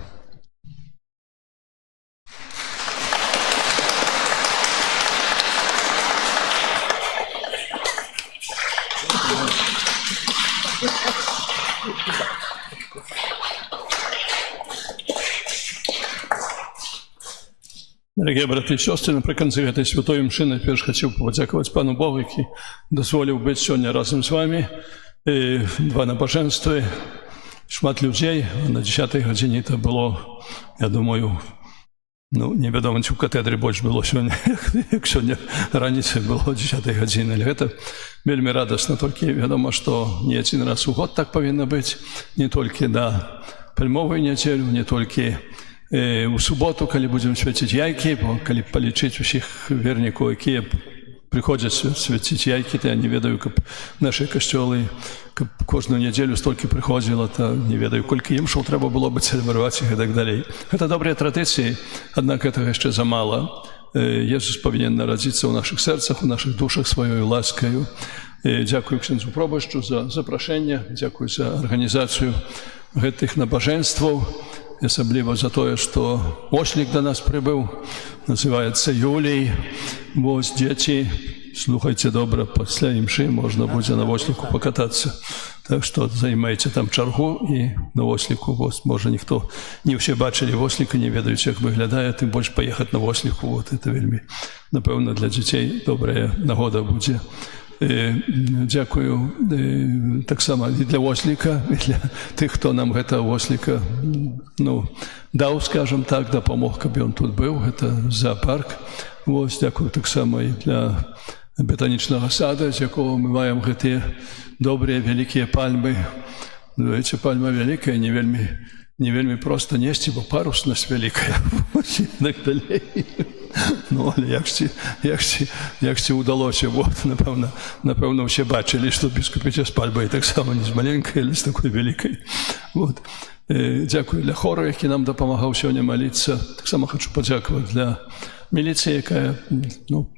Дорогі брати і сестри, наприкінці этой святої мши найперш хотів подякувати Пану Богу, який дозволив бути сьогодні разом з вами. Два набоженства, шмат людей, на 10-й годині це було, я думаю, невідомо, чи в катедрі більше було сьогодні, як сьогодні раніше було 10-й годині. Але це вельми радісно, тільки відомо, що не один раз у год так повинно бути, не тільки на пальмову неділю, не тільки у суботу, коли будемо святити яйки, коли полічити усіх верників, які приходять свяціць яйкі, то я не ведаю, каб наші касцёлы, каб кожную нядзелю столькі прыходзіла, то не ведаю, колькі імшаў трэба было бы цэлебраваць і так далей. Гэта добрыя традыцыі, аднак гэтага яшчэ замала. Езус павінен нарадзіцца ў нашых сэрцах, у нашых душах сваёй ласкаю. Дзякую ксяндзу пробашчу за запрашэнне, дзякую за арганізацыю гэтых набажэнстваў, асабліва за тое, што ослік да нас прыбыў, называецца Юлій. Вось, дзеці, слухайце добра, пасля імшы можна будзе на осліку пакатацца. Так што займайце там чаргу і на осліку. Можа, ніхто, не ўсе бачылі осліка, не ведаюць, як выглядае, тым больш паехаць на осліку. Вот, это вельмі, напэўна, для дзяцей добрая нагода будзе. Дзякую таксама і для осліка, і для тых, хто нам гэта осліка даў, скажам так, дапамог, каб ён тут быў. Гэта зоапарк. Вось, дзякую таксама і для ботанічнага сада, з якого мы маем гэтыя добрыя вялікія пальмы. Ведаеце, пальма вялікая, не вельмі проста несці, бо паруснасць вялікая. І так далей. Ну, але як ці ўдалося, напэўна, ўсе бачылі, што біскупіця з пальмай таксама не з маленькай, але з такой вялікай. Дзякую для хору, які нам дапамагаў сёння маліцца. Таксама хачу падзякаваць для міліцыі, якая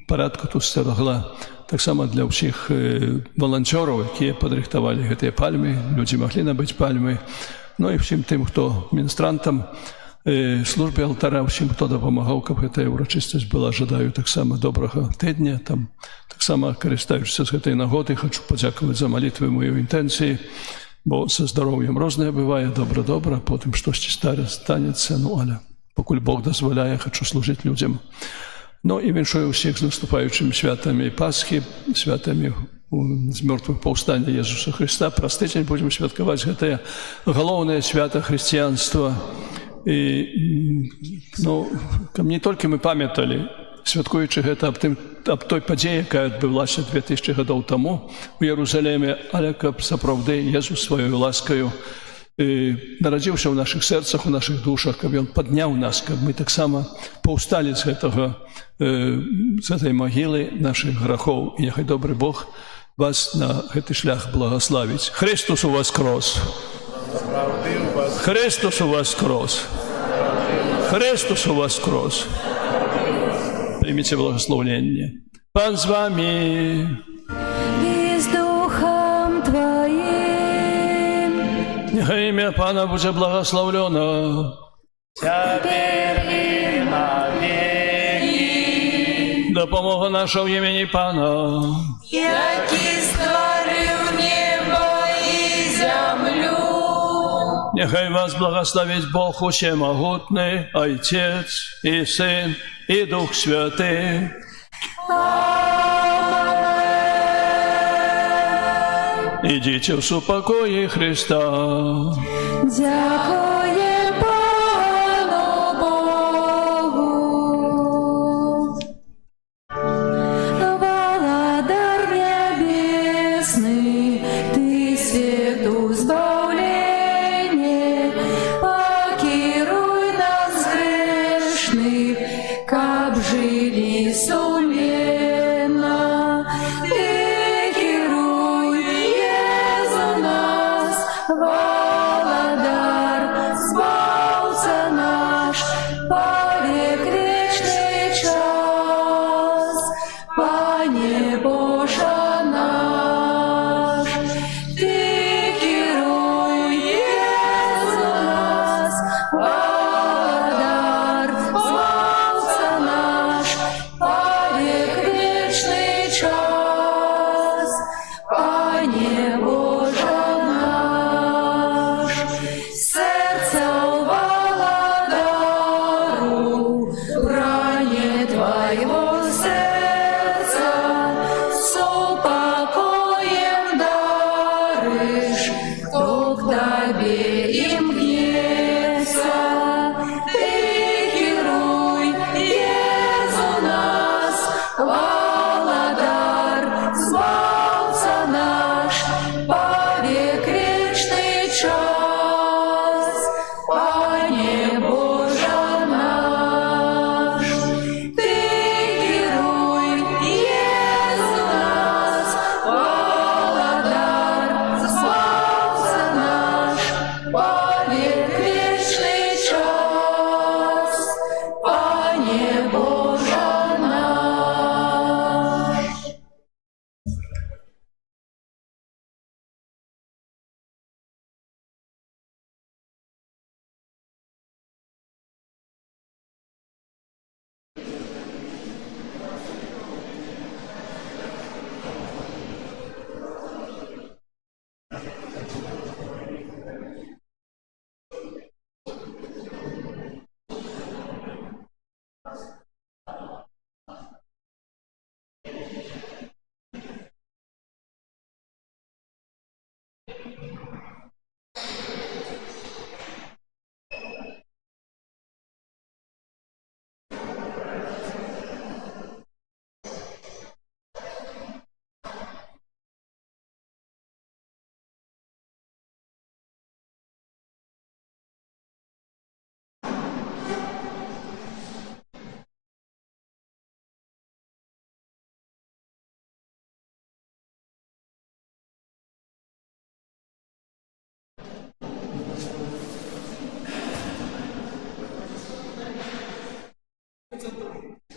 парадку тут сцерагла. Таксама для ўсіх валанцёраў, якія падрыхтавалі гэтыя пальмы, людзі маглі набыць пальмы. Ну і ўсім тым, хто міністрантам, службе алтара, ўсім, хто дапамагаў, каб гэтая ўрачыстасць была. Жадаю таксама добрага тыдня. Таксама, карыстаючыся з гэтай нагоды, хачу падзякаваць за малітвы мою інтэнцыі, бо са здароўем рознае бывае, добра, потым штосьці станецца, але пакуль Бог дазваляе, хачу служыць людзям. Ну і віншую ўсіх з наступаючымі святамі Пасхі, святамі з мёртвых паўстання Езуса Хрыста. Праз тыдзень будзем святкаваць гэтае галоўнае свята хрысціянства. І каб не толькі мы памяталі, святкуючы гэта аб той падзеі, якая адбылася 2000 гадоў таму у Ярусалеме, але каб сапраўды Езус сваёй ласкаю нарадзіўся ў нашых сэрцах, у нашых душах, каб ён падняў нас, каб мы таксама паўсталі з гэтай магілы нашых грахоў. І няхай добры Бог вас на гэты шлях благаславіць. Христос уваскрос! Христос уваскрос! Христос уваскрос! Прийміце благословення. Пан з вами! И с Духом Твоим. Нехай ім'я Пана буде благословлено. Теперь и навеки. Допомога наша в імені Пана. Який створив небо и землю. Нехай вас благословить Бог Усемогутний, Отець і Син, і Дух Святий. Ідіть у супокої Христа. Дякує Пану Богу. Володар небесный, Ты свету збавление, покируй нас грешных, каб жили сумленно. Ты керуй, Езу нас, володар, Збавца наш, повек вечный час, Пане Боже наш. Ты керуй, Езу нас, володар, Збавца наш, повек вечный час, Пане Боже наш. Сердце володару, бране Твоего сердца, с упокоем даришь, кто к Тебе им гнется. Ты керуй, Езу нас, володар, Збавца наш, повек вечный час, Пане Боже наш. Ты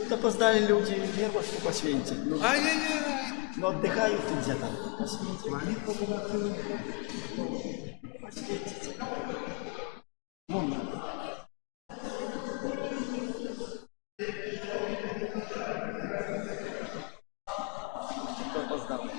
Тут опоздали люди, вервочку посвятить. Ну, Ай-яй-яй! ну, отдыхают тут где-то. Посвятить. Вон. Кто опоздал?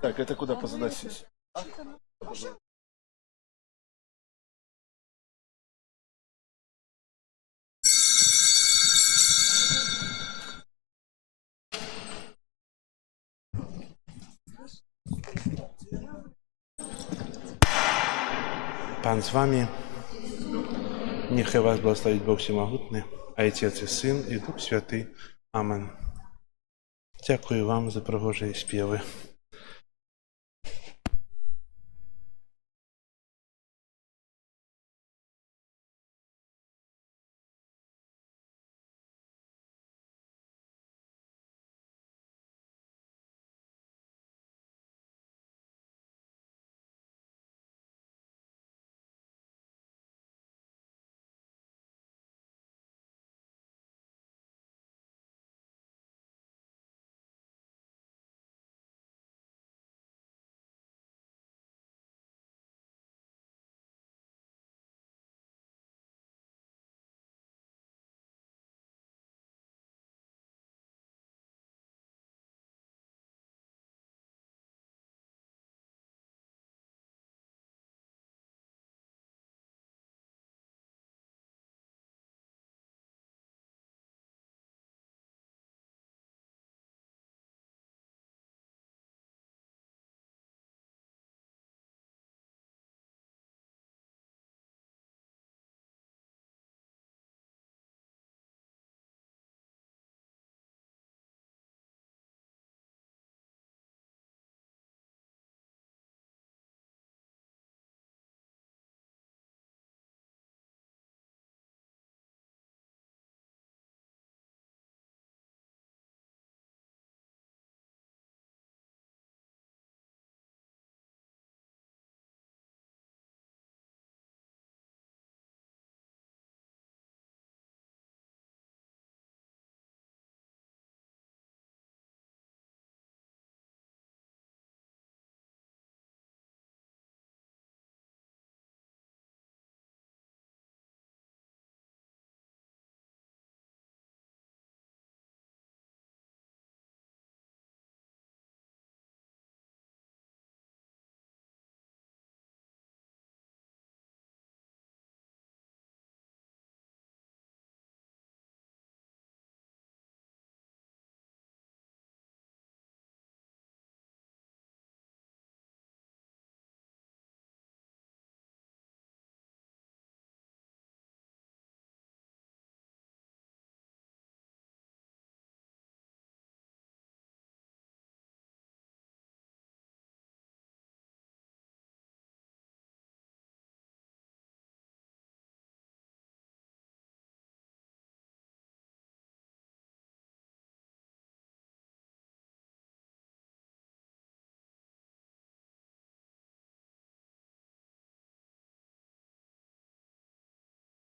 Так, это куда позаносить? Пан з вами. Нехай вас благословить Бог Всемогутний, а Отець і Син, і Дух Святий. Амен. Дякую вам за пригожі співи.